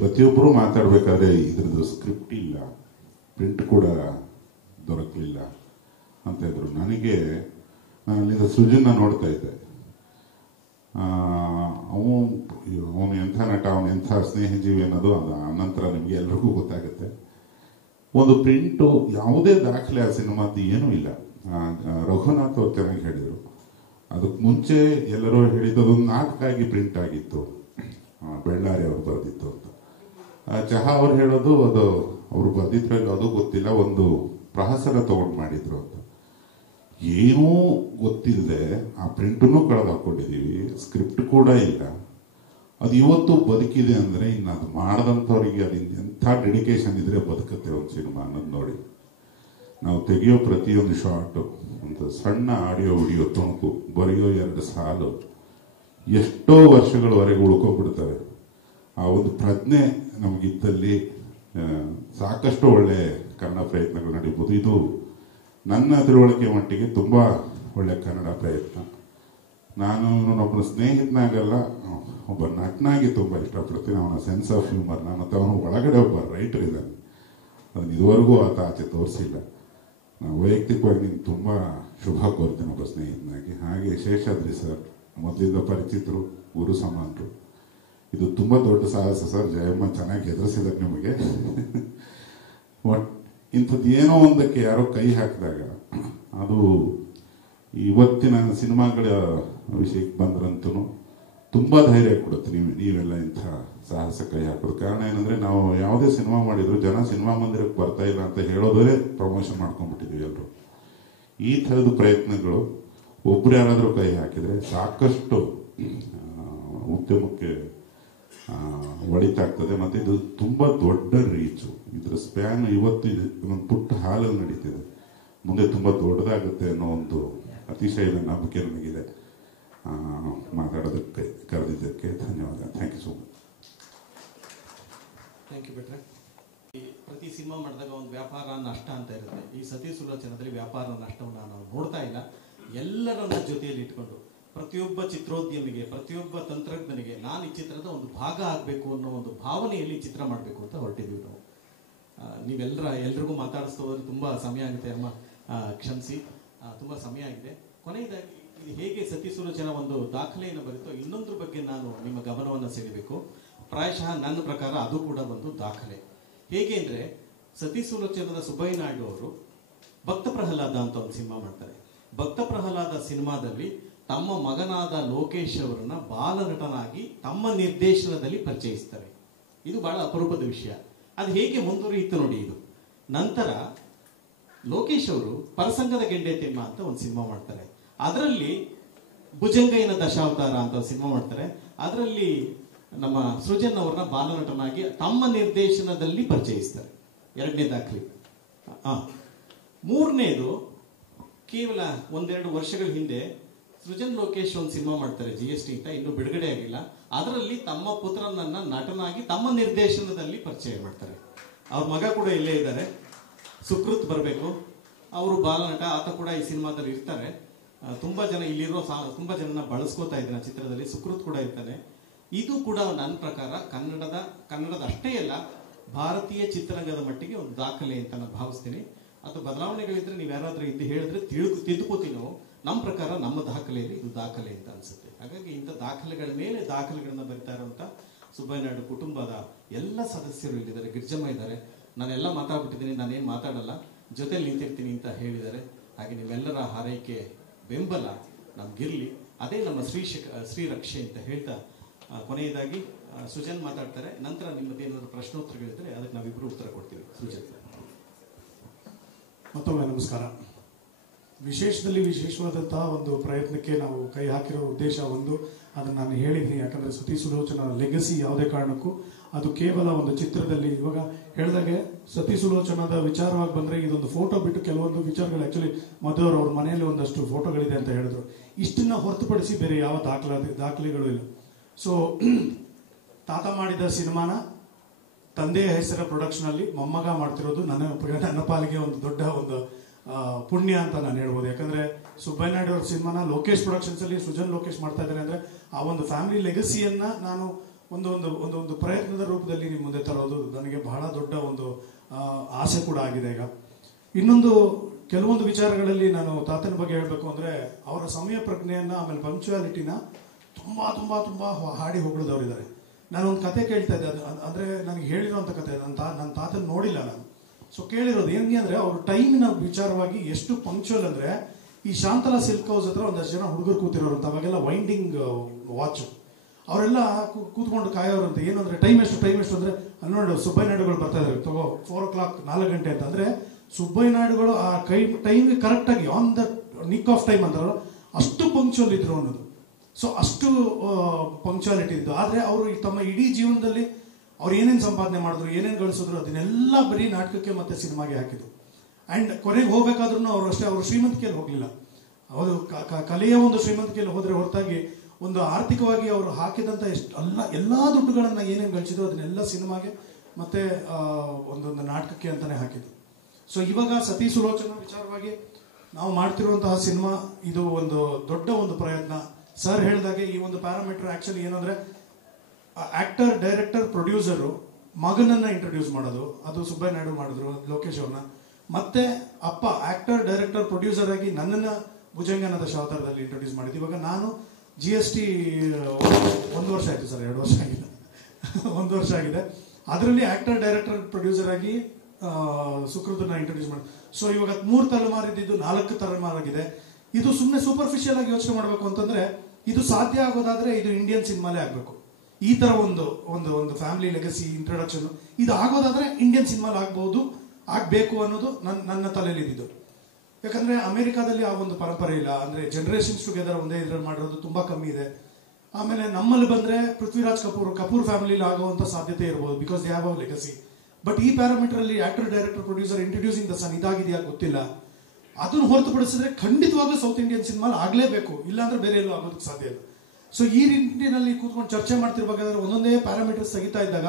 ಪ್ರತಿಯೊಬ್ಬರು ಮಾತಾಡಬೇಕಾದ್ರೆ ಇದ್ರದ್ದು ಸ್ಕ್ರಿಪ್ಟ್ ಇಲ್ಲ, ಪ್ರಿಂಟ್ ಕೂಡ ದೊರಕಲಿಲ್ಲ ಅಂತ ಇದ್ರು. ನಾನು ಅಲ್ಲಿಂದ ಸೃಜನ್ನ ನೋಡ್ತಾ ಇದ್ದೆ. ಅವನು ಎಂಥ ನಟ, ಅವನು ಎಂಥ ಸ್ನೇಹಜೀವಿ ಅನ್ನೋದು ಅದು ಆನಂತರ ನಿಮಗೆ ಎಲ್ರಿಗೂ ಗೊತ್ತಾಗುತ್ತೆ. ಒಂದು ಪ್ರಿಂಟು, ಯಾವುದೇ ದಾಖಲೆ ಆ ಸಿನಿಮಾದ್ದು ಏನೂ ಇಲ್ಲ. ರಘುನಾಥ್ ಅವ್ರು ಚೆನ್ನಾಗಿ ಹೇಳಿದರು. ಅದಕ್ಕೆ ಮುಂಚೆ ಎಲ್ಲರೂ ಹೇಳಿದ್ದು ಅದೊಂದು ನಾಟಕ ಆಗಿ ಪ್ರಿಂಟ್ ಆಗಿತ್ತು, ಬೆಳ್ಳಾರಿ ಅವರು ಬರೆದಿತ್ತು ಅಂತ. ಚಹಾ ಅವ್ರು ಹೇಳೋದು ಅದು ಅವರು ಬರೆದಿದ್ರು ಅದು ಗೊತ್ತಿಲ್ಲ, ಒಂದು ಪ್ರಹಸನ ತಗೊಂಡು ಮಾಡಿದ್ರು ಅಂತ. ಏನೂ ಗೊತ್ತಿಲ್ಲದೆ ಆ ಪ್ರಿಂಟನ್ನು ಕಳೆದು ಹಾಕೊಂಡಿದ್ದೀವಿ, ಸ್ಕ್ರಿಪ್ಟ್ ಕೂಡ ಇಲ್ಲ. ಅದು ಇವತ್ತು ಬದುಕಿದೆ ಅಂದರೆ ಇನ್ನು ಅದು ಮಾಡಿದಂಥವ್ರಿಗೆ ಅದು ಎಂಥ ಡೆಡಿಕೇಶನ್ ಇದ್ರೆ ಬದುಕುತ್ತೆ ಒಂದು ಸಿನಿಮಾ ಅನ್ನೋದು ನೋಡಿ. ನಾವು ತೆಗೆಯೋ ಪ್ರತಿಯೊಂದು ಶಾರ್ಟು, ಒಂದು ಸಣ್ಣ ಆಡಿಯೋ ವಿಡಿಯೋ ತುಣುಕು, ಬರೆಯೋ 2 ಸಾಲು ಎಷ್ಟೋ ವರ್ಷಗಳವರೆಗೆ ಉಳ್ಕೊಂಡ್ಬಿಡ್ತವೆ. ಆ ಒಂದು ಪ್ರಜ್ಞೆ ನಮಗಿದ್ದಲ್ಲಿ ಸಾಕಷ್ಟು ಒಳ್ಳೆ ಕನ್ನಡ ಪ್ರಯತ್ನಗಳು ನಡೀಬೋದು. ಇದು ನನ್ನ ತಿಳುವಳಿಕೆ ಮಟ್ಟಿಗೆ ತುಂಬ ಒಳ್ಳೆ ಕನ್ನಡ ಪ್ರಯತ್ನ. ನಾನು ಒಬ್ಬನ ಸ್ನೇಹಿತನಾಗಲ್ಲ, ಒಬ್ಬ ನಟನಾಗಿ ತುಂಬ ಇಷ್ಟಪಡ್ತೀನಿ. ಅವನ ಸೆನ್ಸ್ ಆಫ್ ಹ್ಯೂಮರ್ನ, ಮತ್ತು ಅವನು ಒಳಗಡೆ ಒಬ್ಬ ರೈಟರ್ ಇದ್ದಾನೆ, ಅದನ್ನು ಇದುವರೆಗೂ ಆಚೆ ತೋರಿಸಿಲ್ಲ. ನಾವು ವೈಯಕ್ತಿಕವಾಗಿ ನಿಮ್ಗೆ ತುಂಬ ಶುಭ ಕೋರ್ತೀನಿ ಒಬ್ಬ ಸ್ನೇಹಿತನಾಗಿ. ಹಾಗೆ ಶೇಷಾದ್ರಿ ಸರ್, ಮೊದಲಿಂದ ಪರಿಚಿತರು, ಗುರು ಸಮಾನರು. ಇದು ತುಂಬ ದೊಡ್ಡ ಸಾಹಸ ಸರ್. ಜಯಮ್ಮ ಚೆನ್ನಾಗಿ ಎದುರಿಸಿದಾಗ ನಿಮಗೆ. ಬಟ್ ಇಂಥದ್ದು ಏನೋ ಒಂದಕ್ಕೆ ಯಾರೋ ಕೈ ಹಾಕಿದಾಗ ಅದು ಇವತ್ತಿನ ಸಿನಿಮಾಗಳ ವಿಷಯಕ್ಕೆ ಬಂದ್ರಂತೂ ತುಂಬ ಧೈರ್ಯ ಕೊಡುತ್ತೆ. ನೀವೆಲ್ಲ ಇಂಥ ಸಾಹಸ ಕೈ ಹಾಕೋದು. ಕಾರಣ ಏನಂದರೆ, ನಾವು ಯಾವುದೇ ಸಿನಿಮಾ ಮಾಡಿದ್ರು ಜನ ಸಿನಿಮಾ ಮಂದಿರಕ್ಕೆ ಬರ್ತಾ ಇಲ್ಲ ಅಂತ ಹೇಳೋದೇ ಪ್ರಮೋಷನ್ ಮಾಡ್ಕೊಂಡ್ಬಿಟ್ಟಿದ್ದೀವಿ ಎಲ್ಲರೂ. ಈ ಥರದ ಪ್ರಯತ್ನಗಳು ಒಬ್ರು ಯಾರಾದರೂ ಕೈ ಹಾಕಿದರೆ ಸಾಕಷ್ಟು ಉದ್ಯಮಕ್ಕೆ ಒಳಿತಾಗ್ತದೆ. ಮತ್ತು ಇದು ತುಂಬ ದೊಡ್ಡ ರೀಚು. ಇದರ ಸ್ಪ್ಯಾನ್ ಇವತ್ತು ಒಂದು ಪುಟ್ಟ ಹಾಲಲ್ಲಿ ನಡೀತಿದೆ, ಮುಂದೆ ತುಂಬ ದೊಡ್ಡದಾಗುತ್ತೆ ಅನ್ನೋ ಒಂದು ಅತಿಶಯದ ನಂಬಿಕೆ ನನಗಿದೆ. ಮಾತಾಡೋದಕ್ಕೆ ಕರೆದಿದ್ದಕ್ಕೆ ಧನ್ಯವಾದ. Thank you so much. Thank you ಬಿಟ್ರೆ. ಪ್ರತಿ ಸಿನಿಮಾ ಮಾಡಿದಾಗ ಒಂದು ವ್ಯಾಪಾರ ನಷ್ಟ ಅಂತ ಇರುತ್ತೆ. ಈ ಸತಿ ಸುಲೋಚನದಲ್ಲಿ ವ್ಯಾಪಾರ ನಷ್ಟವನ್ನು ನಾವು ನೋಡ್ತಾ ಇಲ್ಲ. ಎಲ್ಲರನ್ನ ಜೊತೆಯಲ್ಲಿ ಇಟ್ಕೊಂಡು ಪ್ರತಿಯೊಬ್ಬ ಚಿತ್ರೋದ್ಯಮಿಗೆ, ಪ್ರತಿಯೊಬ್ಬ ತಂತ್ರಜ್ಞನಿಗೆ ನಾನು ಈ ಚಿತ್ರದ ಒಂದು ಭಾಗ ಆಗಬೇಕು ಅನ್ನೋ ಒಂದು ಭಾವನೆಯಲ್ಲಿ ಚಿತ್ರ ಮಾಡಬೇಕು ಅಂತ ಹೊರಟಿದ್ದೀವಿ ನಾವು. ಎಲ್ರಿಗೂ ಮಾತಾಡಿಸ್ತಾ ಹೋದ್ರೆ ತುಂಬ ಸಮಯ ಆಗುತ್ತೆ ಅಮ್ಮ, ಕ್ಷಮಿಸಿ, ತುಂಬ ಸಮಯ ಆಗಿದೆ. ಕೊನೆಯದಾಗಿ ಇದು ಹೇಗೆ ಸತಿ ಸುಲೋಚನ ಒಂದು ದಾಖಲೆಯನ್ನು ಬರೀತೋ, ಇನ್ನೊಂದ್ರ ಬಗ್ಗೆ ನಾನು ನಿಮ್ಮ ಗಮನವನ್ನು ಸೆಳೆಯಬೇಕು. ಪ್ರಾಯಶಃ ನನ್ನ ಪ್ರಕಾರ ಅದು ಕೂಡ ಒಂದು ದಾಖಲೆ. ಹೇಗೆ ಅಂದರೆ, ಸತಿ ಸುಲೋಚನದ ಸುಬ್ಬಯ್ಯ ನಾಯ್ಡು ಅವರು ಭಕ್ತ ಪ್ರಹ್ಲಾದ ಅಂತ ಒಂದು ಸಿನಿಮಾ ಮಾಡ್ತಾರೆ. ಭಕ್ತ ಪ್ರಹ್ಲಾದ ಸಿನಿಮಾದಲ್ಲಿ ತಮ್ಮ ಮಗನಾದ ಲೋಕೇಶ್ ಅವರನ್ನ ಬಾಲನಟನಾಗಿ ತಮ್ಮ ನಿರ್ದೇಶನದಲ್ಲಿ ಪರಿಚಯಿಸ್ತಾರೆ. ಇದು ಬಹಳ ಅಪರೂಪದ ವಿಷಯ. ಅದು ಹೇಗೆ ಮುಂದುವರಿಯಿತು ನೋಡಿ. ಇದು ನಂತರ ಲೋಕೇಶ್ ಅವರು ಪರಸಂಗದ ಗೆಂಡೆ ತಿಮ್ಮ ಅಂತ ಒಂದು ಸಿನಿಮಾ ಮಾಡ್ತಾರೆ. ಅದರಲ್ಲಿ ಭುಜಂಗಯ್ಯನ ದಶಾವತಾರ ಅಂತ ಒಂದು ಸಿನಿಮಾ ಮಾಡ್ತಾರೆ. ಅದರಲ್ಲಿ ನಮ್ಮ ಸೃಜನ್ ಅವ್ರನ್ನ ಬಾಲನಟನಾಗಿ ತಮ್ಮ ನಿರ್ದೇಶನದಲ್ಲಿ ಪರಿಚಯಿಸ್ತಾರೆ. 2ನೇ ದಾಖಲೆ. ಮೂರನೇದು, ಕೇವಲ 1-2 ವರ್ಷಗಳ ಹಿಂದೆ ಸೃಜನ್ ಲೋಕೇಶ್ ಒಂದು ಸಿನಿಮಾ ಮಾಡ್ತಾರೆ, GST ಅಂತ, ಇನ್ನೂ ಬಿಡುಗಡೆ ಆಗಿಲ್ಲ. ಅದರಲ್ಲಿ ತಮ್ಮ ಪುತ್ರನನ್ನ ನಟನಾಗಿ ತಮ್ಮ ನಿರ್ದೇಶನದಲ್ಲಿ ಪರಿಚಯ ಮಾಡ್ತಾರೆ. ಅವ್ರ ಮಗ ಕೂಡ ಇಲ್ಲೇ ಇದ್ದಾರೆ, ಸುಕೃತ್ ಬರಬೇಕು. ಅವರು ಬಾಲನಟ, ಆತ ಕೂಡ ಈ ಸಿನಿಮಾದಲ್ಲಿ ಇರ್ತಾರೆ. ತುಂಬಾ ಜನ ಇಲ್ಲಿರೋ ತುಂಬಾ ಜನನ ಬಳಸ್ಕೋತಾ ಇದ್ದಾರೆ ಚಿತ್ರದಲ್ಲಿ. ಸುಕೃತ್ ಕೂಡ ಇರ್ತಾನೆ. ಇದು ಕೂಡ ನನ್ನ ಪ್ರಕಾರ ಕನ್ನಡದ ಅಷ್ಟೇ ಅಲ್ಲ, ಭಾರತೀಯ ಚಿತ್ರರಂಗದ ಮಟ್ಟಿಗೆ ಒಂದು ದಾಖಲೆ ಅಂತ ನಾನು ಭಾವಿಸ್ತೀನಿ. ಅದು ಬದಲಾವಣೆಗಳಿದ್ರೆ ನೀವು ಯಾರಾದ್ರೂ ಇಲ್ಲಿ ಹೇಳಿದ್ರೆ ತಿದ್ದುಕೋತೀವಿ ನಾವು. ನಮ್ಮ ಪ್ರಕಾರ ನಮ್ಮ ದಾಖಲೆಯಲ್ಲಿ ಇದು ದಾಖಲೆ ಅಂತ ಅನ್ಸುತ್ತೆ. ಹಾಗಾಗಿ ಇಂಥ ದಾಖಲೆಗಳ ಮೇಲೆ ದಾಖಲೆಗಳನ್ನ ಬರಿತಾ ಇರುವಂತ ಸುಬ್ಬಯ್ಯ ನಾಯ್ಡು ಕುಟುಂಬದ ಎಲ್ಲ ಸದಸ್ಯರು ಇಲ್ಲಿದ್ದಾರೆ. ಗಿರ್ಜಮ್ಮ ಇದ್ದಾರೆ. ನಾನೆಲ್ಲ ಮಾತಾಡ್ಬಿಟ್ಟಿದ್ದೀನಿ, ನಾನೇನು ಮಾತಾಡಲ್ಲ, ಜೊತೆಲಿ ನಿಂತಿರ್ತೀನಿ ಅಂತ ಹೇಳಿದ್ದಾರೆ. ಹಾಗೆ ನಿಮ್ಮೆಲ್ಲರ ಹಾರೈಕೆ, ಬೆಂಬಲ ನಮ್ಗಿರ್ಲಿ. ಅದೇ ನಮ್ಮ ಶ್ರೀರಕ್ಷೆ ಅಂತ ಹೇಳ್ತಾ ಕೊನೆಯದಾಗಿ ಸುಜನ್ ಮಾತಾಡ್ತಾರೆ. ನಂತರ ನಿಮ್ಮದೇನಾದರೂ ಪ್ರಶ್ನೋತ್ತರಗಳಿದ್ರೆ ಅದಕ್ಕೆ ನಾವಿಬ್ಬರು ಉತ್ತರ ಕೊಡ್ತೀವಿ. ಸುಜನ್ ಮತ್ತೊಮ್ಮೆ ನಮಸ್ಕಾರ. ವಿಶೇಷದಲ್ಲಿ ವಿಶೇಷವಾದಂತಹ ಒಂದು ಪ್ರಯತ್ನಕ್ಕೆ ನಾವು ಕೈ ಹಾಕಿರೋ ಉದ್ದೇಶ ಒಂದು, ಅದನ್ನು ನಾನು ಹೇಳಿದ್ದೀನಿ. ಯಾಕಂದರೆ ಸತೀಶ್ ಸುಲೋಚನ ಲೆಗಸಿ ಯಾವುದೇ ಕಾರಣಕ್ಕೂ ಅದು ಕೇವಲ ಒಂದು ಚಿತ್ರದಲ್ಲಿ, ಇವಾಗ ಹೇಳಿದಾಗೆ ಸತೀಶ್ ಸುಲೋಚನದ ವಿಚಾರವಾಗಿ ಬಂದರೆ ಇದೊಂದು ಫೋಟೋ ಬಿಟ್ಟು ಕೆಲವೊಂದು ವಿಚಾರಗಳು ಆ್ಯಕ್ಚುಲಿ ಮಧುವರು ಅವ್ರ ಮನೆಯಲ್ಲಿ ಒಂದಷ್ಟು ಫೋಟೋಗಳಿದೆ ಅಂತ ಹೇಳಿದ್ರು. ಇಷ್ಟನ್ನ ಹೊರತುಪಡಿಸಿ ಬೇರೆ ಯಾವ ದಾಖಲೆಗಳು ಇಲ್ಲ. ಸೊ ತಾತ ಮಾಡಿದ ಸಿನಿಮಾನ ತಂದೆಯ ಹೆಸರ ಪ್ರೊಡಕ್ಷನಲ್ಲಿ ಮೊಮ್ಮಗ ಮಾಡ್ತಿರೋದು ನನ್ನ ಪಾಲಿಗೆ ಒಂದು ದೊಡ್ಡ ಒಂದು ಪುಣ್ಯ ಅಂತ ನಾನು ಹೇಳ್ಬೋದು. ಯಾಕಂದ್ರೆ ಸುಬ್ಬಯ್ಯ ನಾಯ್ಡು ಅವ್ರ ಸಿನಿಮಾನ ಲೋಕೇಶ್ ಪ್ರೊಡಕ್ಷನ್ಸ್ ಅಲ್ಲಿ ಸುಜನ್ ಲೋಕೇಶ್ ಮಾಡ್ತಾ ಇದ್ದಾರೆ ಅಂದ್ರೆ ಆ ಒಂದು ಫ್ಯಾಮಿಲಿ ಲೆಗಸಿಯನ್ನ ನಾನು ಒಂದು ಪ್ರಯತ್ನದ ರೂಪದಲ್ಲಿ ನಿಮ್ಮ ಮುಂದೆ ತರೋದು ನನಗೆ ಬಹಳ ದೊಡ್ಡ ಒಂದು ಆಸೆ ಕೂಡ ಆಗಿದೆ. ಈಗ ಇನ್ನೊಂದು ಕೆಲವೊಂದು ವಿಚಾರಗಳಲ್ಲಿ ನಾನು ತಾತನ ಬಗ್ಗೆ ಹೇಳಬೇಕು ಅಂದ್ರೆ ಅವರ ಸಮಯ ಪ್ರಜ್ಞೆಯನ್ನ, ಆಮೇಲೆ ಪಂಕ್ಚುಯಾಲಿಟಿನ ತುಂಬಾ ತುಂಬಾ ತುಂಬಾ ಹಾಡಿ ಹೊಗಳಿದವರಿದ್ದಾರೆ. ನಾನು ಒಂದು ಕತೆ ಕೇಳ್ತಾ ಇದ್ದೆ, ಅಂದ್ರೆ ನನಗೆ ಹೇಳಿರೋಂಥ ಕತೆ, ನನ್ನ ತಾತನ ನೋಡಿಲ್ಲ ನಾನು. ಸೊ ಕೇಳಿರೋದು ಹೆಂಗೆ ಅಂದ್ರೆ ಅವ್ರ ಟೈಮಿನ ವಿಚಾರವಾಗಿ ಎಷ್ಟು ಪಂಕ್ಚುವಲ್ ಅಂದ್ರೆ, ಈ ಶಾಂತಲಾ ಸಿಲ್ಕ್ ಹೌಸ್ ಹತ್ರ ಒಂದಷ್ಟು ಜನ ಹುಡುಗರು ಕೂತಿರೋರು ಅಂತ, ಅವಾಗೆಲ್ಲ ವೈಂಡಿಂಗ್ ವಾಚ್, ಅವರೆಲ್ಲ ಕೂತ್ಕೊಂಡು ಕಾಯೋರು. ಏನಂದ್ರೆ ಟೈಮ್ ಎಷ್ಟು ಅಂದ್ರೆ ಅಲ್ಲಿ ನೋಡಿ ಸುಬ್ಬಯ್ಯ ನಾಯ್ಡುಗಳು ಬರ್ತಾ ಇದ್ದಾರೆ, ತಗೋ 4 o'clock 4 ಗಂಟೆ ಅಂತ. ಅಂದ್ರೆ ಸುಬ್ಬಯ್ಯ ನಾಯ್ಡುಗಳು ಆ ಟೈಮ್ಗೆ ಕರೆಕ್ಟ್ ಆಗಿ on the nick of time ಅಂತ ಅಷ್ಟು ಪಂಕ್ಚುವಲ್ ಇದ್ರು ಅನ್ನೋದು. ಸೊ ಅಷ್ಟು ಪಂಕ್ಚುಯಾಲಿಟಿ ಇದ್ದು. ಆದ್ರೆ ಅವರು ತಮ್ಮ ಇಡೀ ಜೀವನದಲ್ಲಿ ಅವ್ರು ಏನೇನು ಸಂಪಾದನೆ ಮಾಡಿದ್ರು, ಏನೇನು ಗಳಿಸಿದ್ರು, ಅದನ್ನೆಲ್ಲ ಬರೀ ನಾಟಕಕ್ಕೆ ಮತ್ತೆ ಸಿನಿಮಾಗೆ ಹಾಕಿದ್ರು. ಅಂಡ್ ಕೊನೆಗೆ ಹೋಗ್ಬೇಕಾದ್ರೂ ಅವರು ಅಷ್ಟೇ, ಅವರು ಶ್ರೀಮಂತಿಕೆಯಲ್ಲಿ ಹೋಗ್ಲಿಲ್ಲ. ಅವರು ಕಲೆಯ ಒಂದು ಶ್ರೀಮಂತಿಕೆಯಲ್ಲಿ ಹೋದ್ರೆ ಹೊರತಾಗಿ ಒಂದು ಆರ್ಥಿಕವಾಗಿ ಅವರು ಹಾಕಿದಂತ ಎಲ್ಲಾ ದುಡ್ಡುಗಳನ್ನ ಏನೇನು ಗಳಿಸಿದ್ರು ಅದನ್ನೆಲ್ಲ ಸಿನಿಮಾಗೆ ಮತ್ತೆ ಒಂದೊಂದು ನಾಟಕಕ್ಕೆ ಅಂತಾನೆ ಹಾಕಿದ್ರು. ಸೊ ಇವಾಗ ಸತೀಶ್ ಸುಲೋಚನ ವಿಚಾರವಾಗಿ ನಾವು ಮಾಡ್ತಿರುವಂತಹ ಸಿನಿಮಾ ಇದು ಒಂದು ದೊಡ್ಡ ಒಂದು ಪ್ರಯತ್ನ. ಸರ್ ಹೇಳಿದಾಗೆ ಈ ಒಂದು ಪ್ಯಾರಾಮೀಟರ್ ಆಕ್ಚುಲಿ ಏನಂದ್ರೆ ಆಕ್ಟರ್, ಡೈರೆಕ್ಟರ್, ಪ್ರೊಡ್ಯೂಸರು ಮಗನನ್ನ ಇಂಟ್ರೊಡ್ಯೂಸ್ ಮಾಡೋದು, ಅದು ಸುಬ್ಬಯ್ಯ ನಾಯ್ಡು ಮಾಡಿದ್ರು, ಲೋಕೇಶ್ ಅವ್ರನ್ನ. ಮತ್ತೆ ಅಪ್ಪ ಆಕ್ಟರ್, ಡೈರೆಕ್ಟರ್, ಪ್ರೊಡ್ಯೂಸರ್ ಆಗಿ ನನ್ನನ್ನ ಭುಜಂಗನ ದಶಾವತಾರದಲ್ಲಿ ಇಂಟ್ರೊಡ್ಯೂಸ್ ಮಾಡಿದ್ವಿ. ಇವಾಗ ನಾನು GST 1 ವರ್ಷ ಆಯ್ತು ಸರ್, 2 ವರ್ಷ ಆಗಿದೆ, 1 ವರ್ಷ ಆಗಿದೆ. ಅದರಲ್ಲಿ ಆಕ್ಟರ್, ಡೈರೆಕ್ಟರ್, ಪ್ರೊಡ್ಯೂಸರ್ ಆಗಿ ಸುಕೃತನ ಇಂಟ್ರೊಡ್ಯೂಸ್ ಮಾಡಿ. ಸೊ ಇವಾಗ 3 ತಲೆಮಾರಿದ್ದು 4 ತಲೆಮಾರಾಗಿದೆ. ಇದು ಸುಮ್ಮನೆ ಸೂಪರ್ಫಿಷಿಯಲ್ ಆಗಿ ಯೋಚನೆ ಮಾಡಬೇಕು ಅಂತಂದ್ರೆ ಇದು ಸಾಧ್ಯ ಆಗೋದಾದ್ರೆ ಇದು ಇಂಡಿಯನ್ ಸಿನಿಮಾಲೇ ಆಗ್ಬೇಕು. ಈ ತರ ಒಂದು ಫ್ಯಾಮಿಲಿ ಲೆಗಸಿ ಇಂಟ್ರೊಡಕ್ಷನ್ ಇದು ಆಗೋದಾದ್ರೆ ಇಂಡಿಯನ್ ಸಿನಿಮಾಲ್ ಆಗ್ಬೇಕು ಅನ್ನೋದು ನನ್ನ ತಲೆಯಲ್ಲಿ ಇದ್ದಿದ್ದು. ಯಾಕಂದ್ರೆ ಅಮೆರಿಕಾದಲ್ಲಿ ಆ ಒಂದು ಪರಂಪರೆ ಇಲ್ಲ. ಅಂದ್ರೆ ಜನರೇಷನ್ಸ್ ಟುಗೆದರ್ ಒಂದೇ ಇದ್ರಲ್ಲಿ ಮಾಡಿರೋದು ತುಂಬಾ ಕಮ್ಮಿ ಇದೆ. ಆಮೇಲೆ ನಮ್ಮಲ್ಲಿ ಬಂದ್ರೆ ಪೃಥ್ವಿರಾಜ್ ಕಪೂರ್ ಫ್ಯಾಮಿಲಿಲಿ ಆಗುವಂತ ಸಾಧ್ಯತೆ ಇರಬಹುದು, because they have a legacy. But ಈ ಪ್ಯಾರಾಮೀಟರ್ ಅಲ್ಲಿ actor, director, producer introducing the son ಇದಾಗಿದೆಯಾ ಗೊತ್ತಿಲ್ಲ. ಅದನ್ನು ಹೊರತುಪಡಿಸಿದ್ರೆ ಖಂಡಿತವಾಗ್ಲೂ ಸೌತ್ ಇಂಡಿಯನ್ ಸಿನಿಮಾ ಆಗಲೇಬೇಕು, ಇಲ್ಲಾಂದ್ರೆ ಬೇರೆ ಎಲ್ಲೂ ಆಗೋದಕ್ಕೆ ಸಾಧ್ಯ ಇಲ್ಲ. ಸೊ ಈ ನಿಟ್ಟಿನಲ್ಲಿ ಕೂತ್ಕೊಂಡು ಚರ್ಚೆ ಮಾಡ್ತಿರ್ಬೇಕಾದ್ರೆ ಒಂದೊಂದೇ ಪ್ಯಾರಾಮೀಟರ್ಸ್ ತೆಗಿತಾ ಇದ್ದಾಗ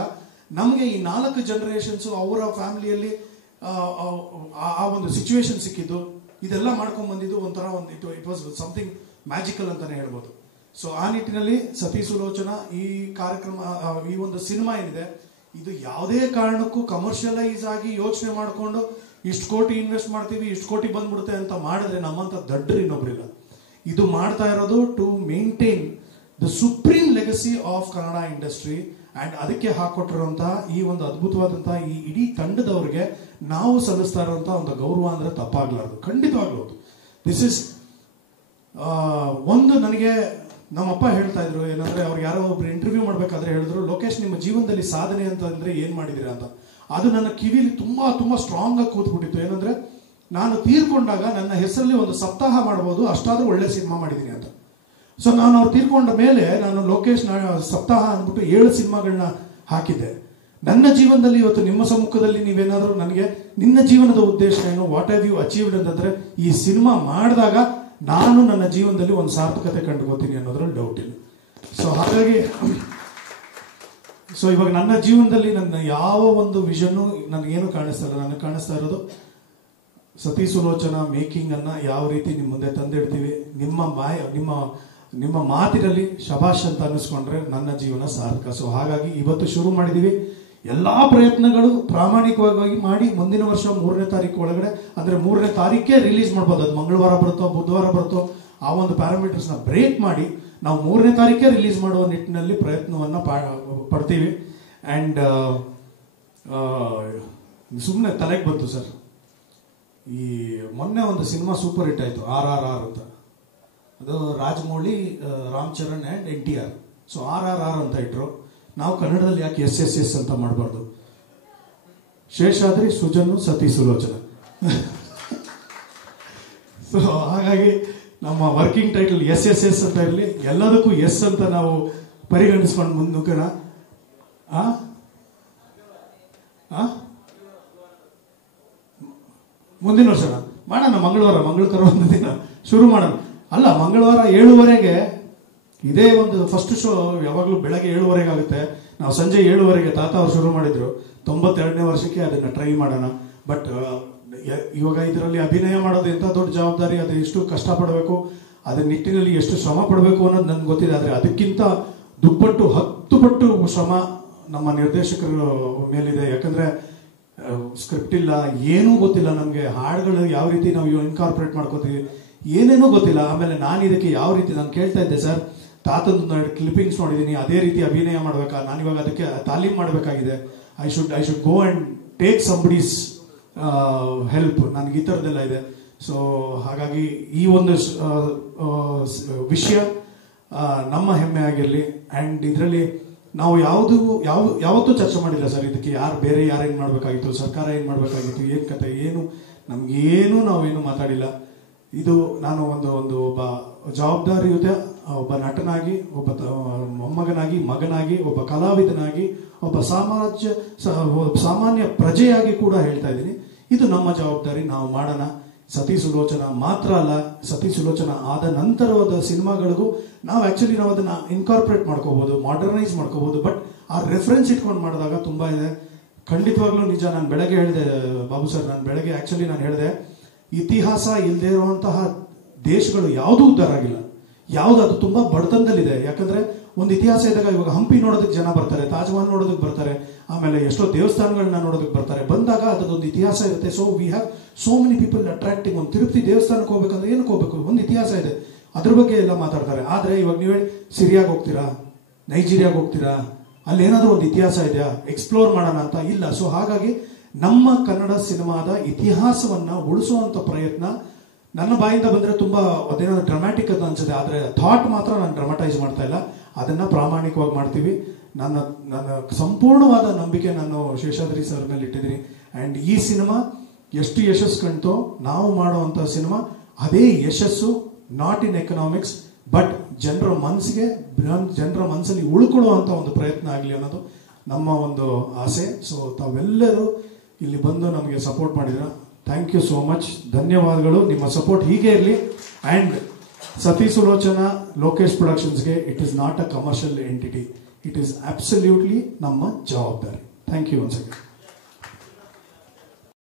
ನಮಗೆ ಈ 4 ಜನರೇಷನ್ಸ್ ಅವರ ಫ್ಯಾಮಿಲಿಯಲ್ಲಿ ಆ ಒಂದು ಸಿಚುವೇಶನ್ ಸಿಕ್ಕಿದ್ದು, ಇದೆಲ್ಲ ಮಾಡ್ಕೊಂಡ್ ಬಂದಿದ್ದು ಒಂಥರ ಇಟ್ ವಾಸ್ ಸಮಥಿಂಗ್ ಮ್ಯಾಜಿಕಲ್ ಅಂತಾನೆ ಹೇಳ್ಬೋದು. ಸೊ ಆ ನಿಟ್ಟಿನಲ್ಲಿ ಸತೀಶ್ ಸುಲೋಚನ ಈ ಕಾರ್ಯಕ್ರಮ, ಈ ಒಂದು ಸಿನಿಮಾ ಏನಿದೆ ಇದು ಯಾವುದೇ ಕಾರಣಕ್ಕೂ ಕಮರ್ಷಿಯಲೈಸ್ ಆಗಿ ಯೋಚನೆ ಮಾಡಿಕೊಂಡು ಇಷ್ಟು ಕೋಟಿ ಇನ್ವೆಸ್ಟ್ ಮಾಡ್ತೀವಿ, ಇಷ್ಟು ಕೋಟಿ ಬಂದ್ಬಿಡುತ್ತೆ ಅಂತ ಮಾಡಿದ್ರೆ ನಮ್ಮಂತ ದಡ್ಡರು ಇನ್ನೊಬ್ರಿಲ್ಲ. ಇದು ಮಾಡ್ತಾ ಇರೋದು to maintain the supreme legacy of Kannada industry. And ಅದಕ್ಕೆ ಹಾಕೊಟ್ಟಿರುವಂತಹ ಈ ಒಂದು ಅದ್ಭುತವಾದಂತಹ ಈ ಇಡೀ ತಂಡದವರಿಗೆ ನಾವು ಸಲ್ಲಿಸ್ತಾ ಇರುವಂತಹ ಒಂದು ಗೌರವ ಅಂದ್ರೆ ತಪ್ಪಾಗ್ಲಾರ್ದು, ಖಂಡಿತವಾಗ್ಲೂ. ದಿಸ್ ಇಸ್ ಒಂದು ನನಗೆ ನಮ್ಮಪ್ಪ ಹೇಳ್ತಾ ಇದ್ರು, ಏನಂದ್ರೆ ಅವ್ರು ಯಾರೋ ಒಬ್ರು ಇಂಟರ್ವ್ಯೂ ಮಾಡ್ಬೇಕಾದ್ರೆ ಹೇಳಿದ್ರು, ಲೋಕೇಶ್ ನಿಮ್ಮ ಜೀವನದಲ್ಲಿ ಸಾಧನೆ ಅಂತ ಅಂದ್ರೆ ಏನ್ ಮಾಡಿದಿರಾ ಅಂತ. ಅದು ನನ್ನ ಕಿವಿಲಿ ತುಂಬಾ ತುಂಬಾ ಸ್ಟ್ರಾಂಗ್ ಆಗಿ ಕೂತ್ಬಿಟ್ಟಿತ್ತು. ಏನಂದ್ರೆ ನಾನು ತೀರ್ಕೊಂಡಾಗ ನನ್ನ ಹೆಸರಲ್ಲಿ ಒಂದು ಸಪ್ತಾಹ ಮಾಡಬಹುದು, ಅಷ್ಟಾದ್ರೂ ಒಳ್ಳೆ ಸಿನಿಮಾ ಮಾಡಿದೀನಿ ಅಂತ. ಸೊ ನಾನು ಅವ್ರು ತೀರ್ಕೊಂಡ ಮೇಲೆ ನಾನು ಲೋಕೇಶ್ ಸಪ್ತಾಹ ಅಂದ್ಬಿಟ್ಟು 7 ಸಿನಿಮಾಗಳನ್ನ ಹಾಕಿದ್ದೆ. ನನ್ನ ಜೀವನದಲ್ಲಿ ಇವತ್ತು ನಿಮ್ಮ ಸಮ್ಮುಖದಲ್ಲಿ ನೀವೇನಾದ್ರೂ ನನಗೆ ನಿನ್ನ ಜೀವನದ ಉದ್ದೇಶ ಏನು, ವಾಟ್ ಹ್ಯಾವ್ ಯು ಅಚೀವ್ಡ್ ಅಂತಂದ್ರೆ ಈ ಸಿನಿಮಾ ಮಾಡಿದಾಗ ನಾನು ನನ್ನ ಜೀವನದಲ್ಲಿ ಒಂದು ಸಾರ್ಥಕತೆ ಕಂಡುಕೋತೀನಿ ಅನ್ನೋದ್ರಲ್ಲಿ ಡೌಟ್ ಇಲ್ಲ. ಸೊ ಹಾಗಾಗಿ ಇವಾಗ ನನ್ನ ಜೀವನದಲ್ಲಿ ನನ್ನ ಯಾವ ಒಂದು ವಿಷನ್ನು ನನಗೇನು ಕಾಣಿಸ್ತಾ ಇಲ್ಲ. ನನಗೆ ಕಾಣಿಸ್ತಾ ಇರೋದು ಸತೀಶ್ ಸುಲೋಚನ ಮೇಕಿಂಗ್ ಅನ್ನ ಯಾವ ರೀತಿ ನಿಮ್ಮ ಮುಂದೆ ತಂದಿಡ್ತೀವಿ, ನಿಮ್ಮ ಮಾತಿನಲ್ಲಿ ಶಬಾಷ್ ಅಂತ ಅನ್ನಿಸ್ಕೊಂಡ್ರೆ ನನ್ನ ಜೀವನ ಸಾರ್ಥಕ. ಸೊ ಹಾಗಾಗಿ ಇವತ್ತು ಶುರು ಮಾಡಿದೀವಿ. ಎಲ್ಲಾ ಪ್ರಯತ್ನಗಳು ಪ್ರಾಮಾಣಿಕವಾಗಿ ಮಾಡಿ ಮುಂದಿನ ವರ್ಷ 3ನೇ ತಾರೀಕು ಒಳಗಡೆ, ಅಂದ್ರೆ 3ನೇ ತಾರೀಕೇ ರಿಲೀಸ್ ಮಾಡ್ಬೋದು. ಅದು ಮಂಗಳವಾರ ಬರುತ್ತೋ ಬುಧವಾರ ಬರುತ್ತೋ ಆ ಒಂದು ಪ್ಯಾರಾಮೀಟರ್ಸ್ ನ ಬ್ರೇಕ್ ಮಾಡಿ ನಾವು 3ನೇ ತಾರೀಕೇ ರಿಲೀಸ್ ಮಾಡುವ ನಿಟ್ಟಿನಲ್ಲಿ ಪ್ರಯತ್ನವನ್ನ ಪಡ್ತೀವಿ. ಅಂಡ್ ಸುಮ್ಮನೆ ತಲೆಗೆ ಬಂತು ಸರ್, ಈ ಮೊನ್ನೆ ಒಂದು ಸಿನಿಮಾ ಸೂಪರ್ ಹಿಟ್ ಆಯ್ತು RRR ಅಂತ. ಅದು Rajamouli, Ram Charan and NTR. So RRR ಅಂತ ಇಟ್ರು. ನಾವು ಕನ್ನಡದಲ್ಲಿ ಯಾಕೆ SSS ಅಂತ ಮಾಡಬಾರ್ದು? ಶೇಷಾದ್ರಿ, ಸುಜನ್ನು, ಸತಿ, ಸುಲೋಚನ. ಸೊ ಹಾಗಾಗಿ ನಮ್ಮ ವರ್ಕಿಂಗ್ ಟೈಟಲ್ SSS ಅಂತ ಇರಲಿ, ಎಲ್ಲದಕ್ಕೂ ಎಸ್ ಅಂತ ನಾವು ಪರಿಗಣಿಸ್ಕೊಂಡು ಮುಂದೋಗೋಣ. ಮುಂದಿನ ವರ್ಷ ಮಾಡೋಣ, ಮಂಗಳವಾರ ಒಂದು ದಿನ ಶುರು ಮಾಡೋಣ. ಅಲ್ಲ, ಮಂಗಳವಾರ 7:15ಗೆ ಇದೇ ಒಂದು ಫಸ್ಟ್ ಶೋ. ಯಾವಾಗಲೂ ಬೆಳಗ್ಗೆ 7:15 ಆಗುತ್ತೆ. ನಾವು ಸಂಜೆ 7:15 ತಾತ ಅವ್ರು ಶುರು ಮಾಡಿದ್ರು. 92ನೇ ವರ್ಷಕ್ಕೆ ಅದನ್ನ ಟ್ರೈ ಮಾಡೋಣ. ಬಟ್ ಇವಾಗ ಇದರಲ್ಲಿ ಅಭಿನಯ ಮಾಡೋದು ಎಂಥ ದೊಡ್ಡ ಜವಾಬ್ದಾರಿ, ಅದು ಎಷ್ಟು ಕಷ್ಟಪಡಬೇಕು, ಅದರ ನಿಟ್ಟಿನಲ್ಲಿ ಎಷ್ಟು ಶ್ರಮ ಪಡಬೇಕು ಅನ್ನೋದು ನನ್ಗೆ ಗೊತ್ತಿದೆ. ಆದರೆ ಅದಕ್ಕಿಂತ ದುಪ್ಪಟ್ಟು 10 ಪಟ್ಟು ಶ್ರಮ ನಮ್ಮ ನಿರ್ದೇಶಕರ ಮೇಲಿದೆ. ಯಾಕಂದ್ರೆ ಸ್ಕ್ರಿಪ್ಟ್ ಇಲ್ಲ, ಏನೂ ಗೊತ್ತಿಲ್ಲ ನಮಗೆ. ಹಾಡುಗಳು ಯಾವ ರೀತಿ ನಾವು ಇನ್ಕಾರ್ಪೊರೇಟ್ ಮಾಡ್ಕೋತೀವಿ ಏನೇನೂ ಗೊತ್ತಿಲ್ಲ. ಆಮೇಲೆ ನಾನು ಇದಕ್ಕೆ ಯಾವ ರೀತಿ ನಾನು ಕೇಳ್ತಾ ಇದ್ದೆ, ಸರ್ ತಾತಂದು ಕ್ಲಿಪ್ಪಿಂಗ್ಸ್ ನೋಡಿದ್ದೀನಿ, ಅದೇ ರೀತಿ ಅಭಿನಯ ಮಾಡ್ಬೇಕಾ, ನಾನಿವಾಗ ಅದಕ್ಕೆ ತಾಲೀಮ್ ಮಾಡಬೇಕಾಗಿದೆ. I should go and take somebody's help. ನನಗೆ ಈ ಥರದ್ದೆಲ್ಲ ಇದೆ. ಸೊ ಹಾಗಾಗಿ ಈ ಒಂದು ವಿಷಯ ನಮ್ಮ ಹೆಮ್ಮೆ ಆಗಿರಲಿ. ಆ್ಯಂಡ್ ಇದರಲ್ಲಿ ನಾವು ಯಾವತ್ತೂ ಚರ್ಚೆ ಮಾಡಿಲ್ಲ ಸರ್. ಇದಕ್ಕೆ ಬೇರೆ ಯಾರೇನು ಮಾಡಬೇಕಾಗಿತ್ತು, ಸರ್ಕಾರ ಏನು ಮಾಡಬೇಕಾಗಿತ್ತು, ಏನು ಕತೆ, ಏನು ನಮಗೇನು ನಾವೇನು ಮಾತಾಡಿಲ್ಲ. ಇದು ನಾನು ಒಬ್ಬ ಜವಾಬ್ದಾರಿಯುತ ಒಬ್ಬ ನಟನಾಗಿ, ಒಬ್ಬ ಮೊಮ್ಮಗನಾಗಿ, ಮಗನಾಗಿ, ಒಬ್ಬ ಕಲಾವಿದನಾಗಿ, ಒಬ್ಬ ಸಾಮಾನ್ಯ ಪ್ರಜೆಯಾಗಿ ಕೂಡ ಹೇಳ್ತಾ ಇದ್ದೀನಿ. ಇದು ನಮ್ಮ ಜವಾಬ್ದಾರಿ, ನಾವು ಮಾಡೋಣ. ಸತಿ ಸುಲೋಚನ ಮಾತ್ರ ಅಲ್ಲ, ಸತಿ ಸುಲೋಚನ ಆದ ನಂತರವಾದ ಸಿನಿಮಾಗಳಿಗೂ ನಾವು ಅದನ್ನ ಇನ್ಕಾರ್ಪೊರೇಟ್ ಮಾಡ್ಕೋಬಹುದು, ಮಾಡರ್ನೈಸ್ ಮಾಡ್ಕೋಬಹುದು. ಬಟ್ ಆ ರೆಫರೆನ್ಸ್ ಇಟ್ಕೊಂಡು ಮಾಡಿದಾಗ ತುಂಬಾ ಇದೆ. ಖಂಡಿತವಾಗ್ಲೂ ನಿಜ. ನಾನು ಬೆಳಗ್ಗೆ ಹೇಳಿದೆ ಬಾಬು ಸರ್, ನಾನು ಹೇಳಿದೆ, ಇತಿಹಾಸ ಇಲ್ಲದೆ ಇರುವಂತಹ ದೇಶಗಳು ಯಾವುದೂ ಉದ್ಧಾರ ಆಗಿಲ್ಲ. ಅದು ತುಂಬಾ ಬಡತನದಲ್ಲಿದೆ. ಯಾಕಂದ್ರೆ ಒಂದು ಇತಿಹಾಸ ಇದ್ದಾಗ, ಇವಾಗ ಹಂಪಿ ನೋಡೋದಕ್ಕೆ ಜನ ಬರ್ತಾರೆ, ತಾಜ್ ಮಹಲ್ ನೋಡೋದಕ್ಕೆ ಬರ್ತಾರೆ, ಆಮೇಲೆ ಎಷ್ಟೋ ದೇವಸ್ಥಾನಗಳನ್ನ ನೋಡೋದಕ್ಕೆ ಬರ್ತಾರೆ. ಬಂದಾಗ ಅದೊಂದು ಇತಿಹಾಸ ಇರುತ್ತೆ. So we have so many people attracting. ಒಂದು ತಿರುಪತಿ ದೇವಸ್ಥಾನಕ್ಕೆ ಹೋಗ್ಬೇಕಂದ್ರೆ ಏನಕ್ಕೆ ಹೋಗ್ಬೇಕು, ಒಂದು ಇತಿಹಾಸ ಇದೆ, ಅದ್ರ ಬಗ್ಗೆ ಎಲ್ಲ ಮಾತಾಡ್ತಾರೆ. ಆದ್ರೆ ಇವಾಗ ನೀವು ಸಿರಿಯಾಗೆ ಹೋಗ್ತೀರಾ, ನೈಜೀರಿಯಾಗೆ ಹೋಗ್ತೀರಾ, ಅಲ್ಲಿ ಏನಾದರೂ ಒಂದು ಇತಿಹಾಸ ಇದೆಯಾ, ಎಕ್ಸ್ಪ್ಲೋರ್ ಮಾಡೋಣ ಅಂತ ಇಲ್ಲ. ಸೊ ಹಾಗಾಗಿ ನಮ್ಮ ಕನ್ನಡ ಸಿನಿಮಾದ ಇತಿಹಾಸವನ್ನ ಉಳಿಸುವಂತ ಪ್ರಯತ್ನ ನನ್ನ ಬಾಯಿಂದ ಬಂದ್ರೆ ತುಂಬಾ ಅದೇನಾದ್ರು ಡ್ರಾಮ್ಯಾಟಿಕ್ ಅಂತ ಅನ್ಸುತ್ತೆ. ಆದ್ರೆ ಥಾಟ್ ಮಾತ್ರ ನಾನು ಡ್ರಾಮಟೈಸ್ ಮಾಡ್ತಾ ಇಲ್ಲ, ಅದನ್ನ ಪ್ರಾಮಾಣಿಕವಾಗಿ ಮಾಡ್ತೀವಿ. ನನ್ನ ಸಂಪೂರ್ಣವಾದ ನಂಬಿಕೆ ನಾನು ಶೇಷಾದ್ರಿ ಸರ್ ಮೇಲೆ ಇಟ್ಟಿದ್ದೀನಿ. ಅಂಡ್ ಈ ಸಿನಿಮಾ ಎಷ್ಟು ಯಶಸ್ಸು ಕಂಡ್ತೋ, ನಾವು ಮಾಡುವಂತ ಸಿನಿಮಾ ಅದೇ ಯಶಸ್ಸು, ನಾಟ್ ಇನ್ ಎಕನಾಮಿಕ್ಸ್ ಬಟ್ ಜನರ ಮನಸ್ಸಲ್ಲಿ ಉಳ್ಕೊಳ್ಳುವಂತ ಒಂದು ಪ್ರಯತ್ನ ಆಗಲಿ ಅನ್ನೋದು ನಮ್ಮ ಒಂದು ಆಸೆ. ಸೊ ತಾವೆಲ್ಲರೂ ಇಲ್ಲಿ ಬಂದು ನಮಗೆ ಸಪೋರ್ಟ್ ಮಾಡಿದ್ರ, ಥ್ಯಾಂಕ್ ಯು ಸೋ ಮಚ್, ಧನ್ಯವಾದಗಳು. ನಿಮ್ಮ ಸಪೋರ್ಟ್ ಹೀಗೆ ಇರಲಿ. ಅಂಡ್ ಸತಿ ಸುಲೋಚನಾ ಲೋಕೇಶ್ ಪ್ರೊಡಕ್ಷನ್ಸ್ಗೆ it is not a commercial entity, it is absolutely ನಮ್ಮ ಜವಾಬ್ದಾರಿ. Thank you once again.